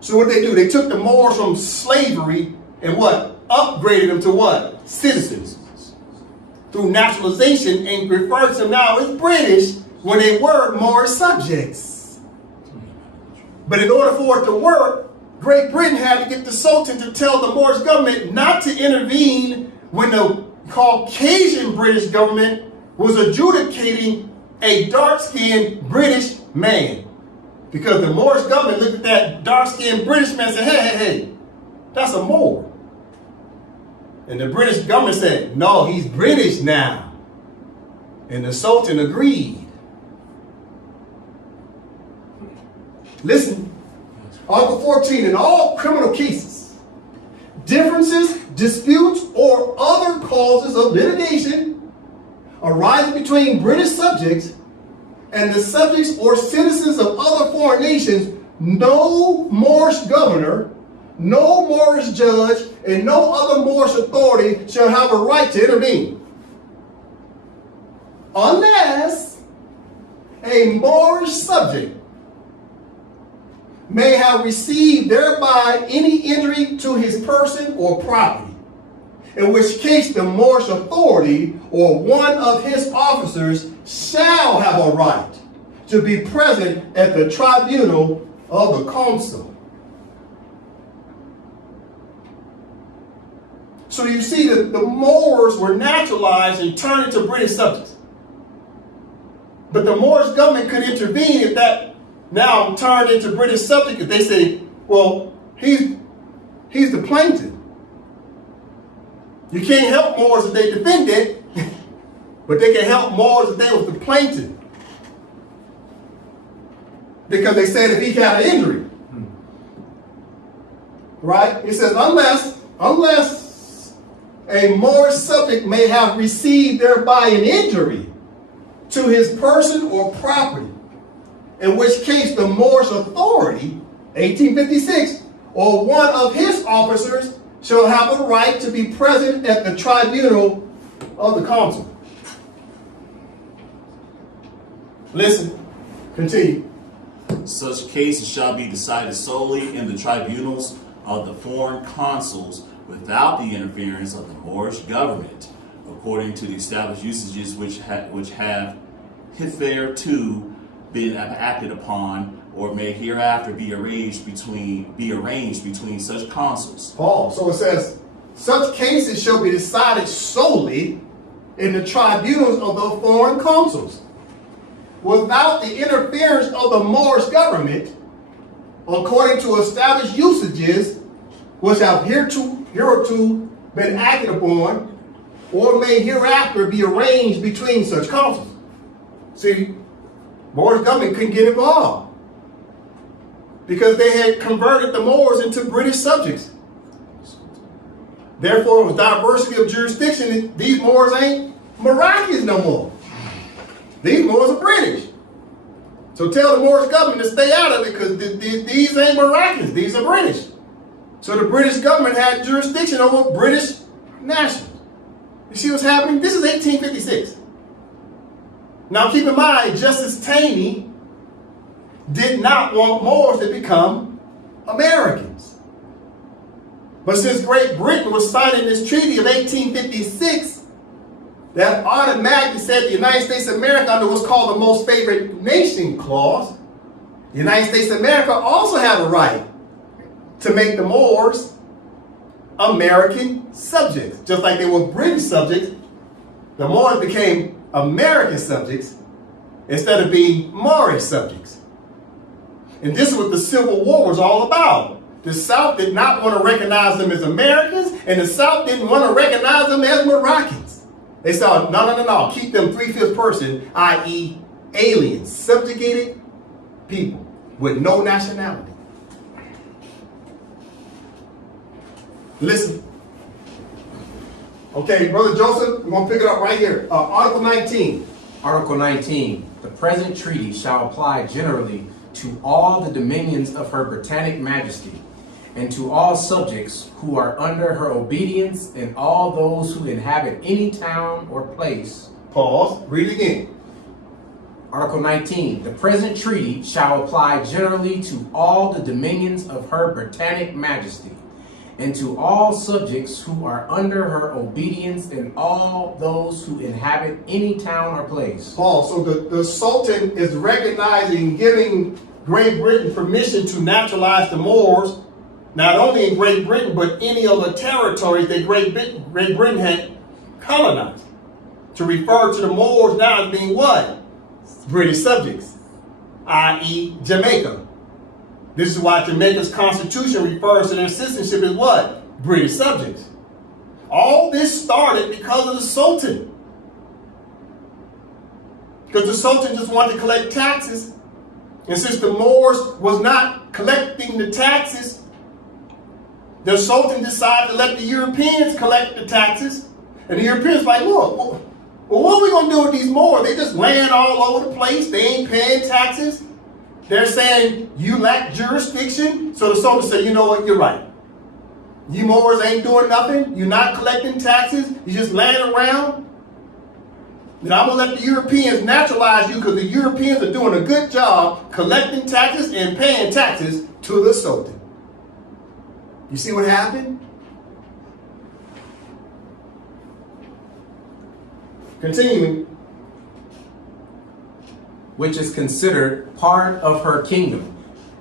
So what they do, they took the Moors from slavery and what? Upgraded them to what? Citizens. Through naturalization, and referred to them now as British when they were Moorish subjects. But in order for it to work, Great Britain had to get the Sultan to tell the Moorish government not to intervene when the Caucasian British government was adjudicating a dark-skinned British man. Because the Moorish government looked at that dark-skinned British man and said, hey, that's a Moor. And the British government said, no, he's British now. And the Sultan agreed. Listen, Article 14, in all criminal cases, differences, disputes, or other causes of litigation arising between British subjects and the subjects or citizens of other foreign nations, no Moorish governor, no Moorish judge, and no other Moorish authority shall have a right to intervene. Unless a Moorish subject may have received thereby any injury to his person or property, in which case the Moorish authority or one of his officers shall have a right to be present at the tribunal of the council. So you see that the Moors were naturalized and turned into British subjects. But the Moorish government could intervene if that now turned into British subject, if they say, well, he's the plaintiff. You can't help Moors if they defend it, but they can help Moors if they was the plaintiff. Because they said if he had an injury. Right? It says, unless a Moorish subject may have received thereby an injury to his person or property, in which case the Moorish authority, 1856, or one of his officers shall have a right to be present at the tribunal of the council. Listen, continue. Such cases shall be decided solely in the tribunals of the foreign consuls without the interference of the Moorish government, according to the established usages which have hitherto been acted upon or may hereafter be arranged between such consuls. Paul. So it says, such cases shall be decided solely in the tribunals of the foreign consuls, without the interference of the Moorish government, according to established usages which have hereto been acted upon, or may hereafter be arranged between such consuls. See, Moorish government couldn't get involved because they had converted the Moors into British subjects. Therefore, with diversity of jurisdiction, these Moors ain't Moroccans no more. These Moors are British. So tell the Moorish government to stay out of it because these ain't Moroccans, these are British. So the British government had jurisdiction over British nationals. You see what's happening? This is 1856. Now keep in mind, Justice Taney did not want Moors to become Americans. But since Great Britain was signing this treaty of 1856, that automatically said the United States of America under what's called the most favored nation clause, the United States of America also had a right to make the Moors American subjects. Just like they were British subjects, the Moors became American subjects instead of being Moorish subjects. And this is what the Civil War was all about. The South did not want to recognize them as Americans, and the South didn't want to recognize them as Moroccans. They said, no, keep them 3/5 person, i.e. aliens, subjugated people with no nationality. Listen. Okay, Brother Joseph, we're going to pick it up right here. Article 19. Article 19. The present treaty shall apply generally to all the dominions of Her Britannic Majesty, and to all subjects who are under her obedience, and all those who inhabit any town or place. Pause. Read it again. Article 19. The present treaty shall apply generally to all the dominions of Her Britannic Majesty, and to all subjects who are under her obedience, and all those who inhabit any town or place. Pause. So the Sultan is recognizing, giving Great Britain permission to naturalize the Moors, not only in Great Britain, but any other territories that Great Britain had colonized. To refer to the Moors now as being what? British subjects, i.e. Jamaica. This is why Jamaica's constitution refers to their citizenship as what? British subjects. All this started because of the Sultan. Because the Sultan just wanted to collect taxes. And since the Moors was not collecting the taxes, the Sultan decided to let the Europeans collect the taxes. And the Europeans like, look, well, what are we going to do with these Moors? They just land all over the place. They ain't paying taxes. They're saying you lack jurisdiction. So the Sultan said, you know what, you're right. You Moors ain't doing nothing. You're not collecting taxes. You just laying around. Then I'm going to let the Europeans naturalize you, because the Europeans are doing a good job collecting taxes and paying taxes to the Sultan. You see what happened? Continuing. Which is considered part of her kingdom,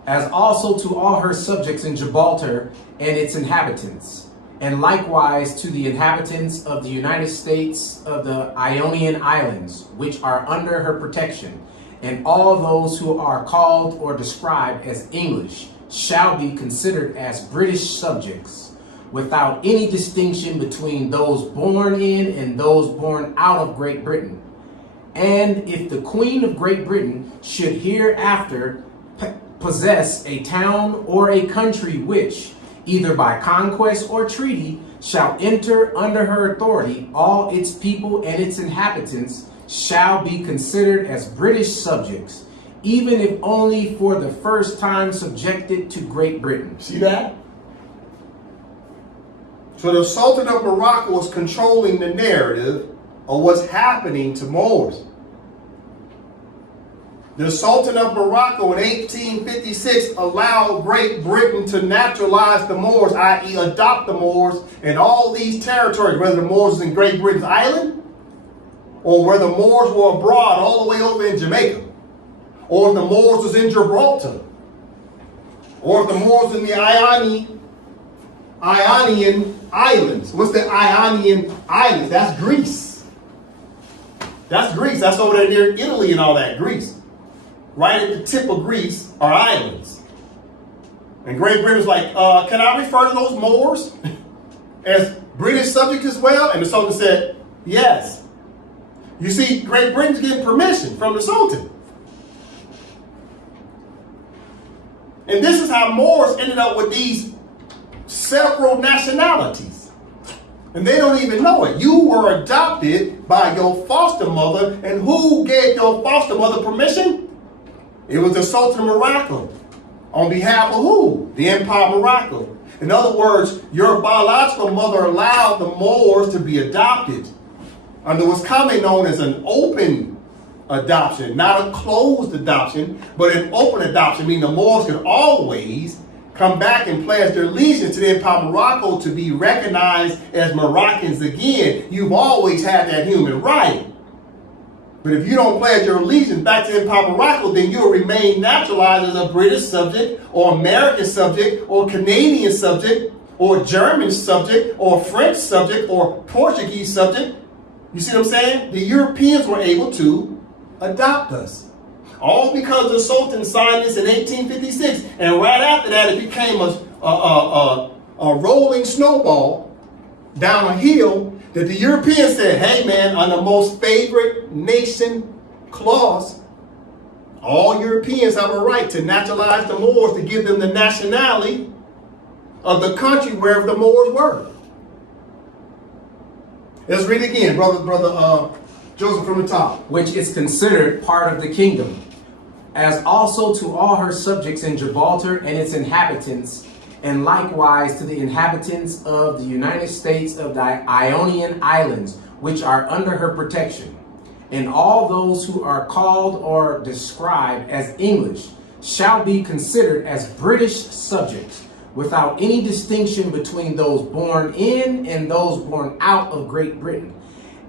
as also to all her subjects in Gibraltar and its inhabitants, and likewise to the inhabitants of the United States of the Ionian Islands, which are under her protection, and all those who are called or described as English shall be considered as British subjects, without any distinction between those born in and those born out of Great Britain. And if the Queen of Great Britain should hereafter possess a town or a country which, either by conquest or treaty, shall enter under her authority, all its people and its inhabitants shall be considered as British subjects, even if only for the first time subjected to Great Britain. See that? So the Sultan of Morocco was controlling the narrative of what's happening to Moors. The Sultan of Morocco in 1856 allowed Great Britain to naturalize the Moors, i.e. adopt the Moors in all these territories, whether the Moors was in Great Britain's island, or whether the Moors were abroad all the way over in Jamaica, or if the Moors was in Gibraltar, or if the Moors in the Ionian Islands. What's the Ionian Islands? That's Greece. That's Greece. That's over there near Italy and all that, Greece. Right at the tip of Greece are islands. And Great Britain was like, can I refer to those Moors as British subjects as well? And the Sultan said, yes. You see, Great Britain's getting permission from the Sultan. And this is how Moors ended up with these several nationalities. And they don't even know it. You were adopted by your foster mother, and who gave your foster mother permission? It was the Sultan of Morocco. On behalf of who? The Empire of Morocco. In other words, your biological mother allowed the Moors to be adopted under what's commonly known as an open adoption, not a closed adoption, but an open adoption, meaning the Moors could always come back and pledge their allegiance to the Empire of Morocco to be recognized as Moroccans again. You've always had that human right. But if you don't pledge your allegiance back to Empire Morocco, then you'll remain naturalized as a British subject or American subject or Canadian subject or German subject or French subject or Portuguese subject. You see what I'm saying? The Europeans were able to adopt us. All because the Sultan signed this in 1856. And right after that, it became a rolling snowball down a hill that the Europeans said, hey man, on the most favored nation clause, all Europeans have a right to naturalize the Moors, to give them the nationality of the country where the Moors were. Let's read it again, brother Joseph from the top. Which is considered part of the kingdom, as also to all her subjects in Gibraltar and its inhabitants, and likewise to the inhabitants of the United States of the Ionian Islands, which are under her protection. And all those who are called or described as English shall be considered as British subjects, without any distinction between those born in and those born out of Great Britain.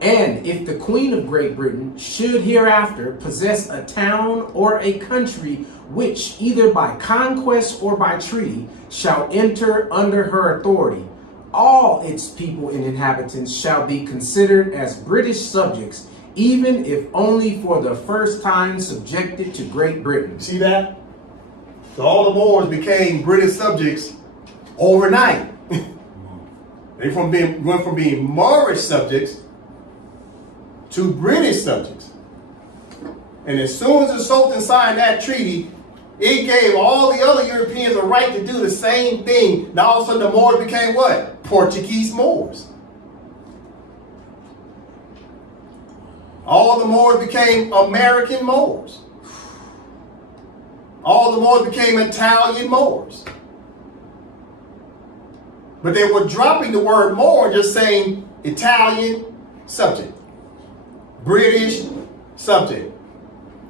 And if the Queen of Great Britain should hereafter possess a town or a country which either by conquest or by treaty shall enter under her authority, all its people and inhabitants shall be considered as British subjects, even if only for the first time subjected to Great Britain. See that? So all the Moors became British subjects overnight. They went from being Moorish subjects to British subjects. And as soon as the Sultan signed that treaty, it gave all the other Europeans a right to do the same thing. Now all of a sudden the Moors became what? Portuguese Moors. All the Moors became American Moors. All the Moors became Italian Moors. But they were dropping the word Moor, just saying Italian subject, British subject,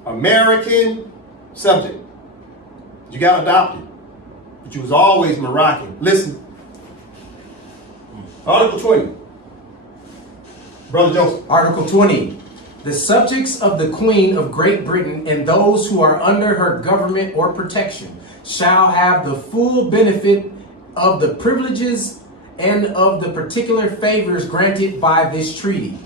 American subject. You got adopted, but you was always Moroccan. Listen, Article 20. Brother Joseph. Article 20. The subjects of the Queen of Great Britain and those who are under her government or protection shall have the full benefit of the privileges and of the particular favors granted by this treaty,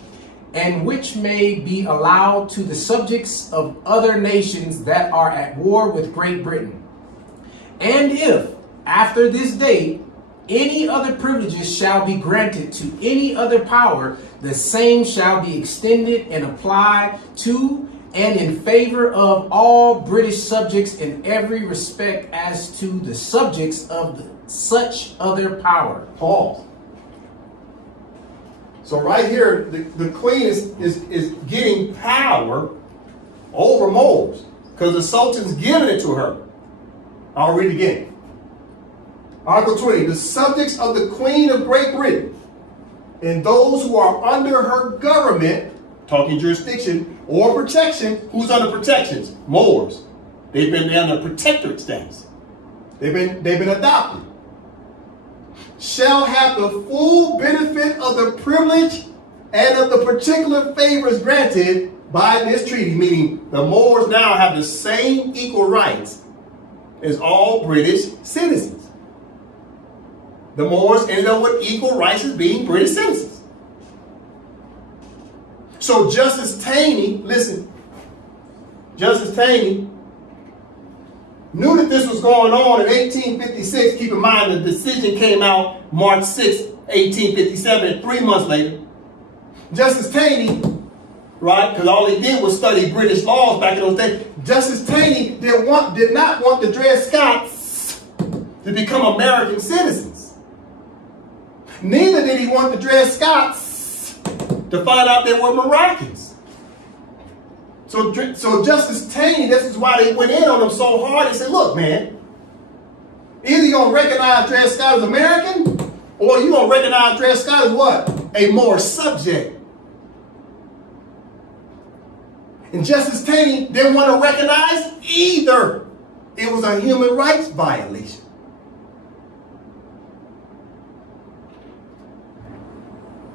and which may be allowed to the subjects of other nations that are at war with Great Britain. And if, after this date, any other privileges shall be granted to any other power, the same shall be extended and applied to and in favor of all British subjects in every respect as to the subjects of such other power. Pause. So right here, the Queen is getting power over Moors because the Sultan's giving it to her. I'll read it again. Article 20, the subjects of the Queen of Great Britain and those who are under her government, talking jurisdiction or protection, who's under protections? Moors. They're under protectorate status. They've been adopted. Shall have the full benefit of the privilege and of the particular favors granted by this treaty, meaning the Moors now have the same equal rights as all British citizens. The Moors ended up with equal rights as being British citizens. So Justice Taney, listen, Justice Taney knew that this was going on in 1856. Keep in mind the decision came out March 6, 1857, and 3 months later. Justice Taney, right, because all he did was study British laws back in those days. Justice Taney did not want the Dred Scotts to become American citizens. Neither did he want the Dred Scotts to find out they were Moroccans. So Justice Taney, this is why they went in on him so hard. They said, look, man, either you're going to recognize Dred Scott as American, or you're going to recognize Dred Scott as what? A Moor subject. And Justice Taney didn't want to recognize either. It was a human rights violation.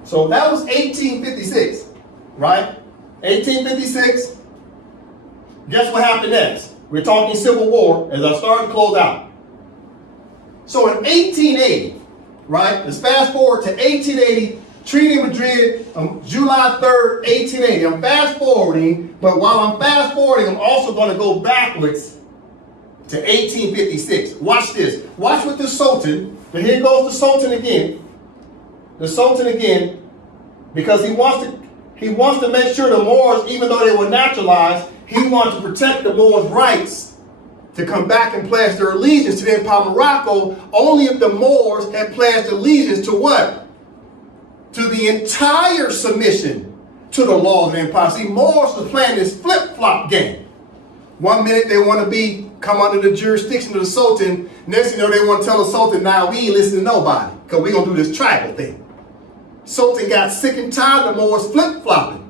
So that was 1856, right? 1856. Guess what happened next? We're talking Civil War as I start to close out. So in 1880, right? Let's fast forward to 1880, Treaty of Madrid, July 3rd, 1880. I'm fast forwarding, but while I'm fast forwarding, I'm also going to go backwards to 1856. Watch this. Watch with the Sultan. And here goes the Sultan again. The Sultan again, because he wants to make sure the Moors, even though they were naturalized, he wants to protect the Moors' rights to come back and pledge their allegiance to the Empire of Morocco, only if the Moors had pledged allegiance to what? To the entire submission to the laws of the empire. See, Moors are playing this flip-flop game. One minute they want to come under the jurisdiction of the Sultan. Next thing you know, they want to tell the Sultan, nah, we ain't listening to nobody, because we're going to do this tribal thing. Sultan got sick and tired of the Moors flip-flopping.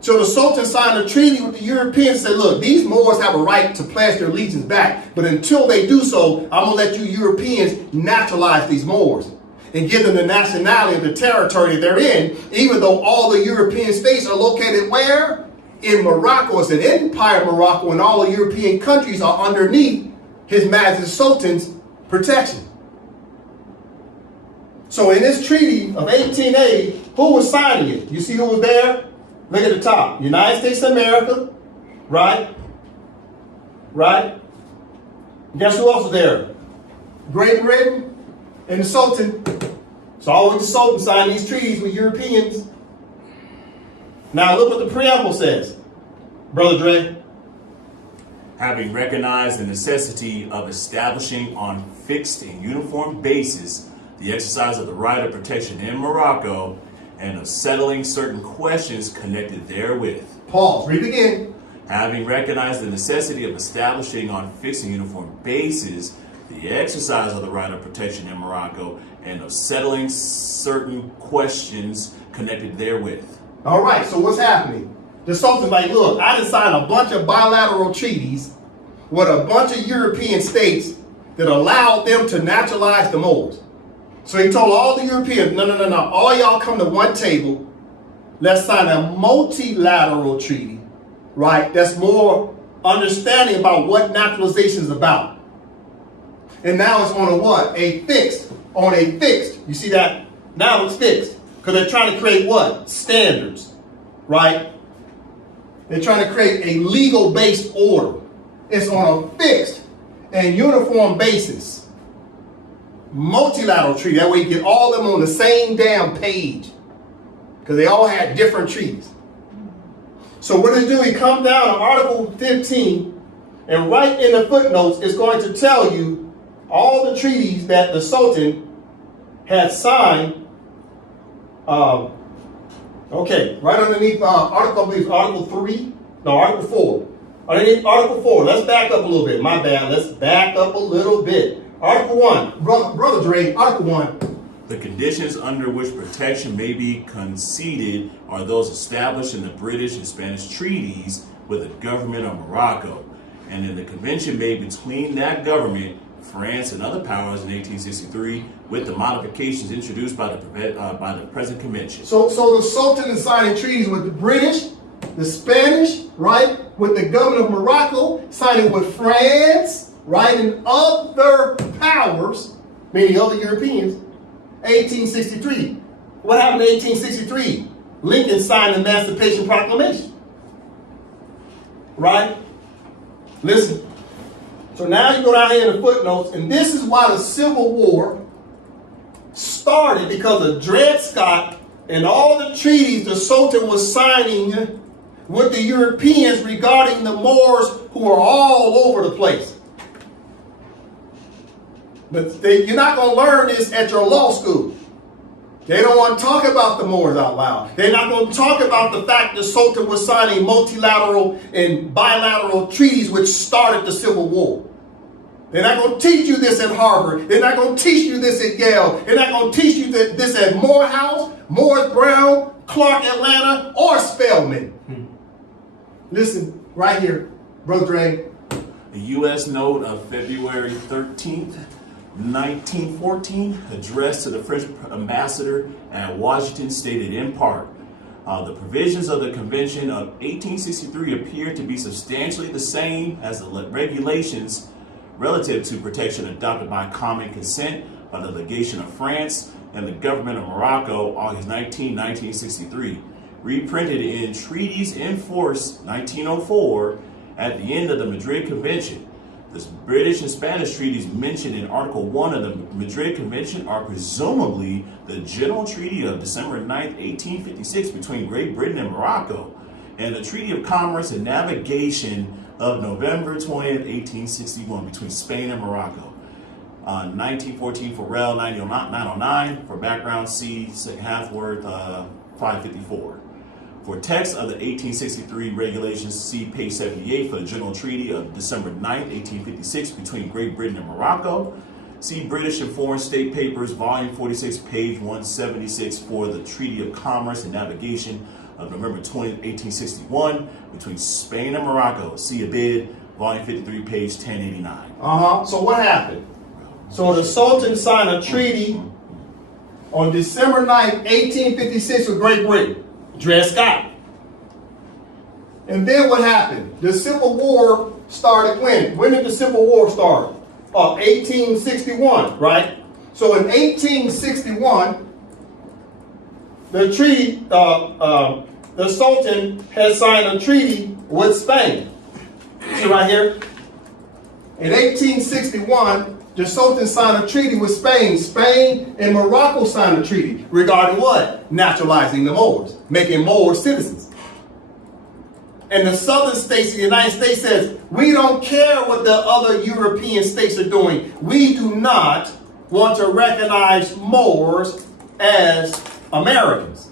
So the Sultan signed a treaty with the Europeans and said, look, these Moors have a right to pledge their allegiance back, but until they do so, I'm going to let you Europeans naturalize these Moors and give them the nationality of the territory that they're in, even though all the European states are located where? In Morocco. It's an empire of Morocco, and all the European countries are underneath His Majesty Sultan's protection. So in this treaty of 1880, who was signing it? You see who was there? Look at the top. United States of America, right? Right? Guess who else was there? Great Britain and the Sultan. So always the Sultan signed these treaties with Europeans. Now look what the preamble says, Brother Dred. Having recognized the necessity of establishing on fixed and uniform basis the exercise of the right of protection in Morocco, and of settling certain questions connected therewith. Pause. Read again. Having recognized the necessity of establishing on fixed and uniform basis the exercise of the right of protection in Morocco, and of settling certain questions connected therewith. All right, so what's happening? The Sultan's like, look, I just signed a bunch of bilateral treaties with a bunch of European states that allowed them to naturalize the Moors. So he told all the Europeans, no, all y'all come to one table. Let's sign a multilateral treaty, right? That's more understanding about what naturalization is about. And now it's on a what? A fixed. You see that? Now it's fixed. Because they're trying to create what? Standards, right? They're trying to create a legal-based order. It's on a fixed and uniform basis. Multilateral treaty. That way you get all of them on the same damn page. Because they all had different treaties. So what does he do? He comes down to Article 15, and right in the footnotes, it's going to tell you all the treaties that the Sultan had signed. Okay, right underneath Article 3. No, Article 4. Underneath Article 4. Let's back up a little bit. My bad. Let's back up a little bit. Article 1. Brother Dre, Article 1. The conditions under which protection may be conceded are those established in the British and Spanish treaties with the government of Morocco, and in the convention made between that government, France, and other powers in 1863, with the modifications introduced by the present convention. So the Sultan is signing treaties with the British, the Spanish, right, with the government of Morocco, signing with France, right, and other powers, meaning other Europeans. 1863. What happened in 1863? Lincoln signed the Emancipation Proclamation. Right? Listen. So now you go down here in the footnotes, and this is why the Civil War started, because of Dred Scott and all the treaties the Sultan was signing with the Europeans regarding the Moors, who are all over the place. But you're not going to learn this at your law school. They don't want to talk about the Moors out loud. They're not going to talk about the fact the Sultan was signing multilateral and bilateral treaties which started the Civil War. They're not going to teach you this at Harvard. They're not going to teach you this at Yale. They're not going to teach you this at Morehouse, Morris Brown, Clark Atlanta, or Spelman. Listen, right here, Brother Dre. The U.S. note of February 13th, 1914, addressed to the French ambassador at Washington, stated in part, The provisions of the Convention of 1863 appear to be substantially the same as the regulations relative to protection adopted by common consent by the legation of France and the government of Morocco, August 19, 1963, reprinted in Treaties in Force 1904 at the end of the Madrid Convention. The British and Spanish treaties mentioned in Article 1 of the Madrid Convention are presumably the General Treaty of December 9, 1856 between Great Britain and Morocco, and the Treaty of Commerce and Navigation of November 20, 1861 between Spain and Morocco. 1914 for Rel 909. For background, see Hathworth 554. For text of the 1863 regulations, see page 78 for the General Treaty of December 9, 1856 between Great Britain and Morocco. See British and Foreign State Papers, volume 46, page 176 for the Treaty of Commerce and Navigation of November 20, 1861 between Spain and Morocco. See Abid, volume 53, page 1089. So what happened? So the Sultan signed a treaty on December 9, 1856 with Great Britain, Dred Scott. And then what happened? The Civil War started when? When did the Civil War start? 1861, right? So in 1861, the treaty, the Sultan had signed a treaty with Spain. See right here? In 1861, the Sultan signed a treaty with Spain. Spain and Morocco signed a treaty regarding what? Naturalizing the Moors, making Moors citizens. And the southern states of the United States says, we don't care what the other European states are doing. We do not want to recognize Moors as Americans.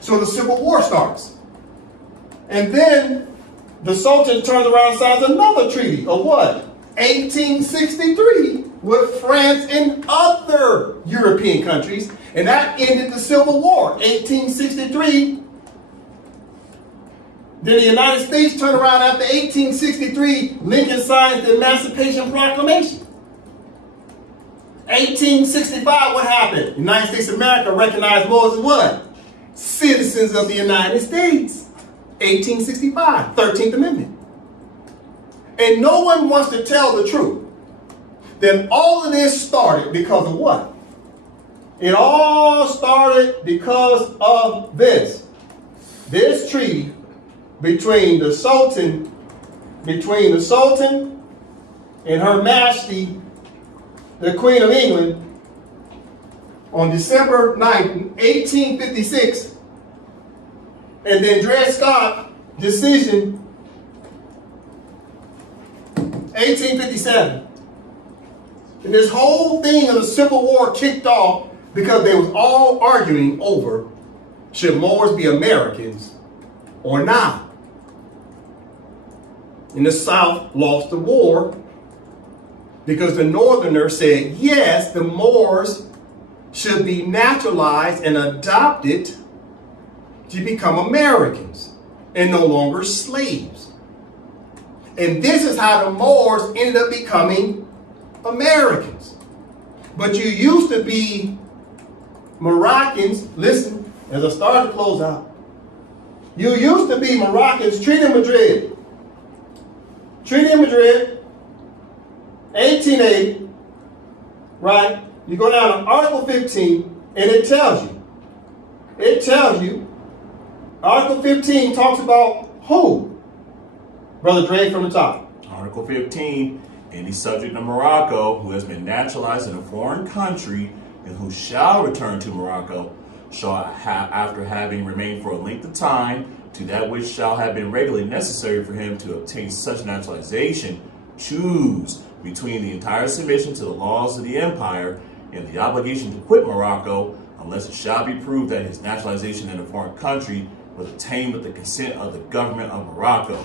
So the Civil War starts. And then the Sultan turns around and signs another treaty of what? 1863 with France and other European countries. And that ended the Civil War. 1863. Then the United States turned around after 1863. Lincoln signs the Emancipation Proclamation. 1865, what happened? United States of America recognized Moors as what? Citizens of the United States. 1865, 13th Amendment. And no one wants to tell the truth. Then all of this started because of what? It all started because of this. This treaty between the Sultan and Her Majesty, the Queen of England, on December 9th, 1856, and then Dred Scott decision, 1857. And this whole thing of the Civil War kicked off because they was all arguing over should Moors be Americans or not. And the South lost the war because the Northerners said, yes, the Moors should be naturalized and adopted to become Americans and no longer slaves. And this is how the Moors ended up becoming Americans. But you used to be Moroccans, listen, as I start to close out. You used to be Moroccans, Treaty of Madrid. Treaty of Madrid, 1880, right? You go down to Article 15, and it tells you, Article 15 talks about who? Brother Dre from the top. Article 15, any subject of Morocco who has been naturalized in a foreign country and who shall return to Morocco shall after having remained for a length of time to that which shall have been regularly necessary for him to obtain such naturalization, choose between the entire submission to the laws of the empire and the obligation to quit Morocco, unless it shall be proved that his naturalization in a foreign country was obtained with the consent of the government of Morocco.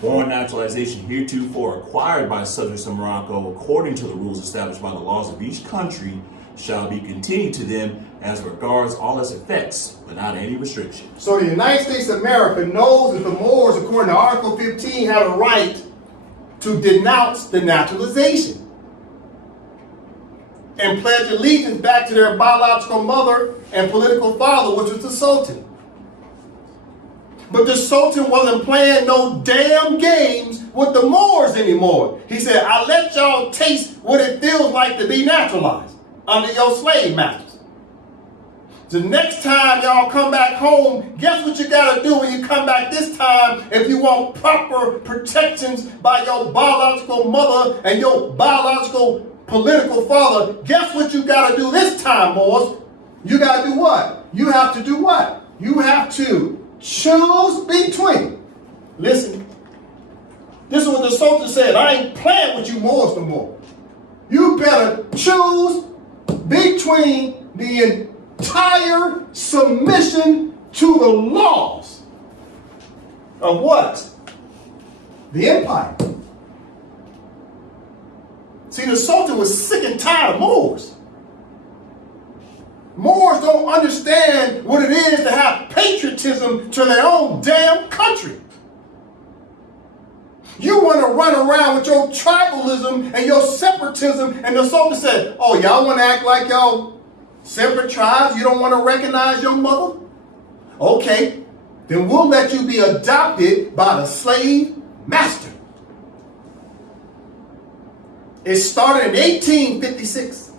Foreign naturalization heretofore acquired by subjects of Morocco according to the rules established by the laws of each country shall be continued to them as regards all its effects, without any restriction. So the United States of America knows that the Moors, according to Article 15, have a right to denounce the naturalization and pledge allegiance back to their biological mother and political father, which was the Sultan. But the Sultan wasn't playing no damn games with the Moors anymore. He said, I let y'all taste what it feels like to be naturalized under your slave masters. The next time y'all come back home, guess what you gotta do when you come back this time if you want proper protections by your biological mother and your biological political father? Guess what you gotta do this time, boys? You gotta do what? You have to do what? You have to choose between. Listen, this is what the Sultan said. I ain't playing with you Moors no more. You better choose between the entire submission to the laws of what? The empire. See, the Sultan was sick and tired of Moors. Moors don't understand what it is to have patriotism to their own damn country. You want to run around with your tribalism and your separatism, and the Sultan said, oh, y'all want to act like y'all separate tribes? You don't want to recognize your mother? Okay, then we'll let you be adopted by the slave master. It started in 1856.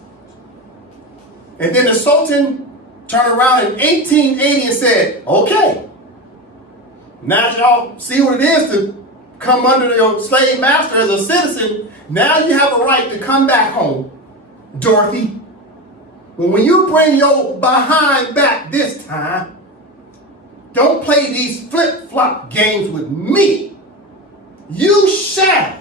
And then the Sultan turned around in 1880 and said, okay, now y'all see what it is to come under your slave master as a citizen. Now you have a right to come back home, Dorothy. But when you bring your behind back this time, don't play these flip-flop games with me. You shall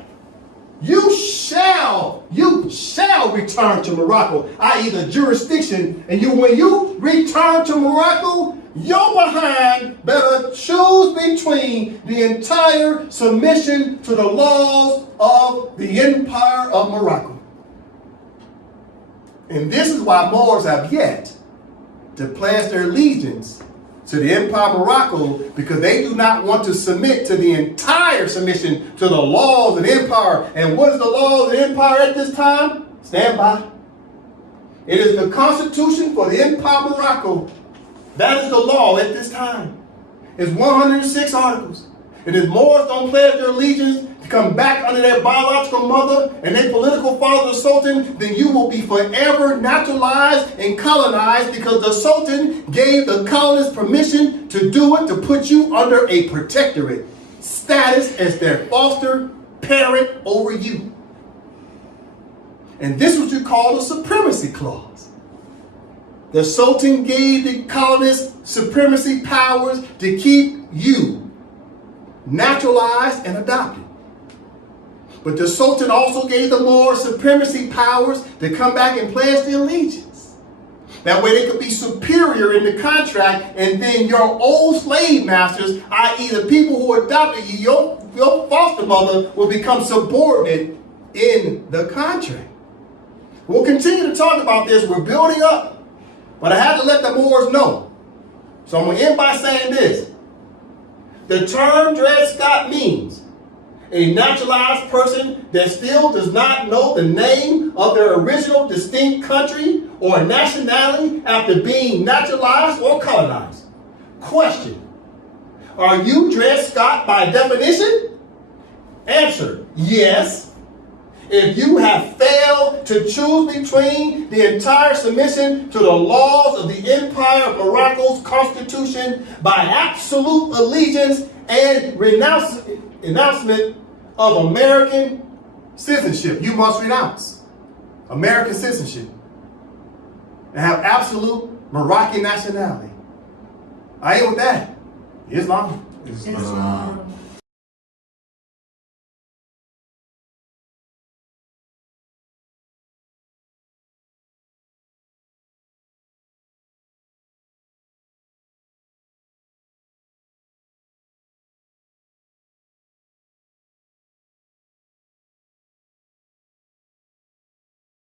return to Morocco, i.e. the jurisdiction, and when you return to Morocco, your behind better choose between the entire submission to the laws of the Empire of Morocco. And this is why Moors have yet to pledge their allegiance to the Empire of Morocco, because they do not want to submit to the entire submission to the laws of the empire. And what is the laws of the empire at this time? Stand by. It is the Constitution for the Empire of Morocco. That is the law at this time. It's 106 articles. And if Moors don't pledge their allegiance to come back under their biological mother and their political father, the Sultan, then you will be forever naturalized and colonized, because the Sultan gave the colonists permission to do it, to put you under a protectorate status as their foster parent over you. And this is what you call the supremacy clause. The Sultan gave the colonists supremacy powers to keep you naturalized and adopted. But the Sultan also gave the Moors supremacy powers to come back and pledge their allegiance. That way they could be superior in the contract, and then your old slave masters, i.e. the people who adopted you, your foster mother, will become subordinate in the contract. We'll continue to talk about this. We're building up. But I had to let the Moors know. So I'm going to end by saying this. The term Dred Scott means a naturalized person that still does not know the name of their original distinct country or nationality after being naturalized or colonized. Question: are you Dred Scott by definition? Answer: yes. If you have failed to choose between the entire submission to the laws of the Empire of Morocco's constitution by absolute allegiance and renouncement of American citizenship, you must renounce American citizenship and have absolute Moroccan nationality. I ain't with that. Islam. Islam.